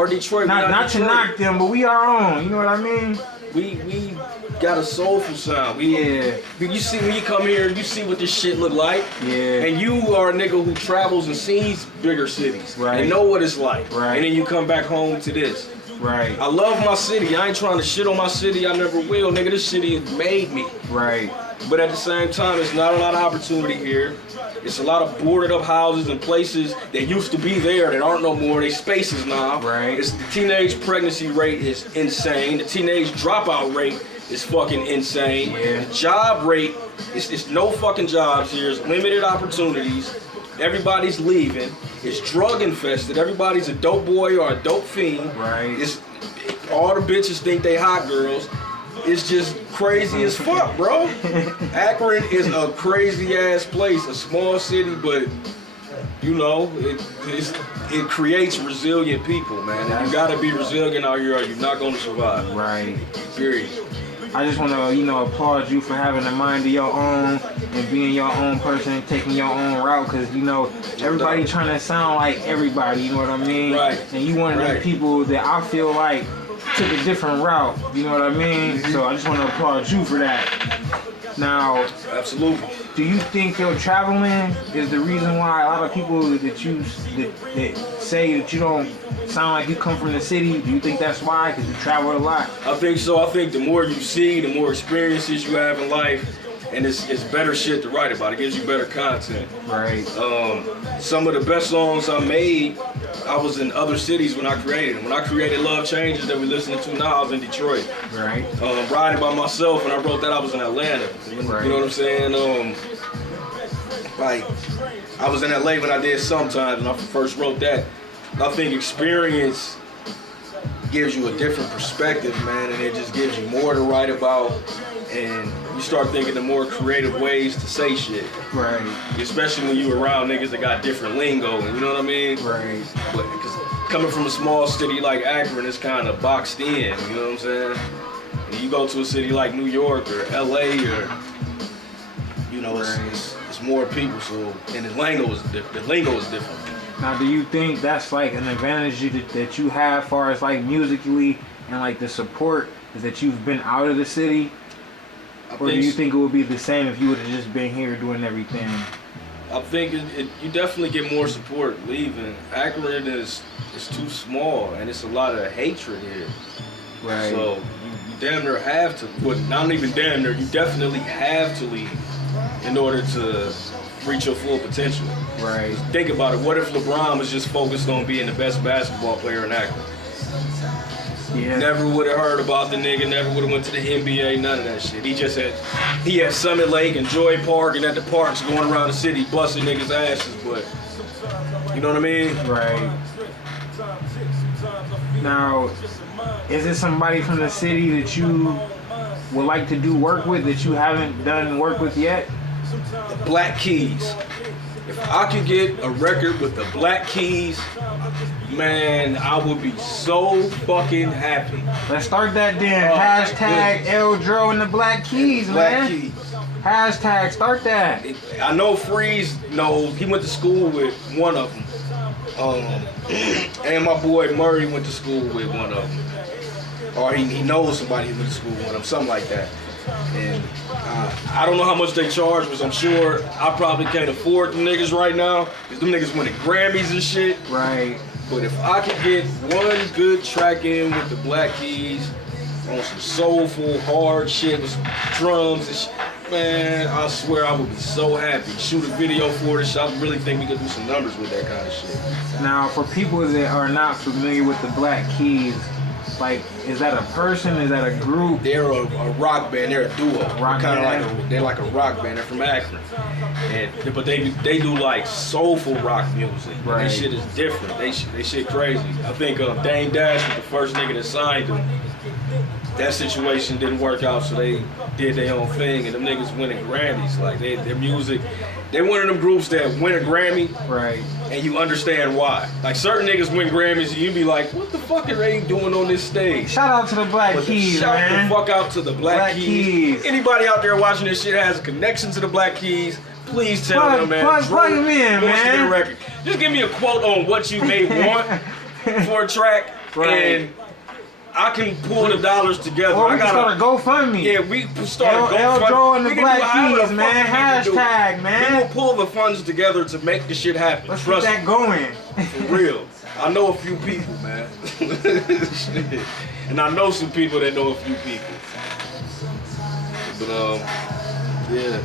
Detroit. Not to knock them, but we our own. You know what I mean? We got a soulful sound. You see when you come here, you see what this shit look like. Yeah. And you are a nigga who travels and sees bigger cities. Right. And know what it's like. Right. And then you come back home to this. Right. I love my city. I ain't trying to shit on my city. I never will. Nigga, this city has made me. Right. But at the same time, it's not a lot of opportunity here. It's a lot of boarded up houses and places that used to be there that aren't no more. They spaces now. Right. The teenage pregnancy rate is insane. The teenage dropout rate is fucking insane. Yeah. The job rate, it's no fucking jobs here. It's limited opportunities. Everybody's leaving. It's drug infested. Everybody's a dope boy or a dope fiend. Right. It's all the bitches think they hot girls. It's just crazy as fuck, bro. Akron is a crazy ass place, a small city, but it creates resilient people, man. And you gotta be resilient out here or you're not gonna survive. Right. Period. I just want to, applaud you for having a mind of your own and being your own person and taking your own route. Cause everybody trying to sound like everybody. You know what I mean? Right. And you one of the people that I feel like took a different route. You know what I mean? So I just want to applaud you for that. Now, Absolutely. do you think your traveling is the reason why a lot of people that say that you don't sound like you come from the city? Do you think that's why? Because you travel a lot. I think so. I think the more you see, the more experiences you have in life, and it's better shit to write about. It gives you better content. Right. Some of the best songs I made, I was in other cities when I created them. When I created Love Changes that we're listening to now, I was in Detroit. Right. Riding by myself, when I wrote that, I was in Atlanta. Right. You know what I'm saying? Like, I was in LA when I did Sometimes, and I first wrote that. I think experience gives you a different perspective, man, and it just gives you more to write about, and you start thinking of more creative ways to say shit. Right. Especially when you around niggas that got different lingo, you know what I mean? Right. But cause coming from a small city like Akron, it's kind of boxed in, you know what I'm saying? And you go to a city like New York or LA or, you know, it's more people, so, and the lingo is different. Now, do you think that's like an advantage that you have, as far as like musically and like the support, is that you've been out of the city? Or do you think it would be the same if you would have just been here doing everything? I think you definitely get more support leaving. Akron is too small, and it's a lot of hatred here. Right. So you damn near have to, but not even damn near, you definitely have to leave in order to reach your full potential. Right. Think about it. What if LeBron was just focused on being the best basketball player in Akron? Yeah. Never would have heard about the nigga, never would have went to the NBA, none of that shit. He had Summit Lake and Joy Park and at the parks going around the city busting niggas' asses, but you know what I mean? Right. Now, is it somebody from the city that you would like to do work with that you haven't done work with yet? The Black Keys. If I could get a record with the Black Keys, man, I would be so fucking happy. Let's start that then. Oh, Hashtag L Dro and the Black Keys, Black man. Keys. Hashtag start that. I know Freeze knows. He went to school with one of them. And my boy Murray went to school with one of them. Or he knows somebody who went to school with them, something like that. And I don't know how much they charge, but I'm sure I probably can't afford them niggas right now. Because them niggas winning Grammys and shit. Right. But if I could get one good track in with the Black Keys on some soulful, hard shit with some drums and shit, man, I swear I would be so happy. Shoot a video for this shit. I really think we could do some numbers with that kind of shit. Now, for people that are not familiar with the Black Keys, like, is that a person? Is that a group? They're a rock band. They're a duo. Rock band? They're like a rock band. They're from Akron, but they do like soulful rock music. Right. That shit is different. They shit crazy. I think Dame Dash was the first nigga that signed them. That situation didn't work out, so they did their own thing, and them niggas winning Grammys. Like their music, they're one of them groups that win a Grammy, Right. and you understand why. Like certain niggas win Grammys, and you be like, what the fuck are they doing on this stage? Shout out to the Black Keys, Shout man. the fuck out to the Black Keys. Anybody out there watching this shit has a connection to the Black Keys, please tell them, man. Plug them in, man. Record. Just give me a quote on what you may want for a track, Right. and I can pull the dollars together. Or we can start a GoFundMe. Yeah, we can start a L GoFundMe. Dro and the We can Black do however Keys, the man. fuck we can do it. Hashtag, man. We will pull the funds together to make the shit happen. Let's Trust get that me. going. For real. I know a few people, man. Shit. And I know some people that know a few people. But yeah.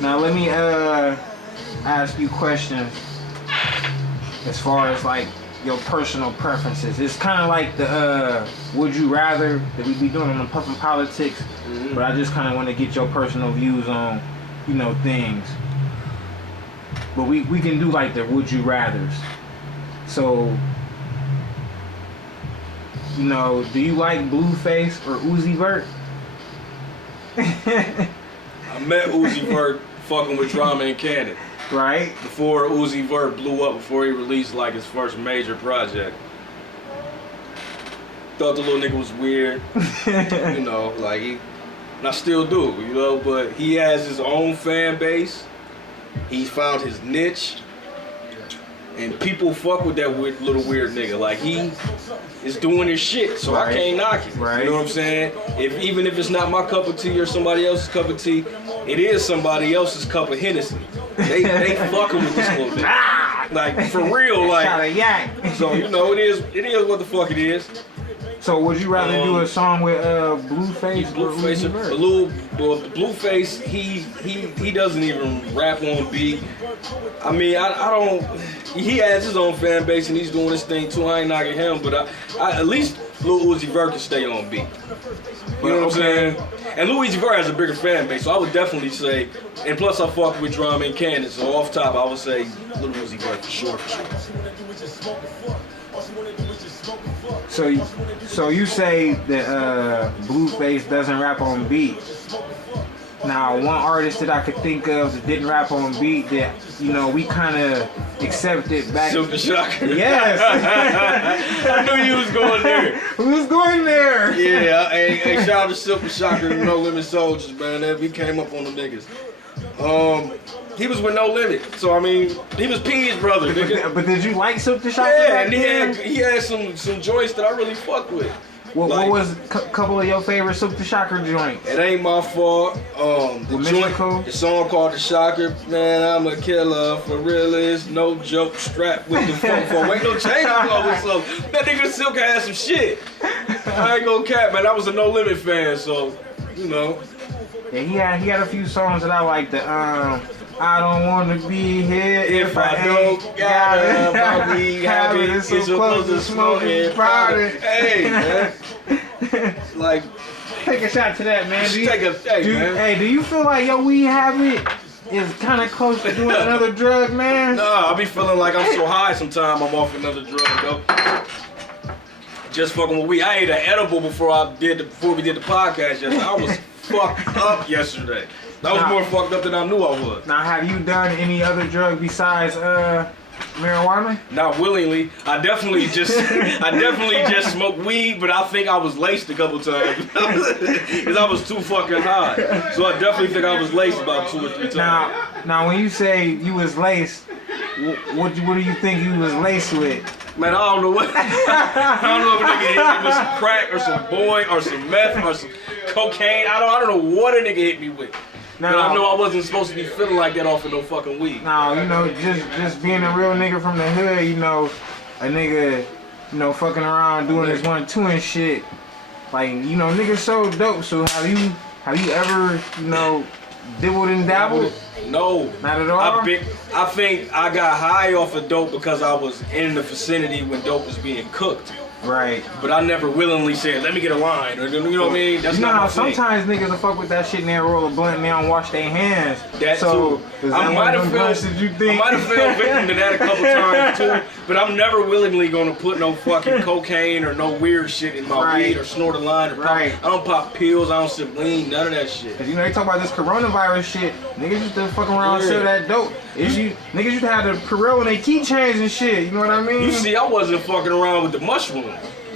Now let me ask you questions as far as like your personal preferences. It's kind of like the would you rather that we be doing on the Puffin Politics, but I just kind of want to get your personal views on, you know, things. But we can do like the would you rathers. So, you know, do you like Blueface or Uzi Vert? I met Uzi Vert fucking with Drama and Cannon. Right? Before Uzi Vert blew up, before he released like his first major project. Thought the little nigga was weird. You know, like and I still do, you know, but he has his own fan base. He found his niche. And people fuck with that little weird nigga. Like, he is doing his shit, so I can't knock it. Right. You know what I'm saying? Even if it's not my cup of tea or somebody else's cup of tea, it is somebody else's cup of Hennessy. They fucking with this little nigga. Like, for real, like. So, you know, it is what the fuck it is. So would you rather do a song with Blueface or Blueface? Blueface, he doesn't even rap on beat. I mean, I don't. He has his own fan base and he's doing his thing too. I ain't knocking him, but I at least Lil Uzi Vert can stay on beat. You know what I'm saying? And Lil Uzi Vert has a bigger fan base, so I would definitely say. And plus, I fuck with Drum and Cannon, so off top, I would say Lil Uzi Vert for sure. So you say that Blueface doesn't rap on beat. Now, one artist that I could think of that didn't rap on beat that, you know, we kind of accepted back. Silk the Shocker. Yes. I knew you was going there. Who's going there? Yeah, hey, shout out to Silk the Shocker and No Limit Soldiers, man. We came up on the niggas. He was with No Limit, so I mean, he was P's brother, nigga. But did you like Silk the Shocker? Yeah, and he had some joints that I really fuck with. What was a couple of your favorite Silk the Shocker joints? It Ain't My Fault. The song called The Shocker. Man, I'm a killer for real. Is no joke. Strapped with the funk for. Ain't no change of so that nigga Silk had some shit. I ain't gonna cap, man. I was a No Limit fan, so you know. Yeah, he had a few songs that I liked. I don't want to be here if I don't got it. My weed habit is so close to smoking powder. Hey, man. Like, take a shot to that, man. Man. Do you feel like your weed habit is kind of close to doing another drug, man? Nah, I be feeling like I'm so high sometimes I'm off another drug, though. Just fucking with weed. I ate an edible before we did the podcast yesterday. I was fucked up yesterday. I was more fucked up than I knew I was. Now, have you done any other drug besides marijuana? Not willingly. I definitely just smoked weed, but I think I was laced a couple times because I was too fucking high. So I definitely think I was laced about 2 or 3 times. Now, when you say you was laced, what do you think you was laced with? Man, I don't know what. I don't know if a nigga hit me with some crack or some boy or some meth or some cocaine. I don't know what a nigga hit me with. But I know I wasn't supposed to be feeling like that off of no fucking weed. Now, you know, just being a real nigga from the hood, you know, a nigga, you know, fucking around doing this 1-2 and shit. Like, you know, niggas so dope. So have you ever, you know, dibbled and dabbled? No. Not at all? I think I got high off of dope because I was in the vicinity when dope was being cooked. Right. But I never willingly said, let me get a line, or you know what I mean? That's not my thing. Sometimes niggas will fuck with that shit and they roll a blunt and they don't wash their hands. That too. I might have fell victim to that a couple times too, but I'm never willingly gonna put no fucking cocaine or no weird shit in my weed or snort a line or pop. I don't pop pills, I don't sip lean, none of that shit. Cause you know they talk about this coronavirus shit, niggas used to fuck around and sell that dope. Niggas used to have the Perel in their keychains and shit, you know what I mean? You see, I wasn't fucking around with the mushroom.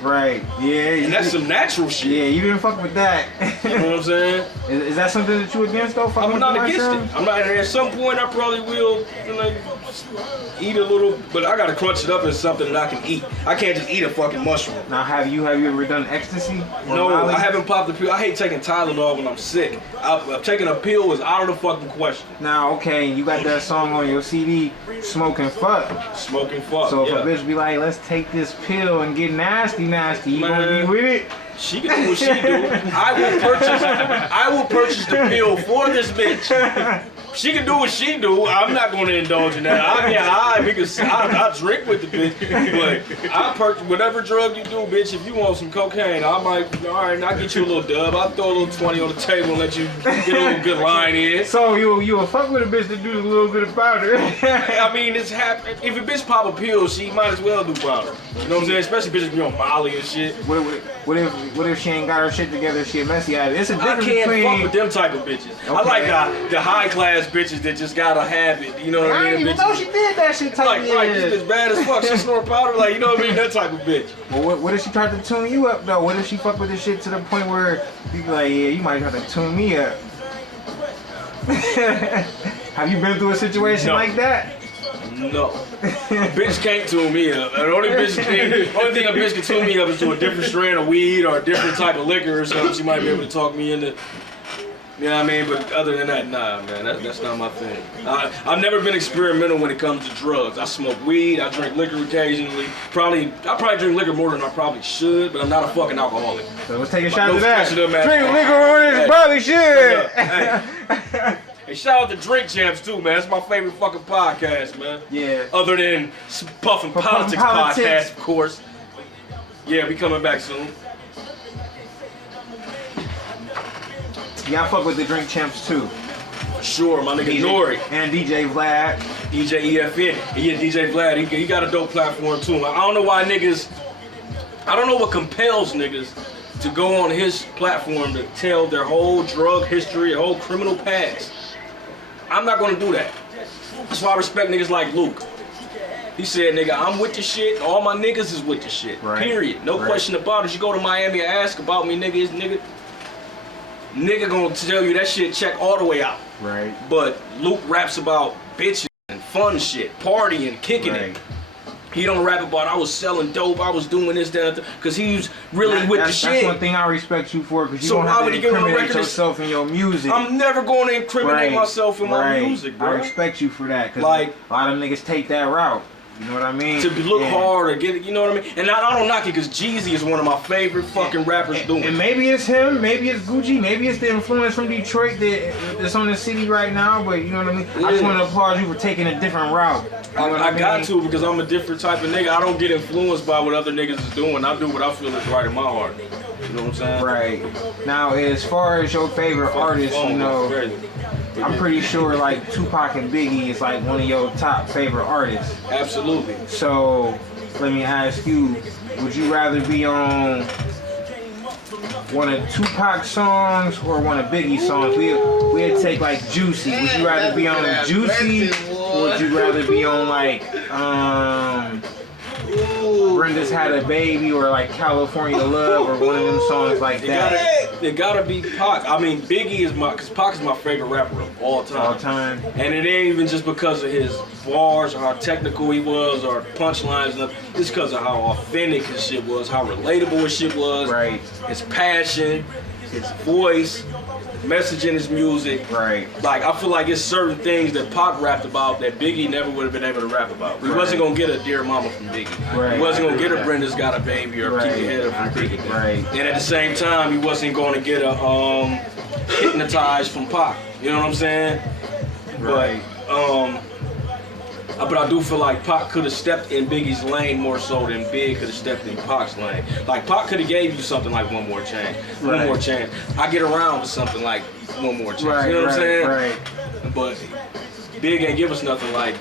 Right, yeah. And that's some natural shit. Yeah, you didn't fuck with that. You know what I'm saying? Is that something that you against though? I'm not against it. I'm not. At some point, I probably will, you know, eat a little, but I gotta crunch it up in something that I can eat. I can't just eat a fucking mushroom. Now, have you ever done ecstasy? No, Molly? I haven't popped a pill. I hate taking Tylenol when I'm sick. Taking a pill is out of the fucking question. Now, okay, you got that song on your CD, Smoking Fuck. Smoking Fuck. So if a bitch be like, let's take this pill and get nasty, you gonna be with it? She can do what she do. I will purchase the pill for this bitch. She can do what she do. I'm not going to indulge in that. I drink with the bitch, but I purchase whatever drug you do, bitch. If you want some cocaine, I might. All right, I'll get you a little dub. I'll throw a little 20 on the table and let you get a little good line in. So you will fuck with a bitch that do a little bit of powder? I mean, it's happening. If a bitch pop a pill, she might as well do powder. You know what I'm saying? Especially bitches be on Molly and shit. What if she ain't got her shit together? She a messy at it. It's a difference between. I can't between. fuck with them type of bitches. Okay. I like the high class bitches that just gotta have it. You know what I mean? I didn't even know she did that shit. Like, this bitch bad as fuck. She snort powder. Like, you know what I mean? That type of bitch. Well, what if she tried to tune you up though? What if she fuck with this shit to the point where you be like, yeah, you might try to tune me up? Have you been through a situation like that? No. A bitch can't tune me up. The only thing a bitch can tune me up is to a different strand of weed or a different type of liquor or something. She might be able to talk me into. You know what I mean? But other than that, nah, man, that's not my thing. I've never been experimental when it comes to drugs. I smoke weed, I drink liquor occasionally. I probably drink liquor more than I probably should, but I'm not a fucking alcoholic. So let's take a shot to that. Drink liquor more than you probably should. Hey, shout out to Drink Champs too, man. That's my favorite fucking podcast, man. Yeah. Other than Puffin' Politics podcast, of course. Yeah, we coming back soon. Yeah, I fuck with the Drink Champs too. Sure, my nigga Nori. And DJ Vlad. DJ EFN. Yeah, DJ Vlad, he got a dope platform too. I don't know why niggas, I don't know what compels niggas to go on his platform to tell their whole drug history, their whole criminal past. I'm not gonna do that. That's why I respect niggas like Luke. He said, nigga, I'm with your shit. All my niggas is with your shit. Right. Period. No question about it. You go to Miami and ask about me, nigga, nigga gonna tell you that shit check all the way out. Right. But Luke raps about bitches and fun shit, partying, kicking it. He don't rap about I was selling dope, I was doing this, that, because he's really with the shit. That's one thing I respect you for, because you don't have to incriminate yourself in your music. I'm never going to incriminate myself in my music, bro. I respect you for that, because like, a lot of niggas take that route. You know what I mean? To look hard or get it, you know what I mean? And I don't knock it because Jeezy is one of my favorite fucking rappers doing it. And maybe it's him, maybe it's Gucci, maybe it's the influence from Detroit that's on the city right now, but you know what I mean? I just want to applaud you for taking a different route. You know I got to because I'm a different type of nigga. I don't get influenced by what other niggas is doing. I do what I feel is right in my heart. You know what I'm saying? Right. Now, as far as your favorite artists, you know, I'm pretty sure like Tupac and Biggie is like one of your top favorite artists. Absolutely. So let me ask you, would you rather be on one of Tupac's songs or one of Biggie's songs? We'd take like Juicy. Would you rather be on Juicy or would you rather be on like Brenda's Had a Baby or like California Love or one of them songs like that? It gotta be Pac. I mean, Biggie is because Pac is my favorite rapper of all time. All time. And it ain't even just because of his bars or how technical he was or punchlines. It's because of how authentic his shit was, how relatable his shit was. Right. His passion, his voice, his message in his music. Right. Like, I feel like it's certain things that Pac rapped about that Biggie never would have been able to rap about. He wasn't gonna get a Dear Mama from Biggie. Right. He wasn't gonna get a Brenda's Got a Baby or Keep Your Head Up from Biggie. Right. And at the same time, he wasn't gonna get a Hypnotized from Pac. You know what I'm saying? Right. But I do feel like Pac could have stepped in Biggie's lane more so than Big could have stepped in Pac's lane. Like Pac could have gave you something like One More Chance. One More Chance. I get around with something like One More Chance. Right, you know what I'm saying? Right. But Big ain't give us nothing like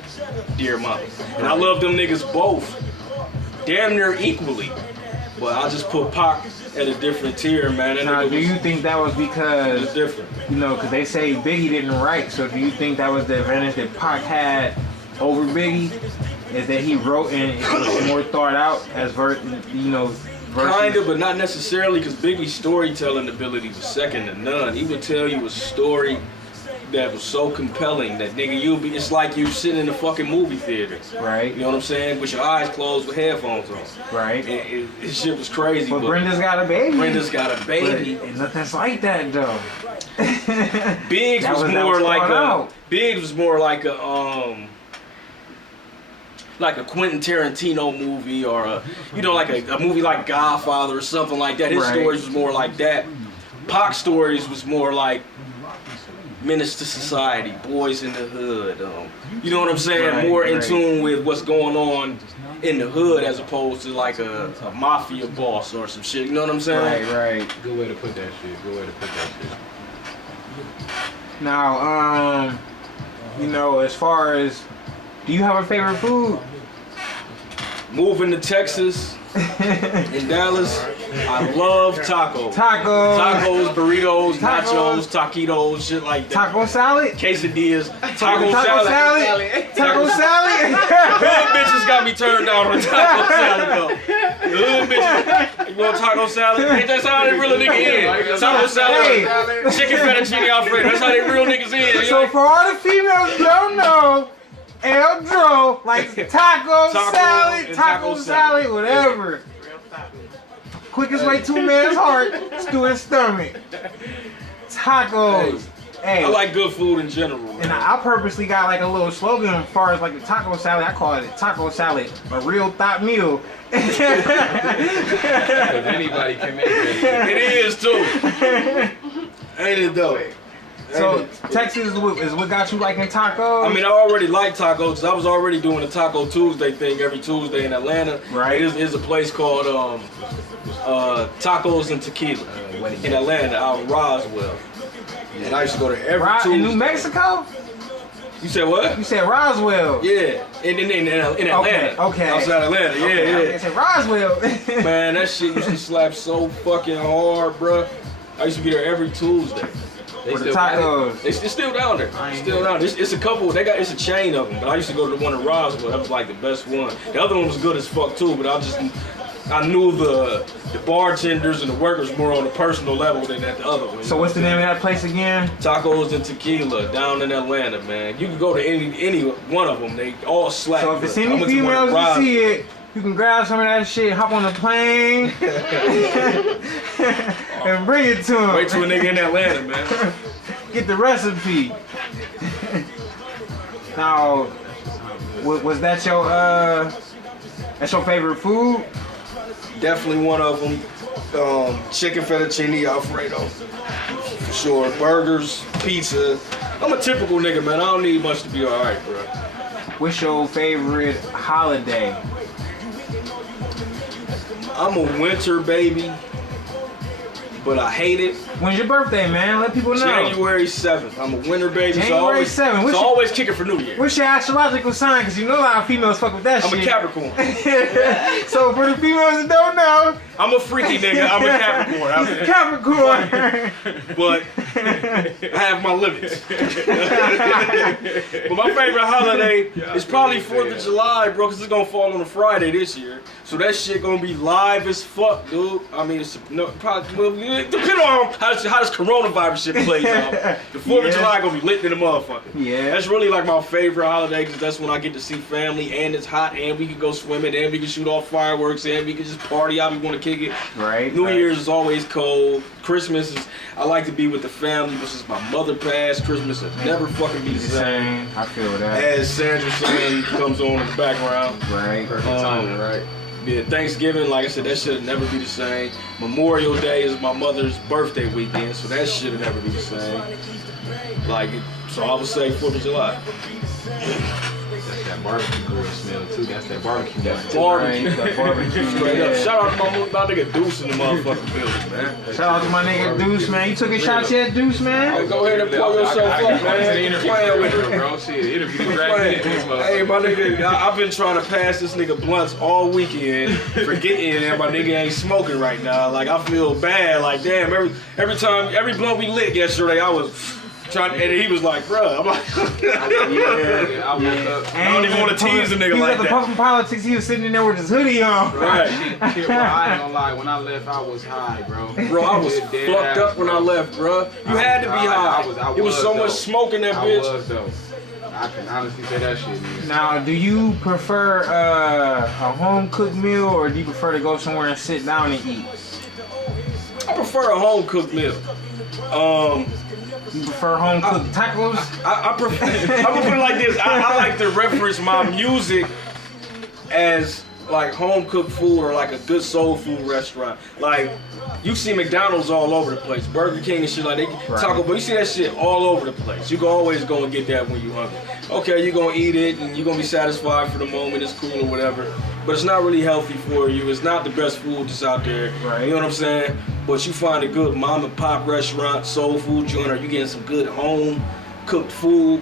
Dear Mama. And I love them niggas both damn near equally. But I just put Pac at a different tier, man. Now, do you think that was because, it's different? You know, because they say Biggie didn't write, so do you think that was the advantage that Pac had over Biggie? Is that he wrote and it was more thought out as verses? Kind of, but not necessarily, because Biggie's storytelling ability was second to none. He would tell you a story that was so compelling that nigga, it's like you sitting in the fucking movie theater. Right. You know what I'm saying? With your eyes closed with headphones on. Right. His shit was crazy. But Brenda's Got a Baby. Brenda's Got a Baby. But nothing's like that though. Biggs was more like a like a Quentin Tarantino movie or a movie like Godfather or something like that. His stories was more like that. Pac's stories was more like Menace to Society, Boys in the Hood. You know what I'm saying? More in tune with what's going on in the hood as opposed to like a mafia boss or some shit. You know what I'm saying? Right. Good way to put that shit. Now, as far as, do you have a favorite food? Moving to Texas, in Dallas, I love tacos. Tacos, burritos, nachos, taquitos, shit like that. Taco salad? Quesadillas. Taco salad? Hood bitches got me turned down on taco salad though. Hood bitches, you want taco salad? Ain't that how they real nigga in? Taco salad, chicken fettuccine alfredo. That's how they real niggas in. So for all the females who don't know, L Dro, like taco salad, taco salad, whatever. Quickest way 2 minutes heart, stew his stomach. Tacos. Hey. I like good food in general. Man. And I purposely got like a little slogan as far as like the taco salad. I call it taco salad, a real thought meal. Because anybody can make it. It is too. Ain't it though? So Texas is what got you liking tacos? I mean, I already like tacos because I was already doing a Taco Tuesday thing every Tuesday in Atlanta. Right. There's a place called Tacos and Tequila in Atlanta, out in Roswell. And I used to go there every Tuesday. In New Mexico? You said what? You said Roswell. Yeah, in Atlanta. Okay. Outside Atlanta, yeah. I said Roswell. Man, that shit used to slap so fucking hard, bruh. I used to be there every Tuesday. For the tacos. It's still down there. Still down there. It's a couple. It's a chain of them. But I used to go to the one in Roswell. That was like the best one. The other one was good as fuck too. But I knew the bartenders and the workers more on a personal level than at the other one. So what's the name of that place again? Tacos and Tequila down in Atlanta, man. You can go to any one of them. They all slap. So if it's any females you see it, you can grab some of that shit, hop on the plane, and bring it to him. Wait till a nigga in Atlanta, man. Get the recipe. Now, was that that's your favorite food? Definitely one of them. Chicken fettuccine Alfredo, for sure. Burgers, pizza. I'm a typical nigga, man. I don't need much to be alright, bro. What's your favorite holiday? I'm a winter baby, but I hate it. When's your birthday, man? Let people know. January 7th. I'm a winter baby, January 7th. So always kicking for New Year. What's your astrological sign? Because you know a lot of females fuck with that I'm shit. a Capricorn. So for the females that don't know, I'm a freaky nigga. I'm a Capricorn. But I have my limits. But my favorite holiday is probably 4th of July, bro, because it's going to fall on a Friday this year. So that shit going to be live as fuck, dude. I mean, it's probably, well, depending on how this coronavirus shit plays out. The 4th of July going to be lit in the motherfucker. Yeah. That's really like my favorite holiday because that's when I get to see family and it's hot and we can go swimming and we can shoot off fireworks and we can just party out. We want to kick it. Right. New Year's is always cold. Christmas is, I like to be with the family, but since my mother passed, Christmas will never fucking be the same. I feel that. As Sandra's son comes on in the background. Right. Right. Yeah, Thanksgiving, like I said, that shit'll never be the same. Memorial Day is my mother's birthday weekend, so that shit'll never be the same. So I would say 4th of July. That's that barbecue grill smell too. That's that barbecue. Barbecue. Straight up. Shout out to my nigga Deuce in the motherfucking building, man. Shout out to my nigga Deuce, man. You took a shot yet, Deuce, man? Hey, go ahead and pour yourself up, man. Playing with it, bro. Shit, interview Hey, my nigga, I've been trying to pass this nigga blunts all weekend, forgetting that my nigga ain't smoking right now. Like, I feel bad. Like, damn, every blunt we lit yesterday, I was trying, and he was like, bruh, I'm like, I woke up. I don't even want to tease a nigga like that. He was at the Puffin Politics, he was sitting in there with his hoodie on. Right. Shit, bro, I ain't gonna lie, when I left, I was high, bro. Bro, I was fucked up when I left, bro. You had to be high. It was so much smoke in that bitch. I was, though. I can honestly say that shit, man. Now, do you prefer a home cooked meal or do you prefer to go somewhere and sit down and eat? I prefer a home cooked meal. You prefer home cooked tacos? I prefer. I'm gonna put it like this. I like to reference my music as like home cooked food or like a good soul food restaurant. Like you see McDonald's all over the place, Burger King and shit like that. Taco Bell, you see that shit all over the place. You can always go and get that when you hungry. Okay, you're gonna eat it and you're gonna be satisfied for the moment. It's cool or whatever. But it's not really healthy for you. It's not the best food that's out there. Right. You know what I'm saying? But you find a good mom and pop restaurant, soul food joint, or you getting some good home cooked food.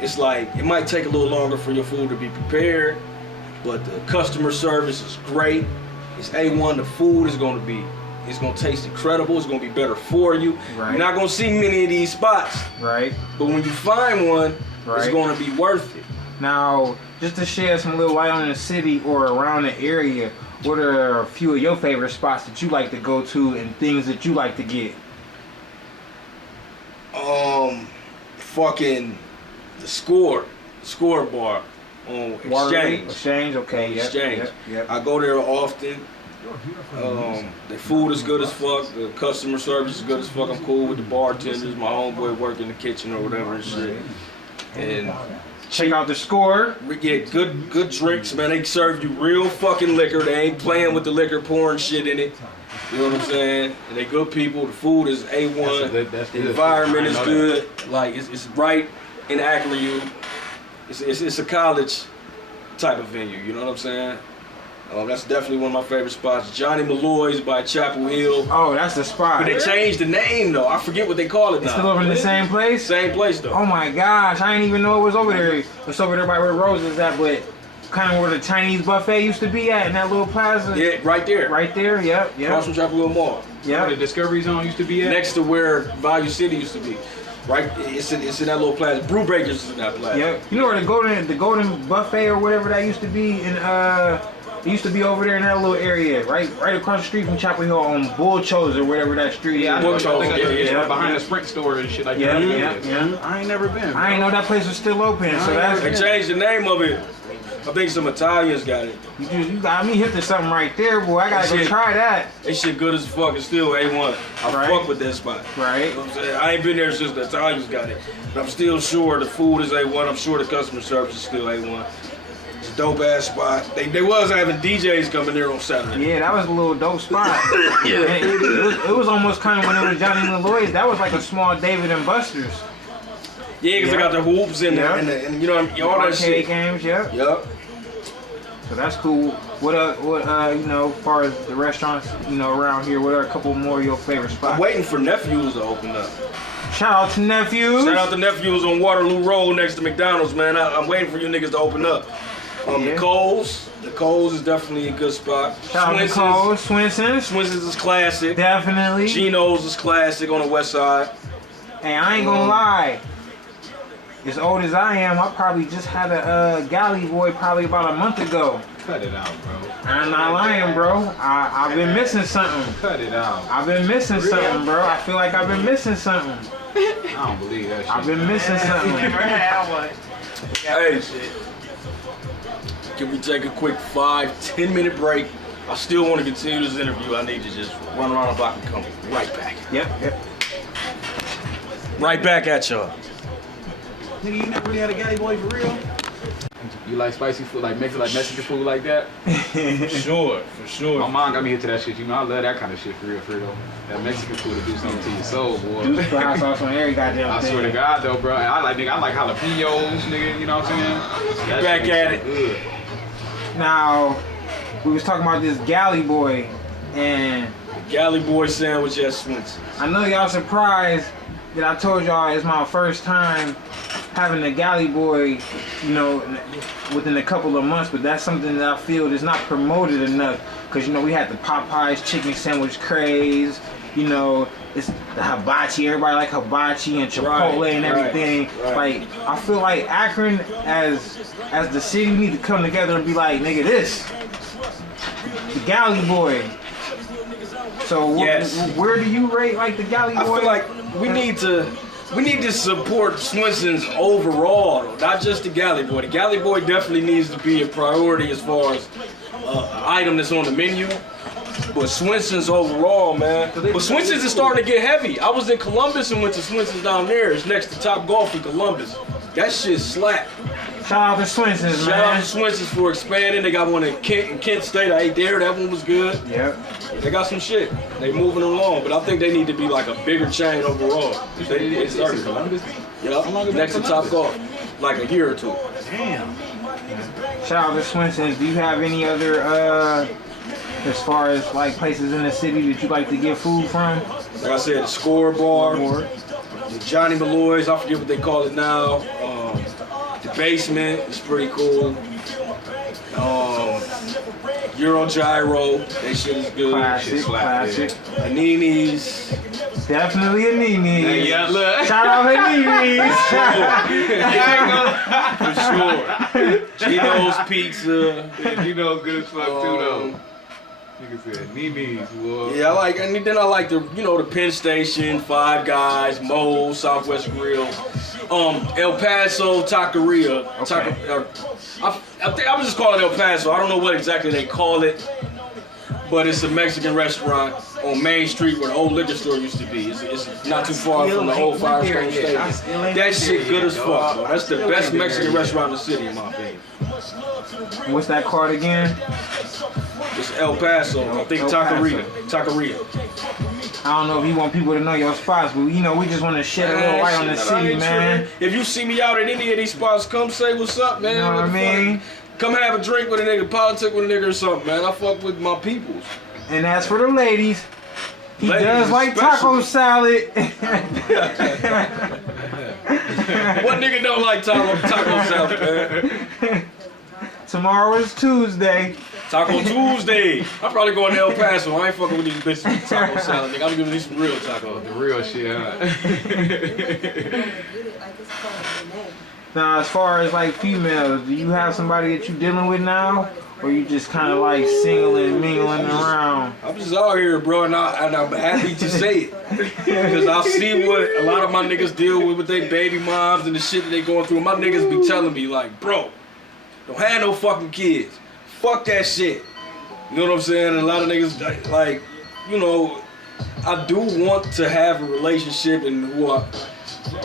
It's like, it might take a little longer for your food to be prepared, but the customer service is great. It's A1, the food is gonna taste incredible. It's gonna be better for you. Right. You're not gonna see many of these spots. Right. But when you find one, Right. it's gonna be worth it. Now, just to shed some little light on the city or around the area, what are a few of your favorite spots that you like to go to and things that you like to get? Fucking the Score. Score Bar on Watergate? Exchange. Exchange, okay, yep, Exchange. yep, yep. I go there often. The food is good as fuck. The customer service is good as fuck. I'm cool with the bartenders. My homeboy work in the kitchen or whatever and shit. And Check out the Score. we get good drinks, man. They serve you real fucking liquor. They ain't playing with the liquor, pouring shit in it. You know what I'm saying? And they good people. The food is A1. That's The good. environment I is know good. Like it's right in Ackley. It's a college type of venue. You know what I'm saying? That's definitely one of my favorite spots. Johnny Malloy's by Chapel Hill. Oh, that's the spot. But they changed the name though. I forget what they call it now. It's still over in the same place? Same place though. Oh my gosh, I didn't even know it was over there. It's over there by where Rose is at, but kind of where the Chinese buffet used to be at in that little plaza. Yeah, right there. Right there, yep, Across yep. from Chapel Hill Mall. Where the Yep. Discovery Zone used to be at. Next to where Value City used to be. Right? It's in that little plaza. Brew Breakers is in that plaza. Yep. You know where the golden buffet or whatever that used to be in it used to be over there in that little area, right across the street from Chapel Hill on Bull Chose or whatever that street Yeah, I is. know. Bull Chose, I think it's yeah. behind the Sprint store and shit like Yeah, that. yeah. I ain't never been. I didn't know that place was still open, so that's They changed the name of it. I think some Italians got it. you got me hip to something right there, boy. I gotta go Shit. try that. That shit good as fuck. It's still A1. I Right. fuck with that spot. Right. You know what I'm saying? I ain't been there since the Italians got it. But I'm still sure the food is A1. I'm sure the customer service is still A1. It's a dope ass spot. They was having DJs coming there on Saturday. Yeah, that was a little dope spot. Yeah. And it was almost kind of when it was Johnny Malloy's. That was like a small David and Buster's. Yeah, because they got the hoops and, Yeah. and you know all that Arcade shit. games, yep. Yup. So that's cool. What you know, as far as the restaurants, you know, around here, what are a couple more of your favorite I'm spots? waiting for Nephews to open up. Shout out to Nephews. Shout out to Nephews on Waterloo Road next to McDonald's, man. I'm waiting for you niggas to open up. Yeah. The Coles is definitely a good spot. Shout out to Cole, Swenson's. Swenson's is classic. Definitely. Geno's is classic on the west side. Hey, I ain't gonna lie. As old as I am, I probably just had a galley boy probably about a month ago. Cut it out, bro. I'm not lying, bro. I've been missing something. Cut it out. I've been missing something, bro. I feel like I've been missing something. I don't believe that shit. I've been missing something. Hey, can we take a quick 5-10 minute break? I still want to continue this interview. I need to just run around the block and come right back. Yep. Right back at y'all. Nigga, you never really had a galley boy for real? You like spicy food, like Mexican food like that? For sure. My mom got me into that shit. You know, I love that kind of shit for real. That Mexican food to do something to your soul, boy. Juice for hot sauce on every goddamn I thing. swear to God, though, bro. I like jalapenos, nigga. You know what I'm saying? That Back shit at so it. Good. Now, we was talking about this galley boy, and Galley Boy sandwich at Swenson's. I know y'all surprised that I told y'all it's my first time having a galley boy, you know, within a couple of months, but that's something that I feel is not promoted enough. Cause you know, we had the Popeyes chicken sandwich craze, you know, it's the hibachi, everybody like hibachi and Chipotle Right, and everything. right. Like, I feel like Akron as the city need to come together and be like, nigga, this, the galley boy. So Yes. where do you rate like the galley boy? I feel like we need to support Swenson's overall, though, not just the Galley Boy. The Galley Boy definitely needs to be a priority as far as an item that's on the menu. But Swenson's overall, man. But Swenson's is starting to get heavy. I was in Columbus and went to Swenson's down there. It's next to Top Golf in Columbus. That shit slap. Shout out to Swenson's, Shout out man. to Swenson's for expanding. They got one in Kent State. I ate there. That one was good. Yep. They got some shit. They moving along, but I think they need to be like a bigger chain overall. They started Columbus? Yup, How long has next to that Top Columbus? Golf, like a year or two. Damn. Shout out to Swenson's. Do you have any other, as far as like places in the city that you like to get food from? Like I said, the Score Bar, Or the Johnny Malloy's, I forget what they call it now. The Basement is pretty cool. Euro Gyro, they shit is good. classic, classic. Panini's. Definitely a Nini's. Yeah, look. Shout out to Nini's. For sure. Geno's Pizza. You know, good as fuck too, though. Nigga said, Nini's, boy. Yeah, I like, and then I like the Penn Station, Five Guys, Moe's, Southwest Grill. El Paso Taqueria. Okay. I think I would just call it El Paso. I don't know what exactly they call it, but it's a Mexican restaurant on Main Street where the old liquor store used to be. It's not too far from the old Firestone Stadium. That shit good as fuck, bro. That's the best Mexican restaurant in the city, in my opinion. What's that called again? It's El Paso. I think El Taqueria. Paso. Taqueria. I don't know if you want people to know your spots, but you know we just want to shed a little light on the city, man. If you see me out at any of these spots, come say what's up, man. You know what I mean? Come have a drink with a nigga, politic with a nigga or something, man. I fuck with my peoples. And as for the ladies, he Ladies does like taco salad. What nigga don't like taco salad, man? Tomorrow is Tuesday. Taco Tuesday. I'm probably going to El Paso. I ain't fucking with these bitches with taco salad, nigga. I'm giving these some real tacos. The real shit, huh? Now, as far as like females, do you have somebody that you dealing with now? Or you just kind of like singling, mingling around? I'm just out here, bro, and I'm happy to say it. Because I see what a lot of my niggas deal with their baby moms and the shit that they going through. My niggas be telling me, like, bro, don't have no fucking kids. Fuck that shit. You know what I'm saying? And a lot of niggas, like, you know, I do want to have a relationship, and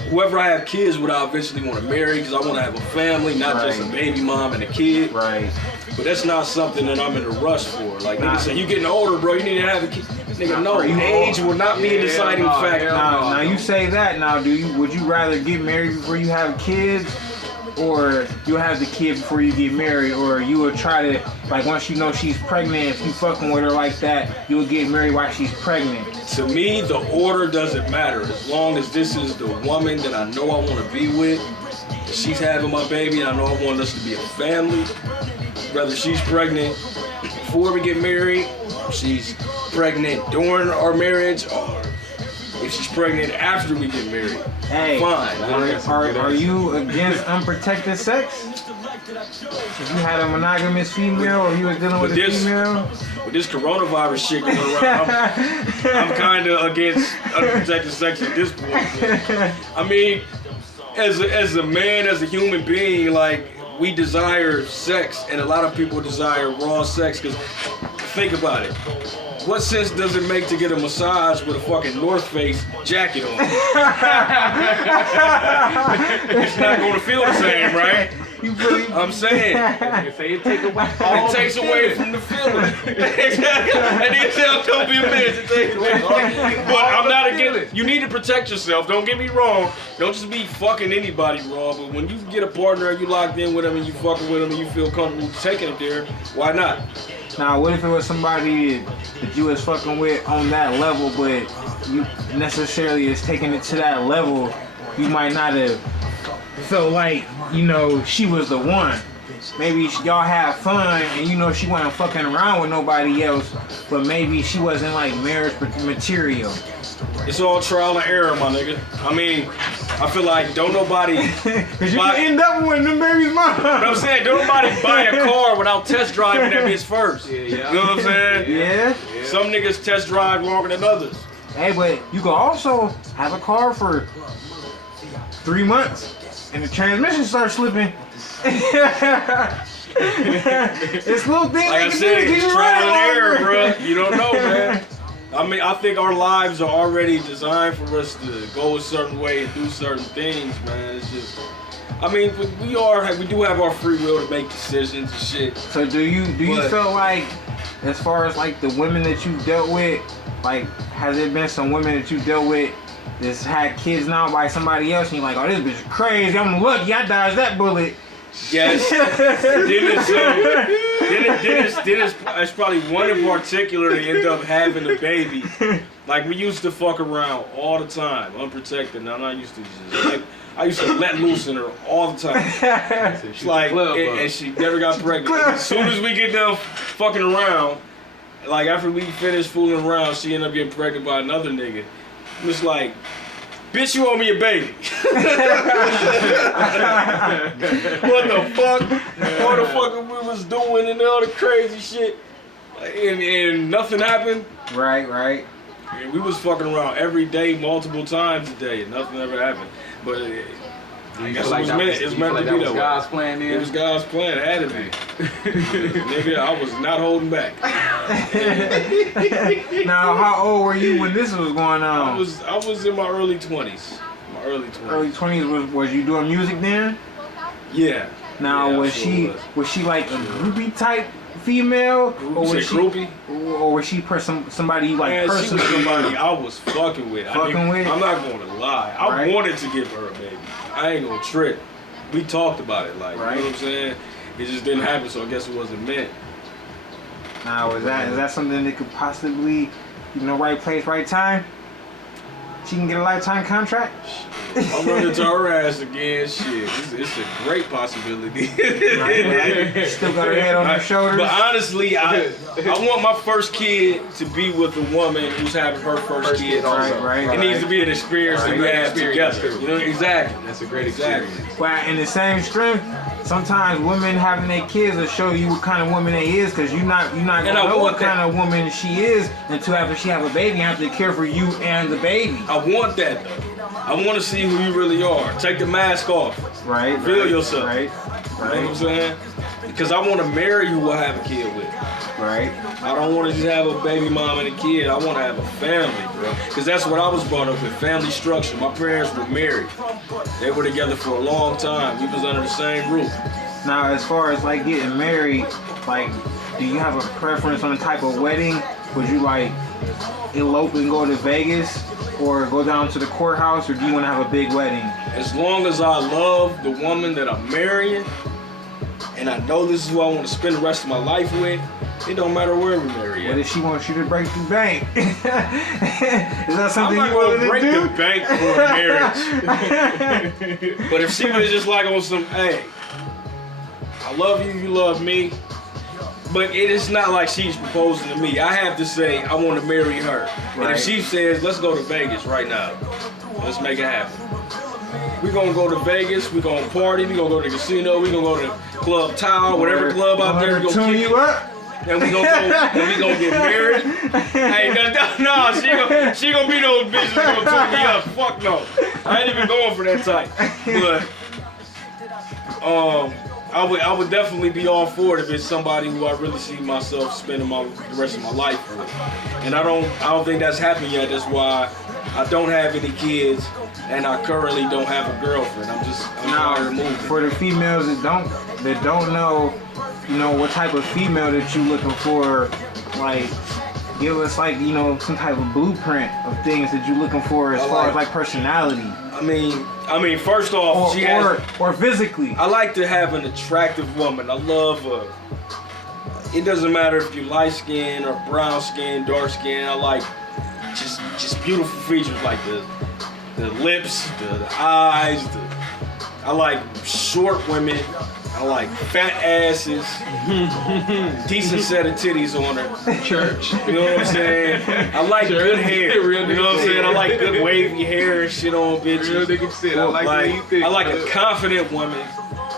whoever I have kids with, I eventually want to marry, because I want to have a family, not just a baby mom and a kid. Right. But that's not something that I'm in a rush for. Like, niggas say, you getting older, bro, you need to have a kid. Nigga, no, age will not be a deciding factor. Now you say that. Now, would you rather get married before you have kids, or you'll have the kid before you get married, or you will try to, like, once you know she's pregnant, if you fucking with her like that, you'll get married while she's pregnant? To me, the order doesn't matter. As long as this is the woman that I know I want to be with, she's having my baby, and I know I want us to be a family. Whether she's pregnant before we get married, she's pregnant during our marriage, or if she's pregnant after we get married. Hey, fine. Are you against unprotected sex? If you had a monogamous female, or you were dealing with a female? With this coronavirus shit going around, I'm kind of against unprotected sex at this point. I mean, as a man, as a human being, like, we desire sex, and a lot of people desire raw sex, because think about it. What sense does it make to get a massage with a fucking North Face jacket on? It's not going to feel the same, right? I'm saying. It takes away from the feeling. And you tell, don't be a bitch. It takes away. But I'm not against. You need to protect yourself. Don't get me wrong. Don't just be fucking anybody raw. But when you get a partner and you locked in with them and you fucking with them and you feel comfortable taking it there, why not? Now, what if it was somebody that you was fucking with on that level, but you necessarily is taking it to that level, you might not have felt like, you know, she was the one. Maybe y'all have fun and you know she wasn't fucking around with nobody else, but maybe she wasn't like marriage material. It's all trial and error, my nigga. I mean, I feel like don't nobody Cause you can end up with them baby's mom. But I'm saying, don't nobody buy a car without test driving that bitch first. You know what I'm saying? Yeah. Some niggas test drive longer than others. Hey, but you can also have a car for 3 months and the transmission starts slipping. It's little things. Like I said, it's trial and error, bro. You don't know, man. I mean, I think our lives are already designed for us to go a certain way and do certain things, man. It's just, I mean, we do have our free will to make decisions and shit. So do you feel like, as far as like the women that you dealt with, like, has there been some women that you dealt with that's had kids now by somebody else and you're like, oh, this bitch is crazy, I'm lucky I dodged that bullet? Yes. Dennis, it's probably one in particular that ended up having a baby. Like, we used to fuck around all the time, unprotected. Now I used to just, like, I used to let loose in her all the time. It's like, and she never got pregnant. As soon as we get done fucking around, like after we finished fooling around, she ended up getting pregnant by another nigga. It's like, bitch, you owe me a baby. What the fuck? What the fuck we was doing and all the crazy shit. And nothing happened. Right. And we was fucking around every day, multiple times a day, and nothing ever happened. But Do you Guess feel like it was that meant- was, it's do you meant feel like to that be was that way. God's plan It then? was God's plan. It had to be. Nigga, I was not holding back. Now, how old were you when this was going on? I was in my early 20s. My early 20s. Early 20s. Was you doing music then? Yeah. Now, Yeah, I was sure she like a groupie type female, or You was said she groupie? or was she somebody you like Man, she was personally? somebody I was fucking with. Fucking with? I'm not gonna lie. I Right. wanted to give her a baby. I ain't gonna trip. We talked about it, like, Right. you know what I'm saying? It just didn't happen, so I guess it wasn't meant. Now, is that something that could possibly, right place, right time? She can get a lifetime contract. I'll run into her ass again. Shit, it's a great possibility. Right. Still got her head on her shoulders. But honestly, I want my first kid to be with a woman who's having her first kid. also. Right. It needs to be an experience that we Right. have Experience, together. too. You know, exactly. That's a great Exactly. experience. Well, in the same strength, sometimes women having their kids will show you what kind of woman they is, because you're not And gonna I know want what that. kind of woman she is until after she have a baby and have to care for you and the baby. I want that though. I want to see who you really are. Take the mask off. Right. Feel right, yourself. Right. You know what I'm Right. saying? Because I want to marry who I have a kid with. Right. I don't want to just have a baby mom and a kid. I want to have a family, bro. Because that's what I was brought up with, family structure. My parents were married. They were together for a long time. We was under the same roof. Now, as far as like getting married, like, do you have a preference on the type of wedding? Would you like elope and go to Vegas, or go down to the courthouse, or do you want to have a big wedding? As long as I love the woman that I'm marrying, and I know this is who I want to spend the rest of my life with, it don't matter where we marry What at. if she wants you to break the bank? Is that I'm something not you gonna willing to break do? the bank for a marriage. But if she was just like on some, hey, I love you, you love me, but it is not like she's proposing to me. I have to say, I want to marry her. And Right. if she says, let's go to Vegas right now, let's make it happen. We're gonna go to Vegas, we're gonna party, we're gonna go to the casino, we're gonna go to Club Tower, whatever club out there, we're tune gonna kick you it. up. And we gonna go, and we gonna get married. Hey, no, she gonna be those bitches gonna turn me up. Fuck no. I ain't even going for that type. But I would definitely be all for it if it's somebody who I really see myself spending the rest of my life with. And I don't think that's happened yet. That's why I don't have any kids, and I currently don't have a girlfriend. I'm out here Now, moving. for the females that don't know, what type of female that you looking for, like, give us like, some type of blueprint of things that you looking for as far as like personality, I mean, first off, or physically. I like to have an attractive woman. I love it doesn't matter if you're light skinned or brown skinned, dark skinned. I like just beautiful features like the lips, the eyes. I like short women. I like fat asses, decent set of titties on her. Church. You know what I'm saying? I like good hair. Real You know what I'm saying? I like good wavy hair and shit on bitches. Real nigga shit. I like the way you think. I like a confident woman.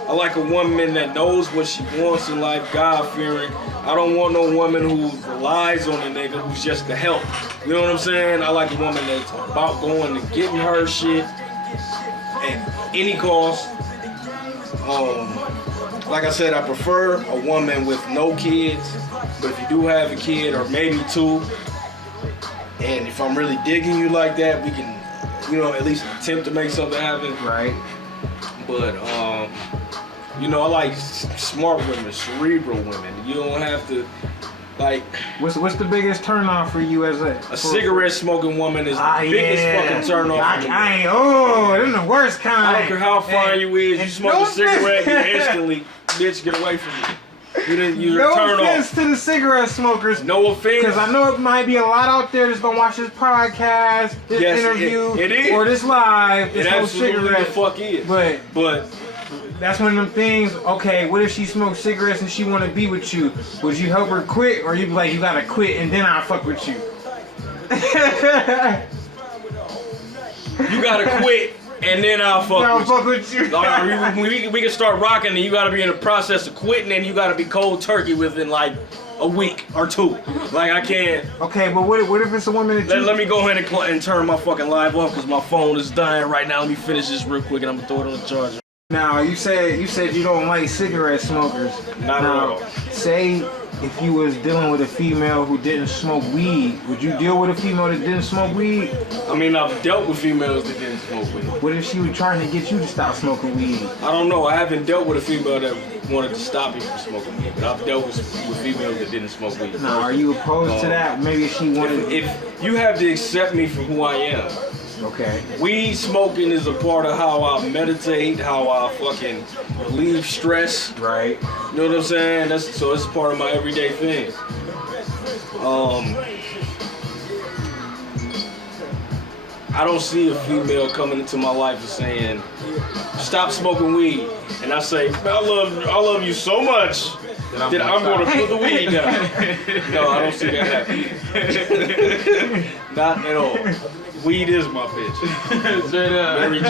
I like a woman that knows what she wants in life, God-fearing. I don't want no woman who relies on a nigga who's just to help. You know what I'm saying? I like a woman that's about going and getting her shit at any cost. Like I said, I prefer a woman with no kids, but if you do have a kid or maybe two, and if I'm really digging you like that, we can, at least attempt to make something happen. Right. But I like smart women, cerebral women. You don't have to, like, What's the biggest turn off for you as a cigarette smoking woman is the biggest fucking turn off. Them the worst kind. I don't care how fine you is, you and smoke no a cigarette, you offense- instantly, bitch, get away from me. You're No turn offense off. to the cigarette smokers. No offense. Because I know it might be a lot out there that's gonna watch this podcast, this Yes, interview, it is. or this live. It This whole absolutely the cigarette. fuck is. But that's one of them things. Okay, what if she smokes cigarettes and she want to be with you? Would you help her quit, or you be like, you gotta quit and then I'll fuck with you? You gotta quit and then I'll fuck with you. Fuck with you. We can start rocking and you gotta be in the process of quitting and you gotta be cold turkey within like a week or two. Like I can't. Okay, but what if it's a woman that you... Let me go ahead and turn my fucking live off because my phone is dying right now. Let me finish this real quick and I'm gonna throw it on the charger. Now, you said you don't like cigarette smokers. Not at all. Say if you was dealing with a female who didn't smoke weed, would you deal with a female that didn't smoke weed? I mean, I've dealt with females that didn't smoke weed. What if she was trying to get you to stop smoking weed? I don't know. I haven't dealt with a female that wanted to stop me from smoking weed, but I've dealt with females that didn't smoke weed. Now, are you opposed to that? Maybe she wanted... If you have to accept me for who I am. Okay. Weed smoking is a part of how I meditate, how I fucking relieve stress. Right. You know what I'm saying? So it's part of my everyday thing. I don't see a female coming into my life and saying, "Stop smoking weed," and I say, "I love you so much that I'm going to put the weed down." No, I don't see that happening. Not at all. Weed is my bitch. Straight up. Mary J.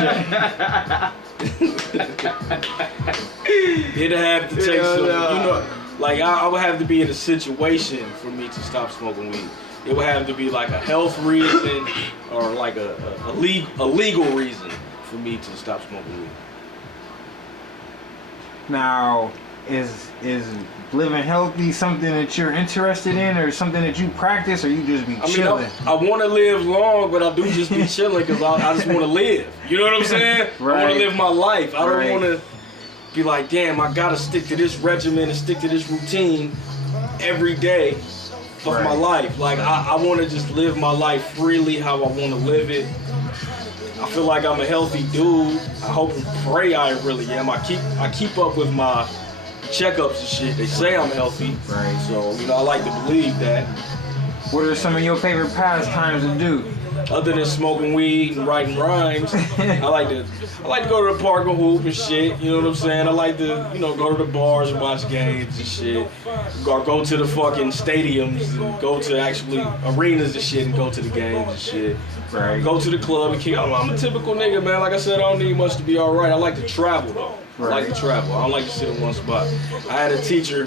It'd have to take some, you know, like I would have to be in a situation for me to stop smoking weed. It would have to be like a health reason or like a legal reason for me to stop smoking weed. Now, is living healthy something that you're interested in, or something that you practice, or you just be chilling? I want to live long, but I do just be chilling because I just want to live. You know what I'm saying? Right. I want to live my life. I don't Right. want to be like, damn, I gotta stick to this regimen and stick to this routine every day of Right. my life. Like I want to just live my life freely how I want to live it. I feel like I'm a healthy dude. I hope and pray I really am. I keep up with my checkups and shit. They say I'm healthy. Right. So, you know, I like to believe that. What are some of your favorite pastimes to do? Other than smoking weed and writing rhymes, I like to go to the park and hoop and shit. You know what I'm saying? I like to, you know, go to the bars and watch games and shit. Or go to the fucking stadiums and go to actually arenas and shit and go to the games and shit. Right. Go to the club and kick. I'm a typical nigga, man. Like I said, I don't need much to be all right. I like to travel though. I like to travel. I don't like to sit in one spot. I had a teacher,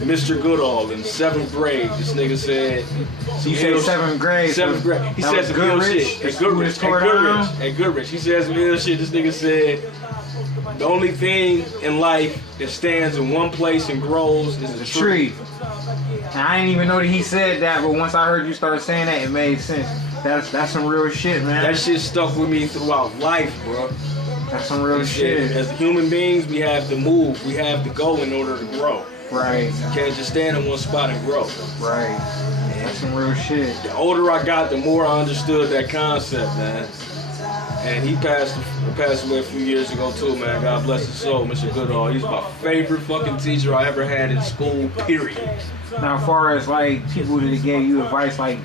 Mr. Goodall, in 7th grade. This nigga said, You said 7th grade. 7th grade. He said some ill shit. At Goodrich. He said some ill shit. This nigga said, the only thing in life that stands in one place and grows is a tree. And I didn't even know that he said that, but once I heard you start saying that, it made sense. That's some real shit, man. That shit stuck with me throughout life, bro. That's some real shit. As human beings, we have to move. We have to go in order to grow. Right. You can't just stand in one spot and grow. Right. That's some real shit. The older I got, the more I understood that concept, man. And he passed away a few years ago too, man. God bless his soul, Mr. Goodall. He's my favorite fucking teacher I ever had in school, period. Now, as far as like people that gave you advice, like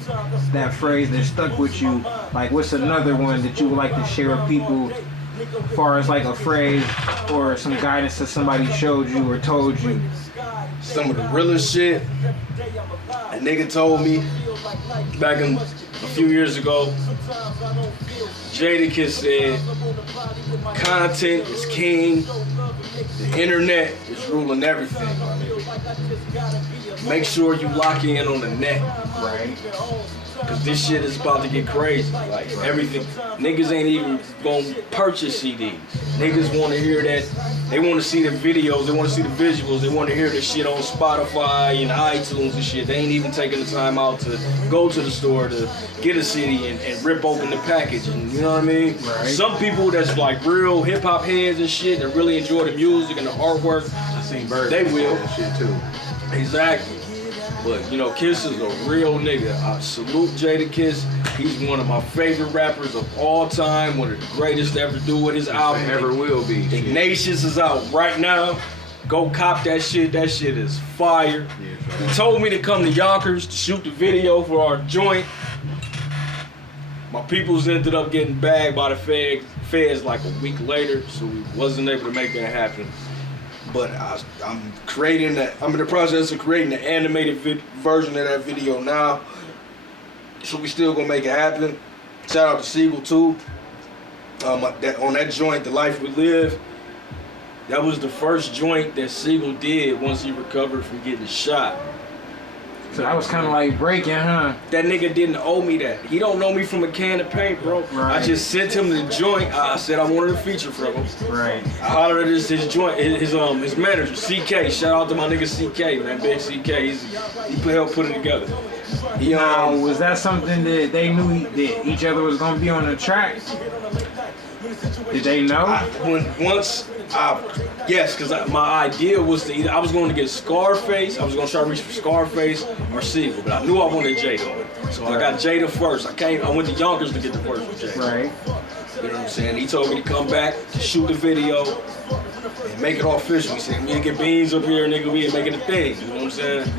that phrase that stuck with you, like what's another one that you would like to share with people? As far as like a phrase or some guidance that somebody showed you or told you. Some of the realest shit a nigga told me back a few years ago. Jadakiss said, content is king, the internet is ruling everything. Make sure you lock in on the net. Right. Cause this shit is about to get crazy. Like everything, niggas ain't even gonna purchase CDs. Niggas want to hear that. They want to see the videos. They want to see the visuals. They want to hear the shit on Spotify and iTunes and shit. They ain't even taking the time out to go to the store to get a CD and rip open the package. And you know what I mean? Right. Some people that's like real hip hop heads and shit that really enjoy the music and the artwork. I seen Bird. They will. That shit too. Exactly. But, you know, Kiss is a real nigga. I salute Jadakiss. He's one of my favorite rappers of all time. One of the greatest to ever do with his album. Ever will be. Ignatius is out right now. Go cop that shit. That shit is fire. Yeah, He told me to come to Yonkers to shoot the video for our joint. My peoples ended up getting bagged by the feds like a week later, so we wasn't able to make that happen. But I'm creating that. I'm in the process of creating the animated version of that video now. So we still gonna make it happen. Shout out to Siegel too. On that joint, The Life We Live. That was the first joint that Siegel did once he recovered from getting shot. So that was kind of like breaking, huh? That nigga didn't owe me that. He don't know me from a can of paint, bro. Right. I just sent him the joint. I said I wanted a feature from him. Right. I hollered at his joint, his manager, CK. Shout out to my nigga CK, man, big CK. He helped put it together. Now, was that something that they knew that each other was gonna be on the track? Did they know? Yes, because my idea was to either I was going to get Scarface, I was going to try to reach for Scarface or Siegel, but I knew I wanted Jada. So I got Jada first. I went to Yonkers to get the first with Jada. Right. You know what I'm saying? He told me to come back to shoot the video and make it all official. He said, "Me and get beans up here, nigga. We ain't making a thing." You know what I'm saying?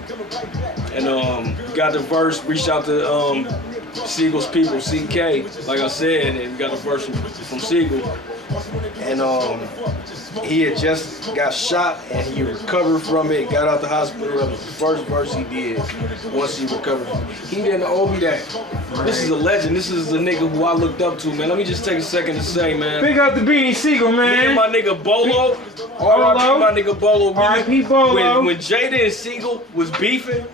And got the verse. Reached out to Siegel's people, CK, like I said, and we got the verse from Siegel. And he had just got shot and he recovered from it, got out the hospital. That was the first verse he did once he recovered from it. He didn't owe me that. Right. This is a legend. This is a nigga who I looked up to, man. Let me just take a second to say, man. Big up the Beanie Siegel, man. Me and my nigga Bolo. R.I.P. my nigga Bolo. R.I.P. Bolo. When Jada and Siegel was beefing,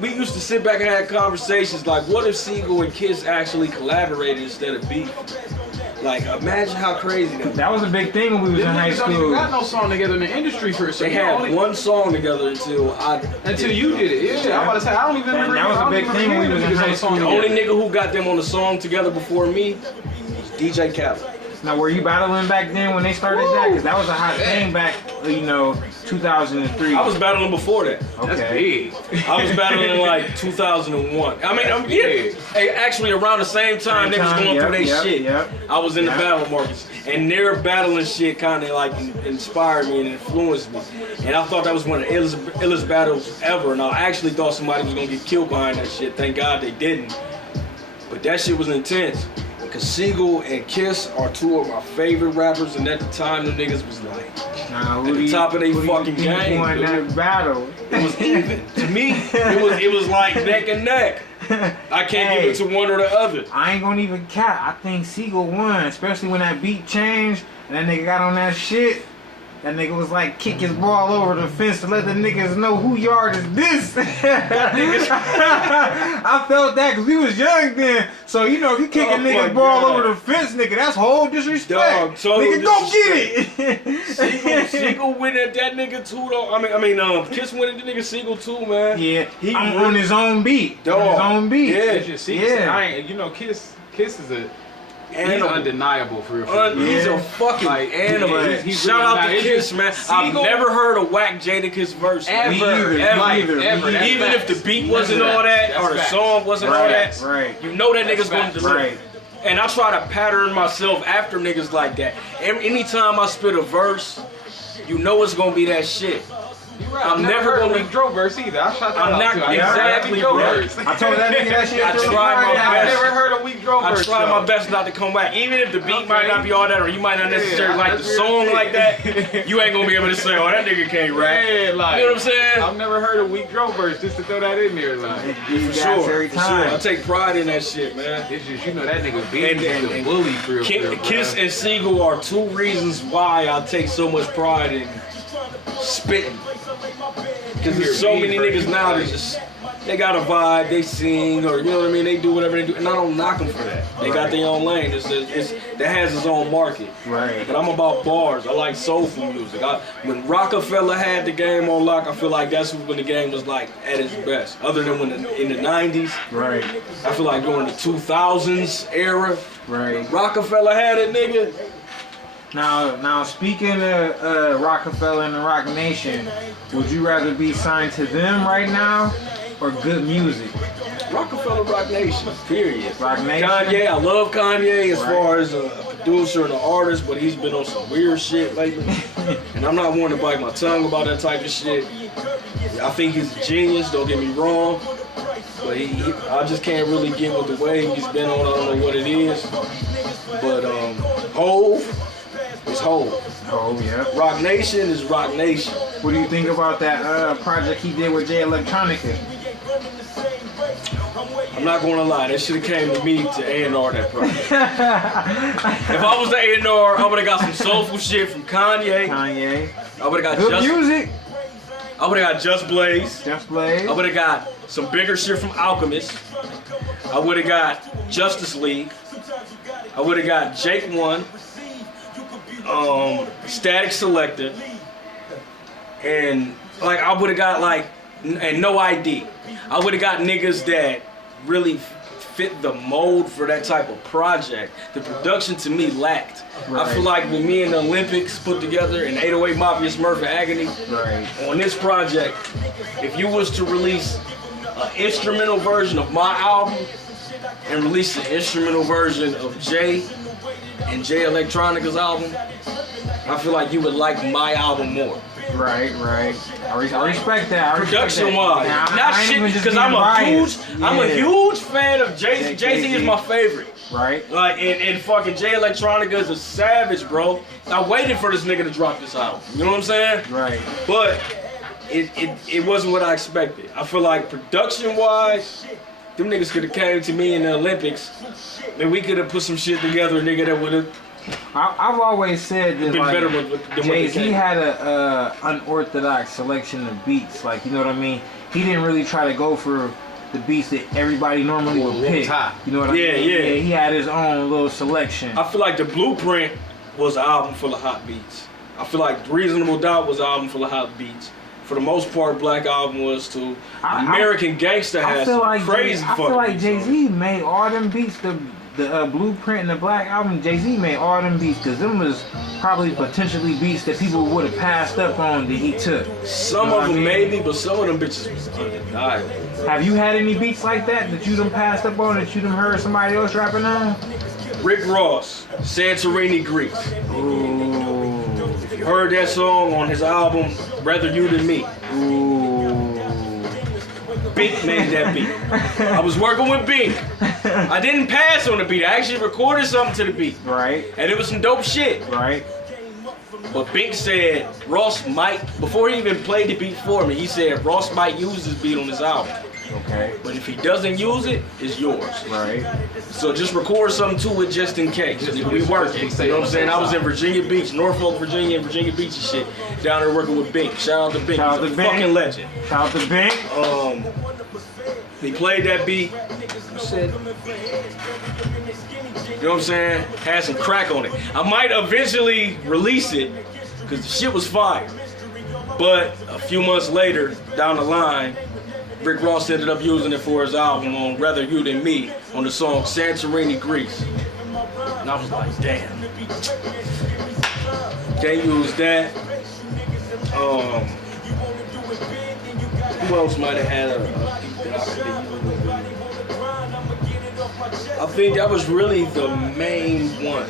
we used to sit back and have conversations like, what if Siegel and Kiss actually collaborated instead of beef? Like, imagine how crazy that was. That was a big thing when we was in high Don't even school. got no song together in the industry for a second. They had one song together until you did it. Yeah, I'm about to say, I don't even remember. That was a big thing when we was in high school. The only nigga who got them on the song together before me was DJ Khaled. Now, were you battling back then when they started that? Because that was a hot thing back, 2003. I was battling before that. Okay. I was battling in like 2001. I mean, hey, actually around the same time they was going through their shit. Yep. I was in the battle markets, and their battling shit kind of like inspired me and influenced me. And I thought that was one of the illest battles ever. And I actually thought somebody was gonna get killed behind that shit. Thank God they didn't. But that shit was intense. Because Siegel and Kiss are two of my favorite rappers, and at the time, them niggas was like now, at the top of their fucking game. Who won that battle? It was even. To me, it was like neck and neck. I can't give it to one or the other. I ain't gonna even cap. I think Siegel won, especially when that beat changed and that nigga got on that shit. That nigga was like kick his ball over the fence to let the niggas know who yard is this. I felt that because we was young then. So if you kick a nigga's ball over the fence, nigga, that's whole disrespect. Dog, nigga, go get it. Siegel went at that nigga too though. I mean, Kiss went at the nigga Siegel too, man. Yeah, he on his own beat. Dog. On his own beat. Yeah. Kiss is a. He's undeniable for real. He's a fucking animal. Shout out to Kiss, man. I've never heard a whack Jadakiss verse. Ever. Even if the beat wasn't all that, or the song wasn't all that, you know that nigga's going to deliver. And I try to pattern myself after niggas like that. Anytime I spit a verse, you know it's going to be that shit. Right. I'm never going to Weak Dro verse either. I shot that I'm not exactly, bro. I told that nigga that shit. I tried my best. I've never heard a Weak Dro verse. I tried my best not to come back. Even if the beat might not be all that, or you might not necessarily like the song like that, you ain't gonna be able to say, "Oh, that nigga can't rap." Yeah, like, you know what I'm saying? I've never heard a Weak Dro verse just to throw that in there, like. For sure. I take pride in that shit, man. It's just that nigga beat the bully for real. Kiss and Siegel are two reasons why I take so much pride in spitting. Because there's so many niggas now that they got a vibe, they sing, or you know what I mean, they do whatever they do, and I don't knock them for that. They got their own lane. That has its own market. Right. But I'm about bars. I like soulful music. When Rockefeller had the game on lock, I feel like that's when the game was like at its best. Other than when in the 90s. Right. I feel like during the 2000s era. Right. Rockefeller had it, nigga. Now speaking of Rockefeller and the Rock Nation, would you rather be signed to them right now or Good Music? Rockefeller Rock Nation, period. Rock Nation? Kanye, I love Kanye as far as a producer and an artist, but he's been on some weird shit lately. And I'm not one to bite my tongue about that type of shit. I think he's a genius, don't get me wrong. But I just can't really get with the way he's been on. I don't know what it is. But Hove is Hove. Oh, yeah. Rock Nation is Rock Nation. What do you think about that project he did with Jay Electronica? I'm not gonna lie, that should have came to me to A&R that project. If I was the A&R, I would have got some soulful shit from Kanye. I would have got Good Music. I would have got Just Blaze. Just Blaze. I would have got some bigger shit from Alchemist. I would have got Justice League. I would have got Jake One, Static Selector, and like I would have got like and No ID. I would have got niggas that really fit the mold for that type of project. The production to me lacked. Right. I feel like when me and the Olympics put together and 808 Mafia, Smurf, and Agony on this project, if you was to release an instrumental version of my album and release an instrumental version of Jay and Jay Electronica's album, I feel like you would like my album more. Right. I respect that. Production wise, not shit, because I'm a huge fan of Jay-Z. Jay-Z is my favorite. Right. Like, and fucking Jay Electronica is a savage, bro. I waited for this nigga to drop this album. You know what I'm saying? Right. But it wasn't what I expected. I feel like production wise, them niggas could have came to me in the Olympics, and we could have put some shit together, nigga, that would have I've always said that been like, better than what they Jay-Z came. had a unorthodox selection of beats. Like, you know what I mean? He didn't really try to go for the beats that everybody normally would pick. You know what I mean? Yeah. He had his own little selection. I feel like The Blueprint was an album full of hot beats. I feel like Reasonable Doubt was an album full of hot beats. For the most part, Black Album was too. American Gangster has some crazy fucking beats. I feel like Jay-Z made all them beats. The Blueprint and the Black Album, Jay-Z made all them beats, because them was probably potentially beats that people would have passed up on that he took. Some of them maybe, but some of them bitches was undeniable. Have you had any beats like that you done passed up on, that you done heard somebody else rapping on? Rick Ross, Santorini, Greece. Ooh. If you heard that song on his album, Rather You Than Me. Ooh. Bink made that beat. I was working with Bink. I didn't pass on the beat. I actually recorded something to the beat. Right. And it was some dope shit. Right. But Bink said Ross might, before he even played the beat for me, he said Ross might use this beat on his album. Okay. But if he doesn't use it, it's yours. Right. So just record something to it just in case. We working. You know what I'm saying? I was in Virginia Beach, Norfolk, Virginia, and Virginia Beach and shit. Down there working with Bink. Shout out to Bink. Shout out He's to a Bink. fucking legend. Shout out to Bink. He played that beat. Said, you know what I'm saying? Had some crack on it. I might eventually release it because the shit was fire. But a few months later, down the line, Rick Ross ended up using it for his album on Rather You Than Me on the song Santorini, Greece. And I was like, damn. Can't use that. Who else might have had a beat that I could have used? I think that was really the main one.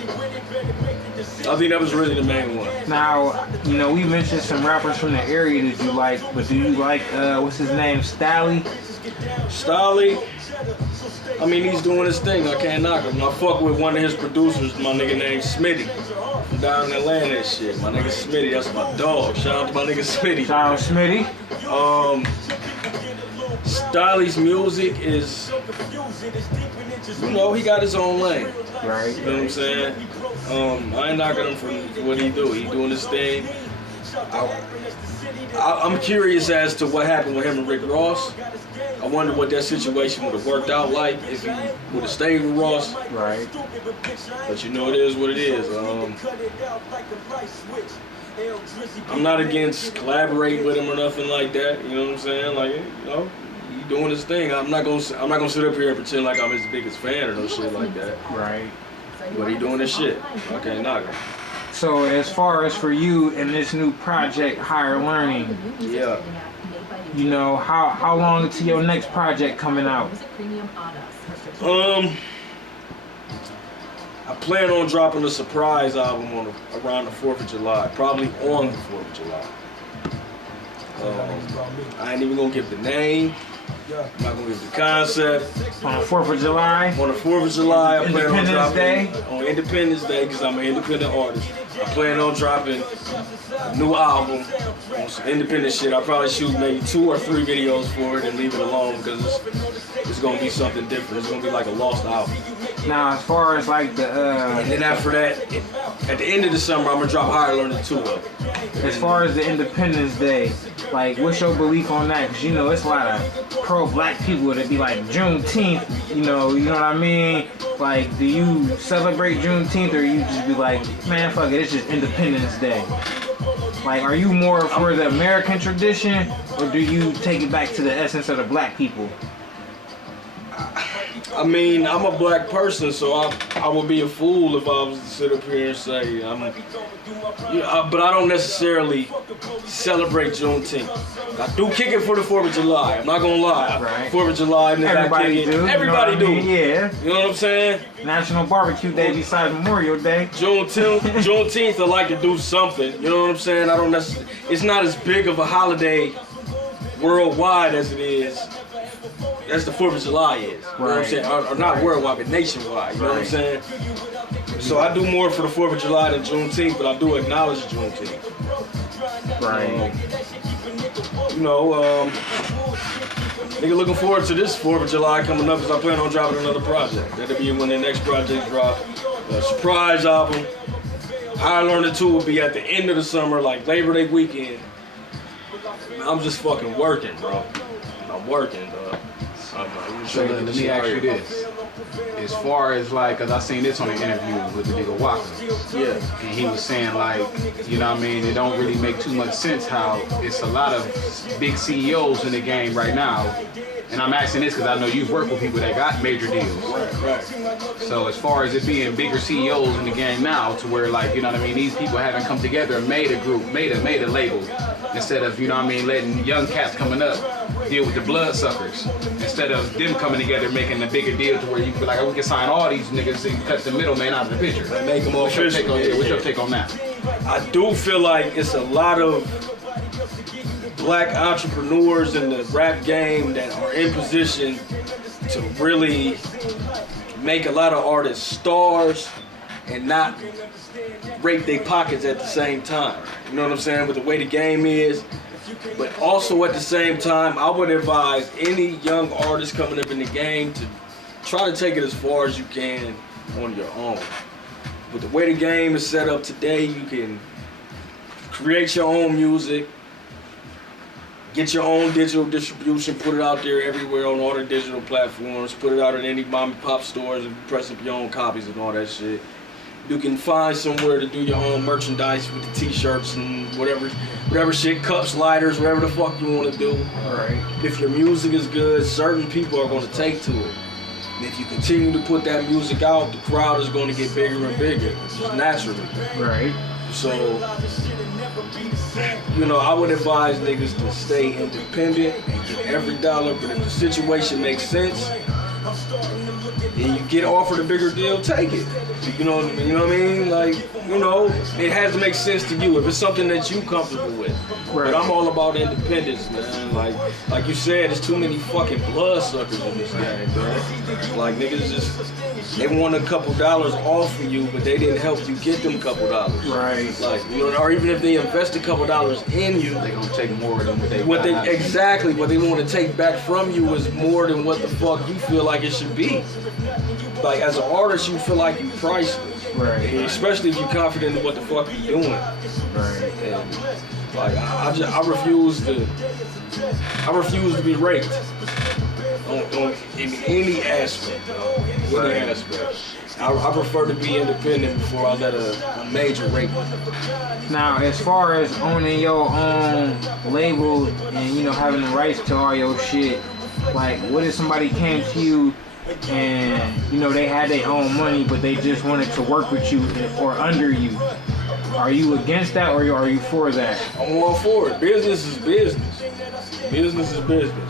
Now, you know, we mentioned some rappers from the area that you like, but do you like, what's his name, Stally? Stally, I mean, he's doing his thing. I can't knock him. I fuck with one of his producers, my nigga named Smitty. From down in Atlanta and shit. My nigga Smitty, that's my dog. Shout out to my nigga Smitty. Shout out Smitty. Stylie's music is, you know, he got his own lane. Right. You know what I'm saying? I ain't knocking him for what he do. He doing his thing. I'm curious as to what happened with him and Rick Ross. I wonder what that situation would have worked out like if he would have stayed with Ross. Right. But you know, it is what it is. I'm not against collaborating with him or nothing like that. You know what I'm saying? Like, you know, he doing his thing. I'm not gonna sit up here and pretend like I'm his biggest fan or no shit like that. Right. But he doing his shit. I can't knock him. So as far as for you in this new project, Higher Learning, Yeah. you know, how long until your next project coming out? I plan on dropping a surprise album on around the 4th of July, probably on the 4th of July. I ain't even gonna give the name. I'm not gonna give the concept. On the 4th of July? On the 4th of July, I plan on Independence dropping Day? on Independence Day because I'm an independent artist. I plan on dropping a new album on some independent shit. I'll probably shoot maybe 2 or 3 videos for it and leave it alone because it's gonna be something different. It's gonna be like a lost album. Now, as far as like the, And then after that, at the end of December, I'm gonna drop Higher Learning 2 up. as far as the Independence Day, Like, what's your belief on that? Because, you know, it's a lot of pro-black people that be like, Juneteenth, you know what I mean? Like, do you celebrate Juneteenth, or you just be like, man, fuck it, it's just Independence Day? Like, are you more for the American tradition, or do you take it back to the essence of the black people? I mean, I'm a black person, so I would be a fool if I was to sit up here and say but I don't necessarily celebrate Juneteenth. I do kick it for the 4th of July. I'm not gonna lie. Right. 4th of July, nigga, Everybody I kick do. it. Everybody you know do. what I mean? Yeah. You know what I'm saying? National Barbecue Day besides Memorial Day. Juneteenth, I like to do something. You know what I'm saying? I don't necessarily. It's not as big of a holiday worldwide as it is. That's the 4th of July is. You know what I'm saying? Or not worldwide, but nationwide. You know what I'm saying? So I do more for the 4th of July than Juneteenth, but I do acknowledge Juneteenth. Right. Nigga, looking forward to this 4th of July coming up because I plan on dropping another project. That'll be when the next project drop. A surprise album. High Learning 2 will be at the end of the summer, like Labor Day weekend. I'm just fucking working, bro. I'm working, dog. So let me ask you this. As far as like, cause I seen this on an interview with the nigga Walker. Yeah. And he was saying like, you know what I mean, it don't really make too much sense how it's a lot of big CEOs in the game right now. And I'm asking this because I know you've worked with people that got major deals. Right. So as far as it being bigger CEOs in the game now, to where like, you know what I mean, these people haven't come together and made a group, made a label, instead of, you know what I mean, letting young cats coming up deal with the bloodsuckers, instead of them coming together making a bigger deal to where you feel like, oh, we can sign all these niggas and cut the middleman out of the picture. Make them all official. What's your take on that? I do feel like it's a lot of black entrepreneurs in the rap game that are in position to really make a lot of artists stars and not rape their pockets at the same time. You know what I'm saying? With the way the game is. But also at the same time, I would advise any young artist coming up in the game to try to take it as far as you can on your own. But the way the game is set up today, you can create your own music, get your own digital distribution, put it out there everywhere on all the digital platforms, put it out in any mom and pop stores and press up your own copies and all that shit. You can find somewhere to do your own merchandise with the t-shirts and whatever shit, cups, lighters, whatever the fuck you want to do. Right. If your music is good, certain people are going to take to it. And if you continue to put that music out, the crowd is going to get bigger and bigger, just naturally. Right. So, you know, I would advise niggas to stay independent and get every dollar, but if the situation makes sense and you get offered a bigger deal, take it. You know what I mean? Like, you know, it has to make sense to you if it's something that you comfortable with. Right. But I'm all about independence, man. Like you said, there's too many fucking bloodsuckers in this game, bro. Like niggas just, they want a couple dollars off of you, but they didn't help you get them couple dollars. Right. Like, you know, or even if they invest a couple dollars in you, They gonna take more than what they got. exactly what they want to take back from you is more than what the fuck you feel like it should be. Like as an artist, you feel like you priceless. Right. And especially if you're confident in what the fuck you're doing. Right. And like I refuse to be raped in any aspect. Any aspect. I prefer to be independent before I let a major rape me. Now, as far as owning your own label and, you know, having the rights to all your shit, like, what if somebody came to you and, you know, they had their own money, but they just wanted to work with you or under you? Are you against that, or are you for that? I'm all for it. Business is business. Business is business.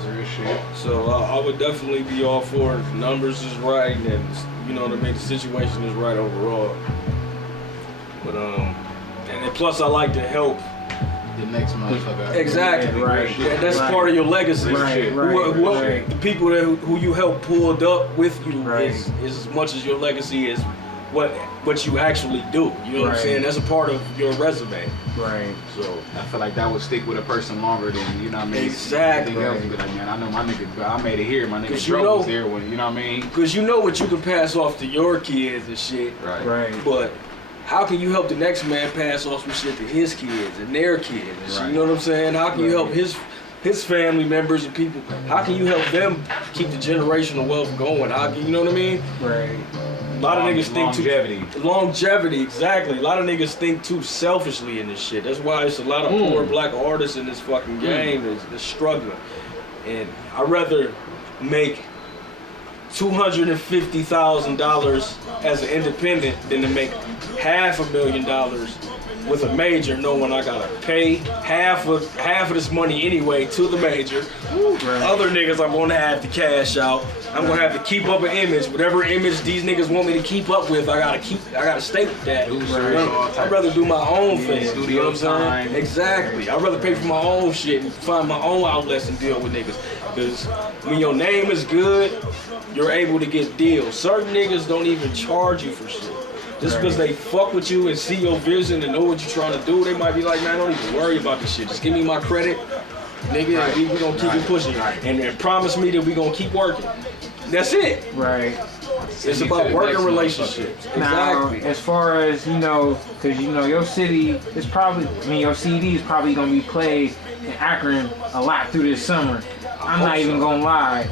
So I would definitely be all for it if the numbers is right and, you know what I mean, the situation is right overall. But and then plus I like to help. The next motherfucker. Exactly. Right. Yeah, that's Right. part of your legacy. Right, The people who you help pulled up with you Right. is as much as your legacy is what you actually do. You know what I'm Right. saying? That's a part of your resume. Right. So I feel like that would stick with a person longer than, you know what I mean? Exactly. Anything else. But like, man, I know my nigga, I made it here. My nigga 'Cause you Dro know- was there when, you know what I mean? because you know what you can pass off to your kids and shit. Right. Right. But how can you help the next man pass off some shit to his kids and their kids? Right. You know what I'm saying? How can you help his family members and people? How can you help them keep the generational wealth going? How can, you know what I mean? Right. A lot of niggas think longevity. Longevity, exactly. A lot of niggas think too selfishly in this shit. That's why it's a lot of poor black artists in this fucking game that's struggling. And I'd rather make $250,000 as an independent than to make $500,000 with a major, knowing I gotta pay half of this money anyway to the major. Right. Other niggas I'm gonna have to cash out. I'm gonna have to keep up an image. Whatever image these niggas want me to keep up with, I gotta stay with that. I'd rather do my own thing. You know what I'm saying? Exactly. I'd rather pay for my own shit and find my own outlets and deal with niggas. Because when your name is good, you're able to get deals. Certain niggas don't even charge you for shit. Just because they fuck with you and see your vision and know what you're trying to do, they might be like, man, don't even worry about this shit. Just give me my credit, nigga, and we gonna keep it pushing. And promise me that we gonna keep working. That's it. Right. It's about working relationships. Now, Exactly. as far as, because, your city is probably, your CD is probably going to be played in Akron a lot through this summer. I'm not even going to lie.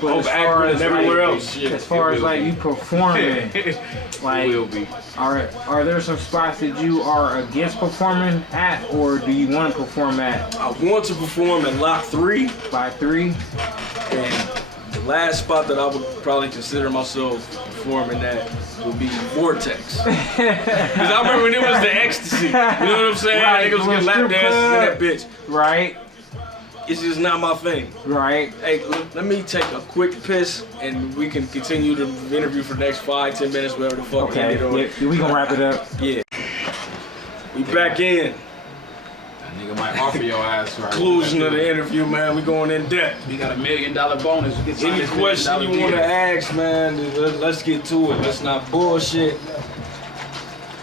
But as far Akron as and everywhere like, else, shit, as far as like you performing, like, will be. are there some spots that you are against performing at, or do you want to perform at? I want to perform at Lock 3. By 3? And the last spot that I would probably consider myself performing at would be Vortex. Because I remember when it was the ecstasy. You know what I'm saying? Right, Niggas get lap strip dances in club. that bitch. Right. It's just not my thing. Right. Hey, let me take a quick piss and we can continue the interview for the next 5-10 minutes, whatever the fuck we Okay. need on it. Yeah, we gonna wrap it up. Yeah. We back in. That nigga might offer your ass right. Conclusion of the interview, man. We going in depth. We got $1 million bonus. You get Any this question $1 you million want to deal. ask, man, let's get to it. Let's not bullshit.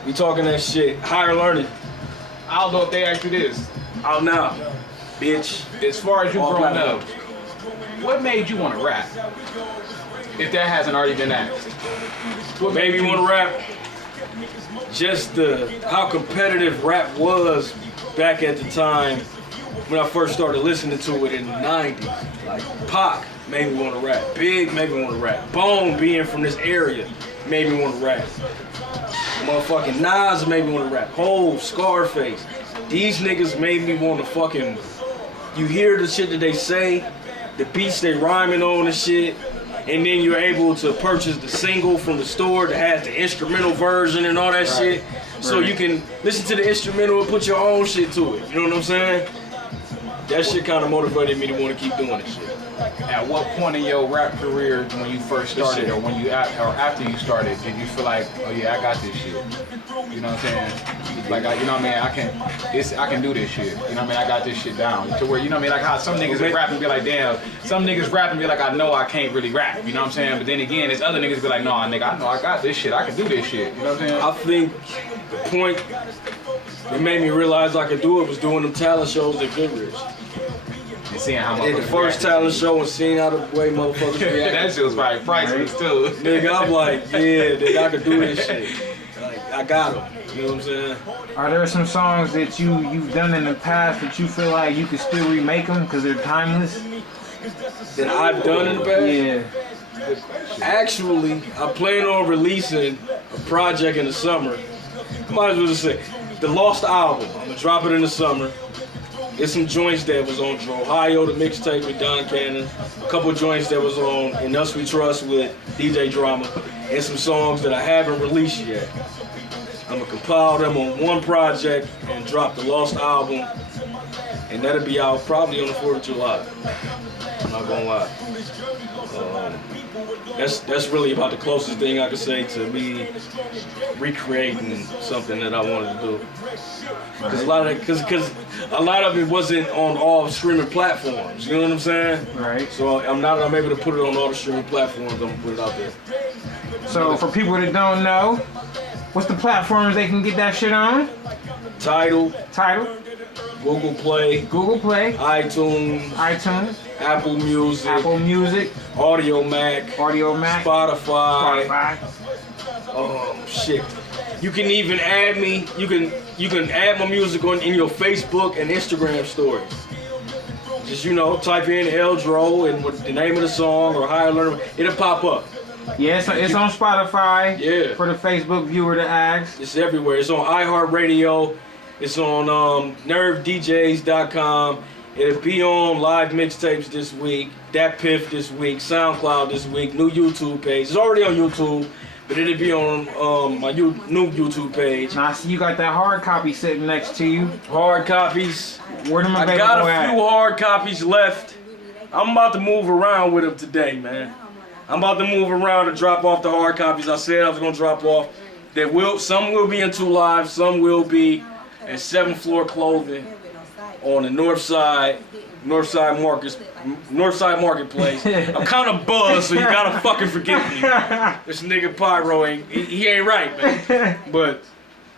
We talking that shit. Higher learning. I don't know if they asked you this. Out now, bitch. As far as you All growing black up, what made you want to rap? If that hasn't already been asked. What Made made me want to rap. Just how competitive rap was back at the time when I first started listening to it in the 90s. Like Pac made me want to rap. Big made me want to rap. Bone being from this area made me want to rap. Motherfucking Nas made me want to rap. Hove, Scarface. These niggas made me want to fucking... You hear the shit that they say, the beats they rhyming on and shit, and then you're able to purchase the single from the store that has the instrumental version and all that shit. So you can listen to the instrumental and put your own shit to it. You know what I'm saying? That shit kind of motivated me to want to keep doing this shit. At what point in your rap career, when you first started, or when you or after you started, did you feel like, oh yeah, I got this shit? You know what I'm saying? Like, you know what I mean? I can do this shit. You know what I mean? I got this shit down. To where, you know what I mean? Like how some niggas rap and be like, damn. Some niggas rap and be like, I know I can't really rap. You know what I'm saying? But then again, there's other niggas be like, nah, nigga, I know I got this shit. I can do this shit. You know what I'm saying? I think the point that made me realize I could do it was doing them talent shows at Goodrich. And seeing how I did the first talent show and seeing how the way motherfuckers react. That shit was probably priceless too. Nigga, I'm like, yeah, nigga, I could do this shit. Like, I got them. You know what I'm saying? Are there some songs that you've done in the past that you feel like you could still remake them because they're timeless? That I've done in the past? Yeah. Actually, I plan on releasing a project in the summer. Might as well just say, the Lost album. I'm gonna drop it in the summer. There's some joints that was on Dro, Ohio, the mixtape with Don Cannon. A couple joints that was on In Us We Trust with DJ Drama. And some songs that I haven't released yet. I'm gonna compile them on one project and drop the Lost album. And that'll be out probably on the 4th of July. I'm not gonna lie. That's really about the closest thing I could say to me recreating something that I wanted to do. Because a lot of it wasn't on all streaming platforms. You know what I'm saying? Right. So I'm able to put it on all the streaming platforms. I'm gonna put it out there. So for people that don't know, what's the platforms they can get that shit on? Tidal, Google Play, iTunes, Apple Music, Apple Music, Audio Mac, Audio Mac, Spotify. Spotify. Shit. You can even add me. You can add my music in your Facebook and Instagram stories. Just type in L Dro and what the name of the song or how I learn. It'll pop up. Yeah, it's on Spotify. Yeah. For the Facebook viewer to ask. It's everywhere. It's on iHeartRadio. It's on NerveDJs.com. It'll be on live mixtapes this week. Dat Piff this week. SoundCloud this week. New YouTube page. It's already on YouTube, but it'll be on my new YouTube page. Now I see you got that hard copy sitting next to you. Hard copies. Where them I got a few hard copies left. I'm about to move around with them today, man. I'm about to move around and drop off the hard copies. I said I was gonna drop off. Some will be in 2 Live, some will be at 7th Floor Clothing on the North Side Marketplace. I'm kind of buzzed, so you gotta fucking forgive me. This nigga Pyro he ain't right, man. But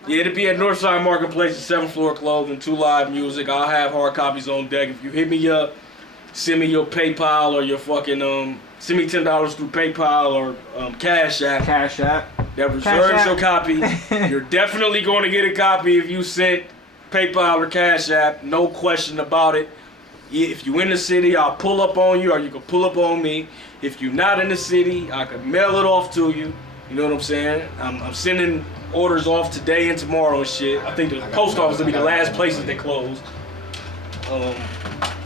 yeah, it'll be at Northside Marketplace, 7th Floor Clothing, 2 Live Music. I'll have hard copies on deck. If you hit me up, send me your PayPal or your fucking send me $10 through PayPal or Cash App. Cash App. That reserves your copy. You're definitely going to get a copy if you sent PayPal or Cash App. No question about it. If you in the city, I'll pull up on you, or you can pull up on me. If you're not in the city, I can mail it off to you. You know what I'm saying? I'm sending orders off today and tomorrow and shit. I think the post office will be the last places they close.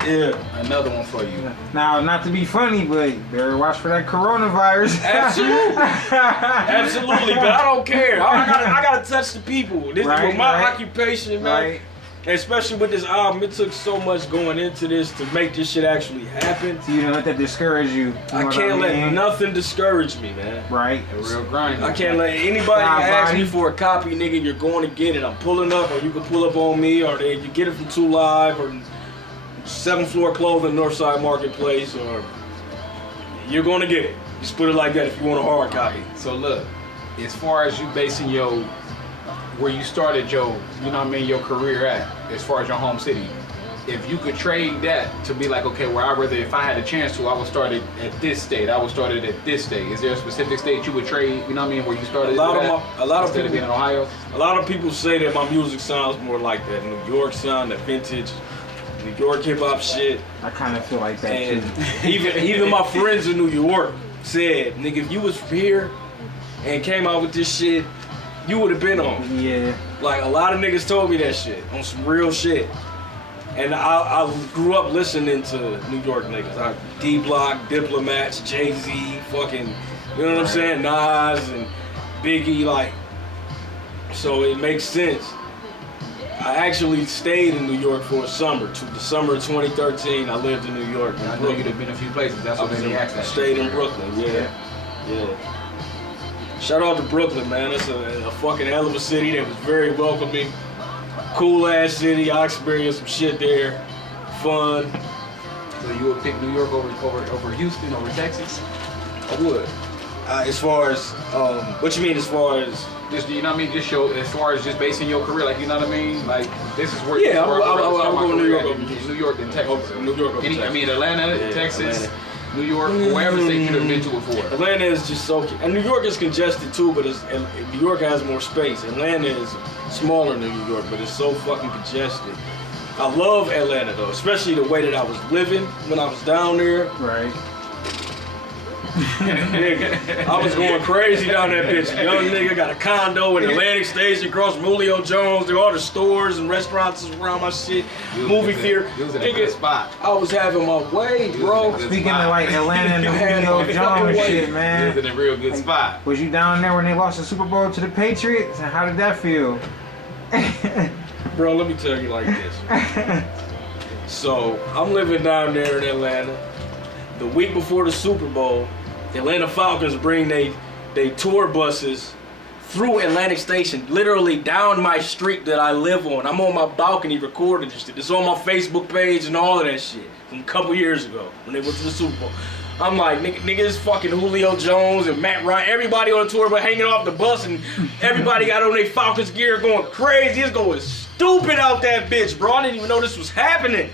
Yeah. Another one for you. Now, not to be funny, but better watch for that coronavirus. Absolutely. Absolutely, but I don't care. I gotta touch the people. This is my occupation, man. Right. And especially with this album, it took so much going into this to make this shit actually happen. So you don't let that discourage you. I can't let nothing discourage me, man. Right. A real grind. I can't let anybody ask me for a copy, nigga. You're going to get it. I'm pulling up, or you can pull up on me, or you get it from 2 Live, or 7th Floor Clothing, Northside Marketplace, or you're going to get it. Just put it like that if you want a hard copy. So look, as far as you basing where you started your career at, as far as your home city, if you could trade that to be like, okay, if I had a chance to, I would start it at this state, I would start it at this state. Is there a specific state you would trade, where you started a lot of people being in Ohio? A lot of people say that my music sounds more like that New York sound, that vintage New York hip hop shit. I kind of feel like that and too. even my friends in New York said, nigga, if you was from here and came out with this shit, you would have been on. Yeah. Like, a lot of niggas told me that shit on some real shit. And I grew up listening to New York niggas. D-Block, Diplomats, Jay-Z, fucking, you know what I'm saying? Nas and Biggie, like, so it makes sense. I actually stayed in New York for a summer. To the summer of 2013, I lived in New York. I know you'd have been a few places. That's what made me ask that. Stayed in Brooklyn, yeah. Shout out to Brooklyn, man. It's a fucking hell of a city that was very welcoming. Cool ass city. I experienced some shit there. Fun. So you would pick New York over Houston, over Texas? I would. As far as, what you mean as far as? Just, you know what I mean? Just show, as far as just basing your career, like, you know what I mean? Like, this is where I'm going to New York. New York and Texas. New York over Texas. I mean, Atlanta, Texas, Atlanta. New York, wherever state you'd have been to before. Atlanta is just so, and New York is congested too, but New York has more space. Atlanta is smaller than New York, but it's so fucking congested. I love Atlanta though, especially the way that I was living when I was down there. Right. Nigga, I was going crazy down that bitch. Young nigga got a condo in Atlantic Station across from Julio Jones. There all the stores and restaurants around my shit. Movie theater. You was in a good spot. I was having my way, bro. Speaking of like Atlanta and Julio Jones shit, man. You was in a real good spot. Was you down there when they lost the Super Bowl to the Patriots? And how did that feel? Bro, let me tell you like this. So, I'm living down there in Atlanta. The week before the Super Bowl, the Atlanta Falcons bring they tour buses through Atlantic Station, literally down my street that I live on. I'm on my balcony recording this shit. It's on my Facebook page and all of that shit from a couple years ago when they went to the Super Bowl. I'm like, nigga, this fucking Julio Jones and Matt Ryan, everybody on the tour but hanging off the bus, and everybody got on their Falcons gear going crazy. It's going stupid out that bitch, bro. I didn't even know this was happening.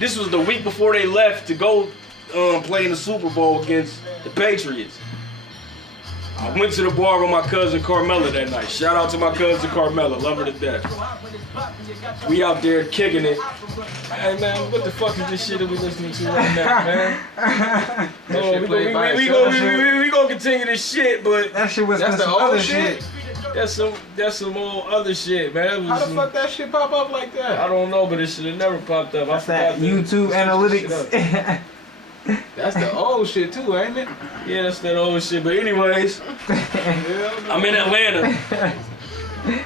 This was the week before they left to go play in the Super Bowl against the Patriots. I went to the bar with my cousin Carmela that night. Shout out to my cousin Carmela, love her to death. We out there kicking it. Hey man, what the fuck is this shit that we listening to right now, man? We gonna continue this shit, but That shit was That's the some old other shit? that's some old other shit, man. How the fuck that shit pop up like that? I don't know, but it should have never popped up. That's I that forgot YouTube to analytics. That's the old shit too, ain't it? Yeah, that's that old shit. But anyways, I'm in Atlanta.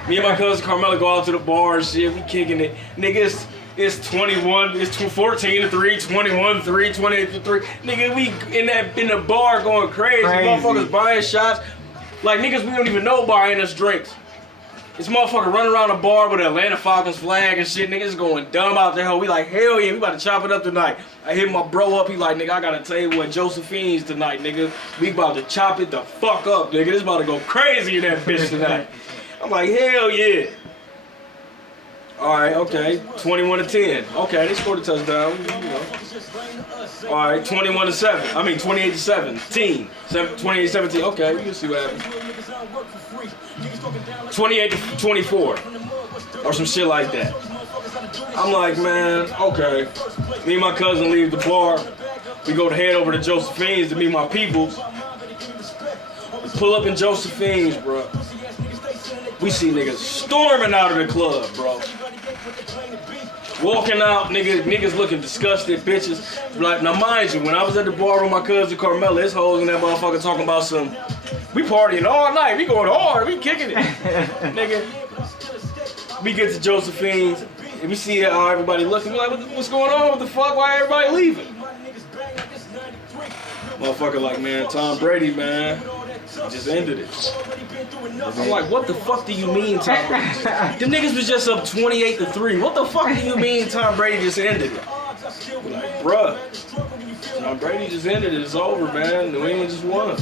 Me and my cousin Carmela go out to the bar and shit. We kicking it. Nigga, it's 21, it's 14 to 3, 21 to 3, 28 to 3. Nigga, we in the bar going crazy. Motherfuckers buying shots. Like niggas we don't even know buying us drinks. This motherfucker running around the bar with an Atlanta Falcons flag and shit. Niggas going dumb out there. We like, hell yeah, we about to chop it up tonight. I hit my bro up. He like, nigga, I got a table at Josephine's tonight, nigga. We about to chop it the fuck up, nigga. This about to go crazy in that bitch tonight. I'm like, hell yeah. All right, okay. 21 to 10. Okay, they scored a touchdown. You know. All right, 21 to 7. I mean, 28 to 17. 28 17. Okay, we can see what happens. 28 to 24. Or some shit like that. I'm like, man, okay. Me and my cousin leave the bar. We go to head over to Josephine's to meet my peoples. We pull up in Josephine's, bro. We see niggas storming out of the club, bro. Walking out, niggas looking disgusted, bitches. Like, now mind you, when I was at the bar with my cousin Carmela, it's hoes in that motherfucker talking about some, we partying all night, we going hard, we kicking it. Nigga, we get to Josephine's, and we see how everybody looking, we're like, what's going on, what the fuck, why everybody leaving? Motherfucker like, man, Tom Brady, man, just ended it. I'm like, what the fuck do you mean, Tom Brady? Them niggas was just up 28 to 3. What the fuck do you mean Tom Brady just ended it? We're like, bruh, Tom Brady just ended it. It's over, man. New England just won.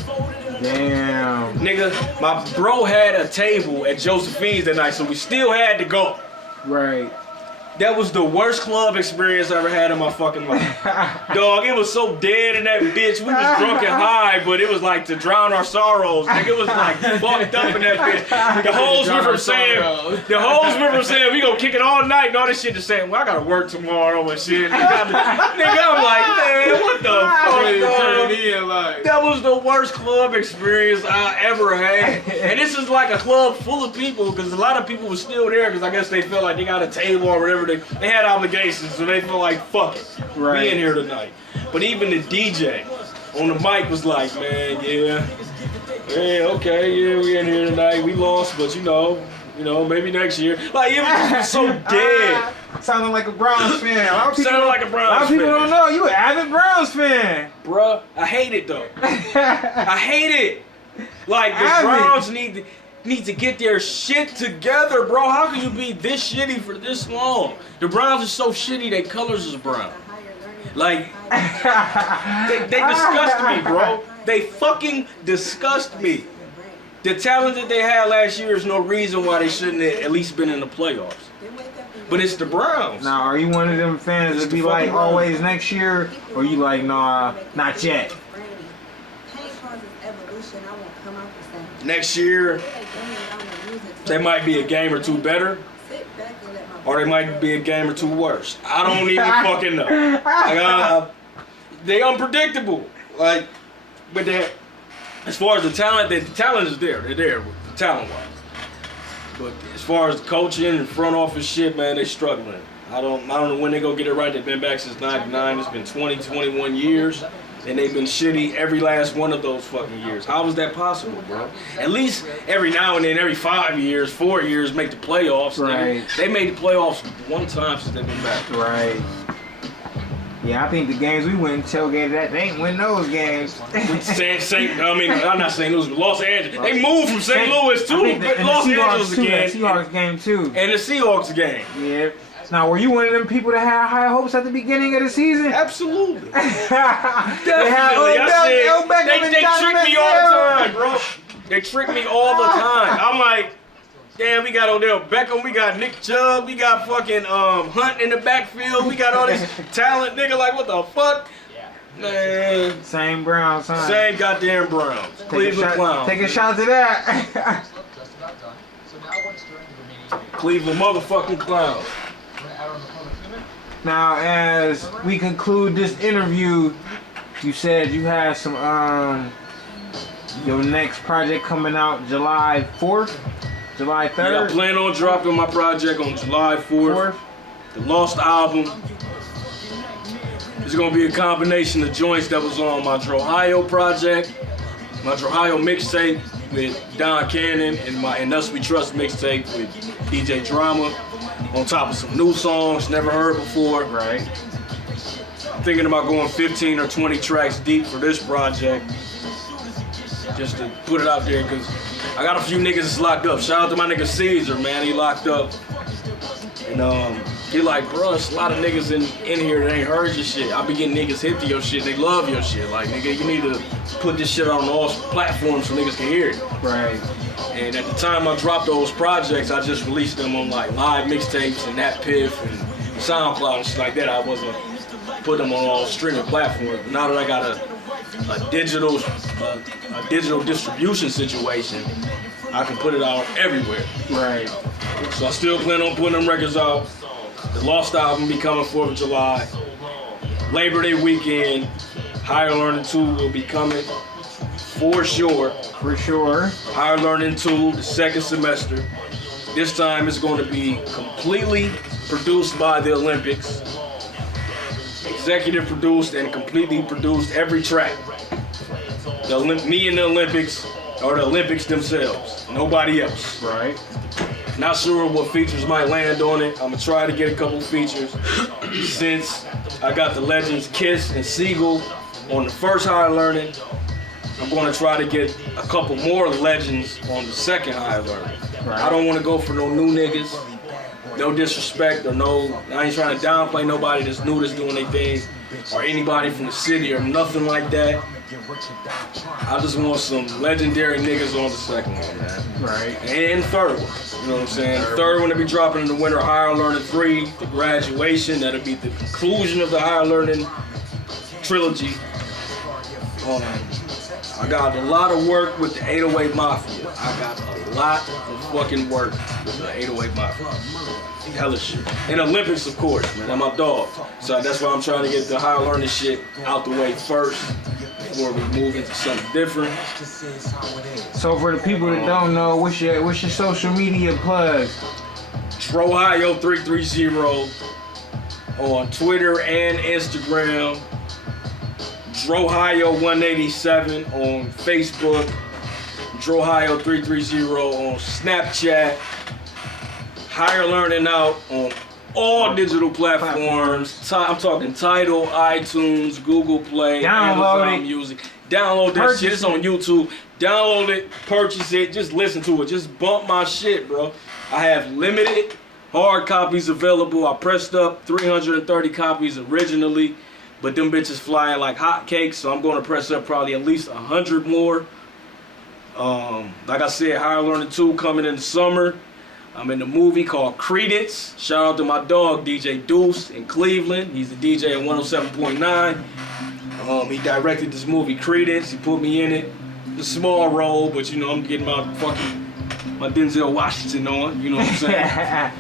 Damn. Nigga, my bro had a table at Josephine's that night, so we still had to go. Right. That was the worst club experience I ever had in my fucking life. Dog, it was so dead in that bitch. We was drunk and high, but it was like to drown our sorrows. Like, it was like fucked up in that bitch. The hoes were from saying, we gonna kick it all night and all this shit, just saying, well, I gotta work tomorrow and shit. Nigga, I'm like, man, what the fuck, dog? That was the worst club experience I ever had. And this is like a club full of people, because a lot of people were still there, because I guess they felt like they got a table or whatever. They had obligations, so they feel like, fuck it, we in here tonight. But even the DJ on the mic was like, man, yeah, okay, yeah, we in here tonight. We lost, but you know, maybe next year. Like, it was just so dead. Sounding like a Browns fan. A lot of people fan. don't know. You an avid Browns fan. Bruh, I hate it though. I hate it. Like, the Browns need to get their shit together, bro. How can you be this shitty for this long? The Browns are so shitty, their colors is brown. Like, they disgust me, bro. They fucking disgust me. The talent that they had last year is no reason why they shouldn't have at least been in the playoffs. But it's the Browns. Now, are you one of them fans that be like, always next year? Or you like, nah, not yet? Next year, they might be a game or two better, or they might be a game or two worse. I don't even fucking know. Like, they unpredictable. Like, but as far as the talent is there. They're there, talent-wise. But as far as the coaching and front office shit, man, they struggling. I don't know when they gonna get it right. They've been back since '99. It's been 20, 21 years. And they've been shitty every last one of those fucking years. How is that possible, bro? At least every now and then, every 5 years, 4 years, make the playoffs. Right. They made the playoffs one time since they've been back. Right. Yeah, I think the games we went tailgated at, they ain't win those games. I'm not St. Louis, but Los Angeles. They moved from St. Louis to Los Angeles again. The Seahawks game too. And the Seahawks game. Yeah. Now, were you one of them people that had high hopes at the beginning of the season? Absolutely. Definitely. They trick me all the time, bro. They trick me all the time. I'm like, damn, we got Odell Beckham, we got Nick Chubb, we got fucking Hunt in the backfield, we got all this talent, nigga. Like, what the fuck? Man, Same Browns, huh? same goddamn Browns. Cleveland Clowns. Take a shot to that. Cleveland motherfucking Clowns. Now, as we conclude this interview, you said you had some your next project coming out July 4th, July 3rd. Yeah, I plan on dropping my project on July 4th. The Lost album. It's gonna be a combination of joints that was on my Drohio project, my Drohio mixtape with Don Cannon, and Us We Trust mixtape with DJ Drama, on top of some new songs never heard before. Right. I'm thinking about going 15 or 20 tracks deep for this project, just to put it out there, because I got a few niggas that's locked up. Shout out to my nigga Caesar, man, he locked up. And he like, bro, it's a lot of niggas in here that ain't heard your shit. I be getting niggas hip to your shit, they love your shit. Like, nigga, you need to put this shit on all platforms so niggas can hear it. Right. And at the time I dropped those projects, I just released them on like live mixtapes and that Piff and SoundCloud and shit like that. I wasn't putting them on all streaming platforms. But now that I got a digital distribution situation, I can put it out everywhere. Right. So I still plan on putting them records out. The Lost album be coming 4th of July. Labor Day weekend, Higher Learning 2 will be coming for sure. For sure. Higher Learning 2, the second semester. This time it's going to be completely produced by the Olympics. Executive produced and completely produced every track. Me and the Olympics are the Olympics themselves. Nobody else. Right. Not sure what features might land on it. I'm gonna try to get a couple features. Since I got the legends Kiss and Siegel on the first Higher Learning, I'm gonna try to get a couple more legends on the second Higher Learning. Right. I don't wanna go for no new niggas. No disrespect or I ain't trying to downplay nobody that's new that's doing their thing, or anybody from the city or nothing like that. I just want some legendary niggas on the second one, man. Right. And third one. You know what I'm saying? The third one to be dropping in the winter, Higher Learning 3, the graduation. That'll be the conclusion of the Higher Learning trilogy. I got a lot of work with the 808 Mafia. I got a lot of fucking work with the 808 Mafia. Hella shit. And Olympics, of course, man. I'm my dog. So that's why I'm trying to get the Higher Learning shit out the way first before we move into something different. So for the people that don't know, what's your social media plug? Drohio 330 on Twitter and Instagram. Drohio 187 on Facebook. Drohio 330 on Snapchat. Higher Learning out on all digital platforms. I'm talking Tidal, iTunes, Google Play, Download Amazon Music. Download that shit. It's on YouTube. Download it, purchase it, just listen to it. Just bump my shit, bro. I have limited hard copies available. I pressed up 330 copies originally, but them bitches flying like hotcakes, so I'm going to press up probably at least 100 more. Like I said, Higher Learning 2 coming in the summer. I'm in a movie called Credence. Shout out to my dog, DJ Deuce in Cleveland. He's the DJ at 107.9. He directed this movie, Credence. He put me in it. A small role, but you know, I'm getting my Denzel Washington on. You know what I'm saying? I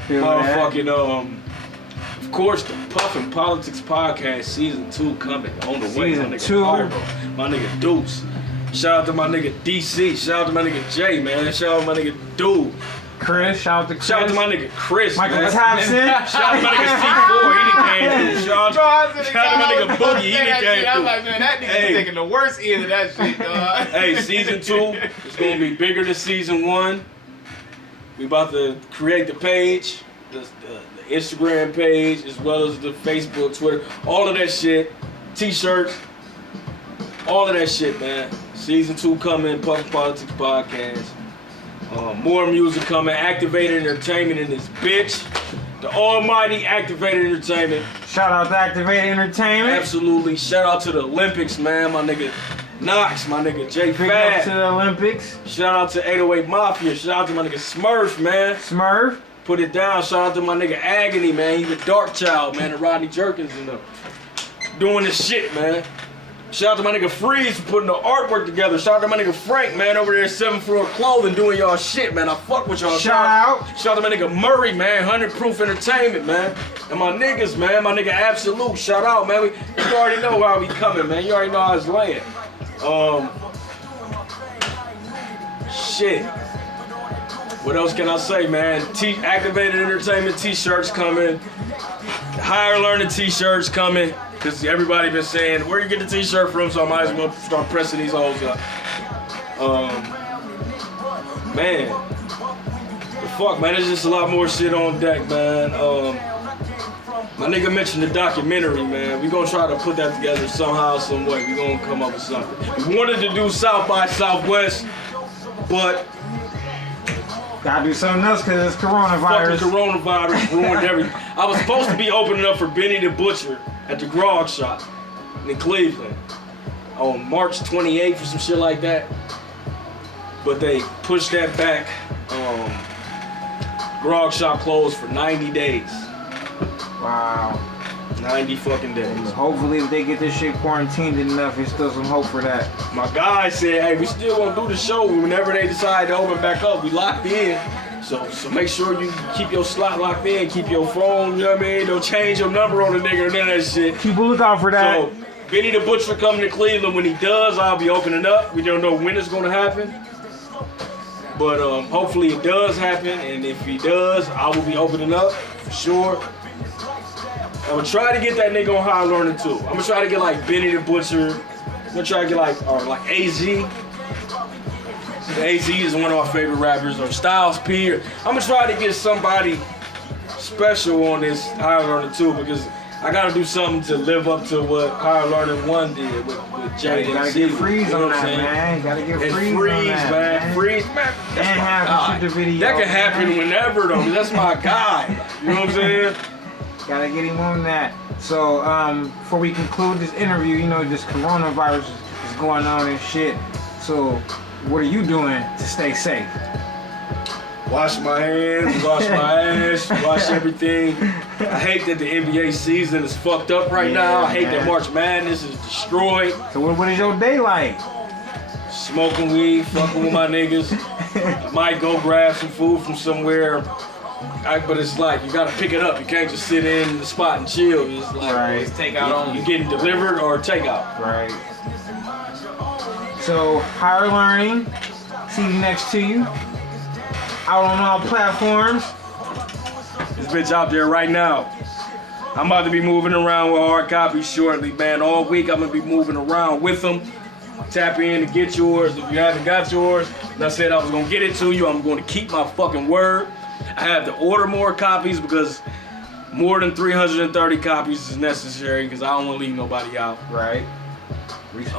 feel that. Of course, the Puffin Politics Podcast Season 2 coming on the way. Season My nigga 2. Pyro, my nigga Deuce. Shout out to my nigga DC. Shout out to my nigga Jay, man. Shout out to my nigga Dude. Chris, shout out to Chris. Shout out to my nigga Chris, Michael man. Thompson. Shout out to my nigga C4. He done came through. Shout out to my nigga Boogie. He done came I'm through. like, man, that nigga's taking the worst end of that shit, dog. Hey, Season 2 is going to be bigger than Season 1. We about to create the page, the Instagram page, as well as the Facebook, Twitter, all of that shit. T-shirts, all of that shit, man. Season 2 coming, Puffin Politics Podcast. More music coming. Activated Entertainment in this bitch. The almighty Activated Entertainment. Shout out to Activated Entertainment. Absolutely. Shout out to the Olympics, man. My nigga Knox, my nigga J Big up to Fad. the Olympics. Shout out to 808 Mafia. Shout out to my nigga Smurf, man. Smurf. Put it down. Shout out to my nigga Agony, man. He's a dark child, man. And Rodney Jerkins and them. doing this shit, man. Shout out to my nigga Freeze for putting the artwork together. Shout out to my nigga Frank, man, over there at 7th Floor Clothing doing y'all shit, man. I fuck with y'all. Shout out. Shout out to my nigga Murray, man, 100 Proof Entertainment, man. And my niggas, man, my nigga Absolute. Shout out, man. You already know how we coming, man. You already know how it's laying. Shit. What else can I say, man? Activated Entertainment t-shirts coming. Higher Learning t-shirts coming. Because everybody been saying, where you get the t-shirt from, so I might as well start pressing these hoes up. Man. The fuck, man, there's just a lot more shit on deck, man. My nigga mentioned the documentary, man. We gonna try to put that together somehow, some way. We gonna come up with something. We wanted to do South by Southwest, but Gotta do something else because it's coronavirus. fucking coronavirus ruined everything. I was supposed to be opening up for Benny the Butcher at the Grog Shop in Cleveland on March 28th or some shit like that. But they pushed that back. Grog Shop closed for 90 days. Wow. 90 fucking days. Hopefully if they get this shit quarantined enough, there's still some hope for that. My guy said, hey, we still gonna do the show whenever they decide to open back up. We locked in. So make sure you keep your slot locked in, keep your phone, you know what I mean? Don't change your number on the nigga or none of that shit. Keep a lookout for that. So Benny the Butcher coming to Cleveland. When he does, I'll be opening up. We don't know when it's gonna happen. But hopefully it does happen, and if he does, I will be opening up for sure. I'm gonna try to get that nigga on High Learning too. I'm gonna try to get like Benny the Butcher. I'm gonna try to get like AZ. AZ is one of our favorite rappers, or Styles P. I'm gonna try to get somebody special on this High Learning too, because I gotta do something to live up to what Higher Learning 1 did with Jay. You gotta get Freeze on that, man. You gotta get Freeze on that, man. Freeze, man. That's And my have guy. him shoot the video. That can happen whenever, though. That's my guy. You know what I'm saying? Gotta get him on that. So, before we conclude this interview, you know, this coronavirus is going on and shit. So, what are you doing to stay safe? Wash my hands, wash my ass, wash everything. I hate that the NBA season is fucked up right now. I hate that March Madness is destroyed. So what is your day like? Smoking weed, fucking with my niggas. I might go grab some food from somewhere. But it's like, you gotta pick it up. You can't just sit in the spot and chill. It's like, Right. Takeout only. you getting delivered or takeout. Right. So, Higher Learning, see you next to you. Out on all platforms. This bitch out there right now. I'm about to be moving around with hard copies shortly, man. All week I'm gonna be moving around with them. Tap in to get yours. If you haven't got yours, and I said I was gonna get it to you, I'm gonna keep my fucking word. I have to order more copies because more than 330 copies is necessary because I don't want to leave nobody out. Right. Respect.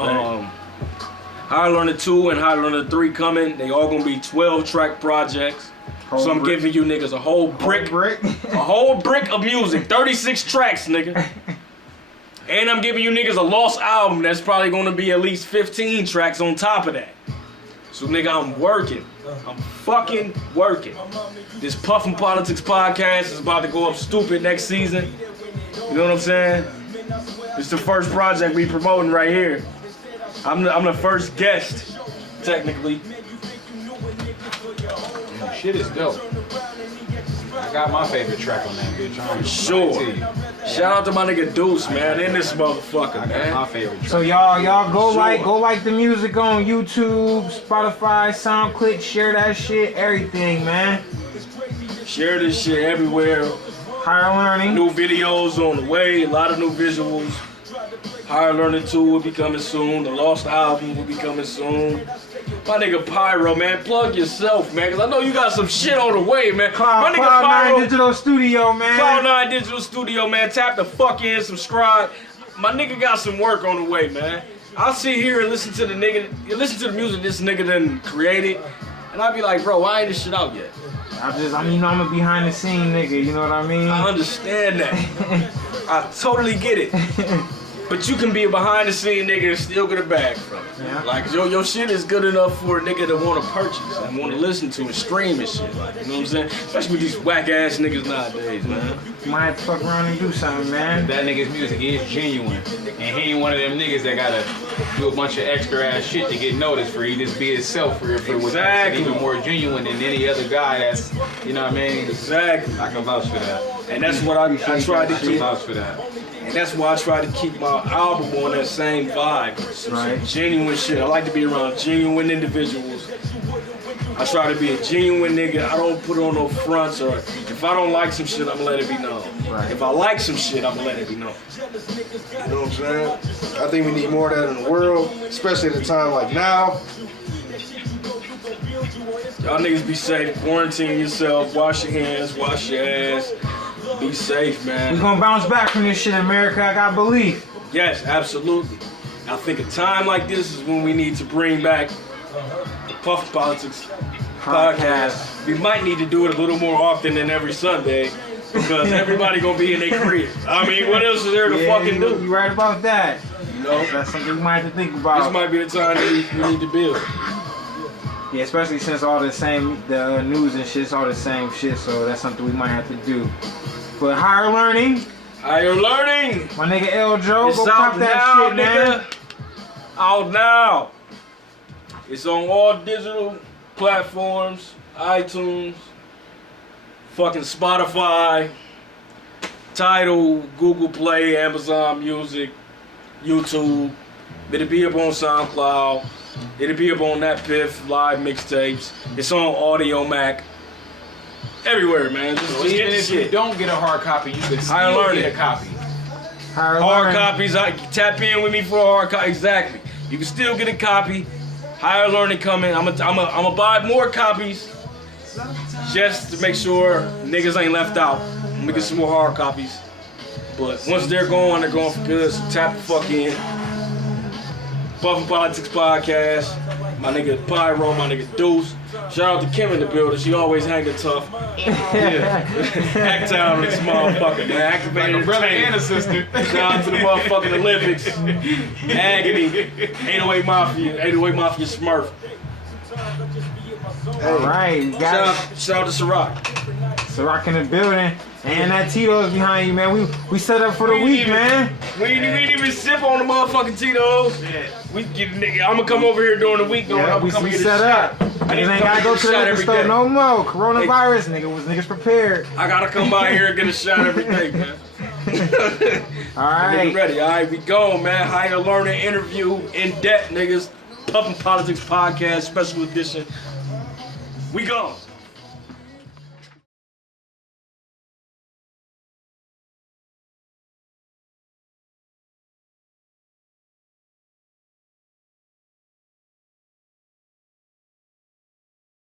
Higher Learning 2 and Higher Learning 3 coming. They all gonna be 12-track projects. So I'm giving you niggas a whole brick. A whole brick of music. 36 tracks, nigga. And I'm giving you niggas a lost album that's probably gonna be at least 15 tracks on top of that. So nigga, I'm working. I'm fucking working. This Puffin' Politics podcast is about to go up stupid next season. You know what I'm saying? It's the first project we promoting right here. I'm the first guest, technically. Shit is dope. I got my favorite track on that bitch. I'm Sure. Shout out to my nigga Deuce, man, in this motherfucker, I got man. my favorite track. So y'all go Sure. go like the music on YouTube, Spotify, SoundClick, share that shit, everything, man. Share this shit everywhere. Higher Learning. New videos on the way, a lot of new visuals. Higher Learning 2 will be coming soon. The Lost album will be coming soon. My nigga Pyro, man, plug yourself, man, because I know you got some shit on the way, man. My nigga Cloud9 Digital Studio, man. Cloud9 Digital Studio, man. Tap the fuck in, subscribe. My nigga got some work on the way, man. I'll sit here and listen to the music this nigga done created, and I'll be like, bro, why ain't this shit out yet? I'm a behind the scene nigga, you know what I mean? I understand that. I totally get it. But you can be a behind the scene nigga and still get a bag from it. Yeah. Like your shit is good enough for a nigga to want to purchase and want to listen to and stream and shit. Like, you know what I'm saying? Especially with these whack ass niggas nowadays, man. Might have to fuck around and do something, man. That nigga's music is genuine, and he ain't one of them niggas that gotta do a bunch of extra ass shit to get noticed. For he just be himself for Exactly. even more genuine than any other guy. That's, you know what I mean. Exactly. I can vouch for that. And that's what I tried to I can keep. vouch for that. And that's why I try to keep my album on that same vibe. Some Right. genuine shit. I like to be around genuine individuals. I try to be a genuine nigga. I don't put on no fronts, or if I don't like some shit, I'm gonna let it be known. Right. If I like some shit, I'm gonna let it be known. You know what I'm saying? I think we need more of that in the world, especially at a time like now. Y'all niggas be safe. Quarantine yourself. Wash your hands. Wash your ass. Be safe, We man. gonna bounce back from this shit, America. I got belief. Yes, absolutely. I think a time like this is when we need to bring back the Puff Politics podcast. We might need to do it a little more often than every Sunday because everybody gonna be in their crib. I mean, what else is there to fucking do? You right about that. You know, That's something we might have to think about. this might be the time that we need to build. Yeah, especially since all the news and shit's all the same shit, so that's something we might have to do. But higher learning, Higher learning. my nigga L Dro, It's go out pop that now, shit, man. nigga. Out now. It's on all digital platforms, iTunes, fucking Spotify, Tidal, Google Play, Amazon Music, YouTube. It'll be up on SoundCloud. It'll be up on that Piff live mixtapes. It's on Audio Mac. Everywhere, man. Just So get even the if you shit. don't get a hard copy, you can Higher still learning. get a copy. Higher Hard learning. copies, I tap in with me for a hard copy. Exactly. You can still get a copy. Higher learning coming. I'm gonna buy more copies just to make sure niggas ain't left out. I'm gonna get some more hard copies. But once they're going for good. So tap the fuck in. Buffin Politics Podcast. My nigga Pyro, my nigga Deuce. Shout out to Kim in the building. She always hanging tough. Yeah. Act out on this motherfucker, man. Activated Like a brother and a entertainment. sister. Shout out to the motherfucking Olympics. Agony. 808 Mafia. 808 Mafia Smurf. All right, guys. Shout out to Ciroc. Ciroc in the building. And that Tito's behind you, man. We set up for the week, man. We ain't even sip on the motherfucking Tito's. We get nigga. I'm gonna come over here during the week, though. Yeah, I'm we gonna come set up. I need Niggas to ain't come gotta get go a to the shot liquor every store day. no more. Coronavirus, niggas prepared. I gotta come by here and get a shot every day, man. All Nigga right. ready. All right, we go, man. Higher learning interview in depth, niggas. Puffin Politics Podcast, special edition. We gone.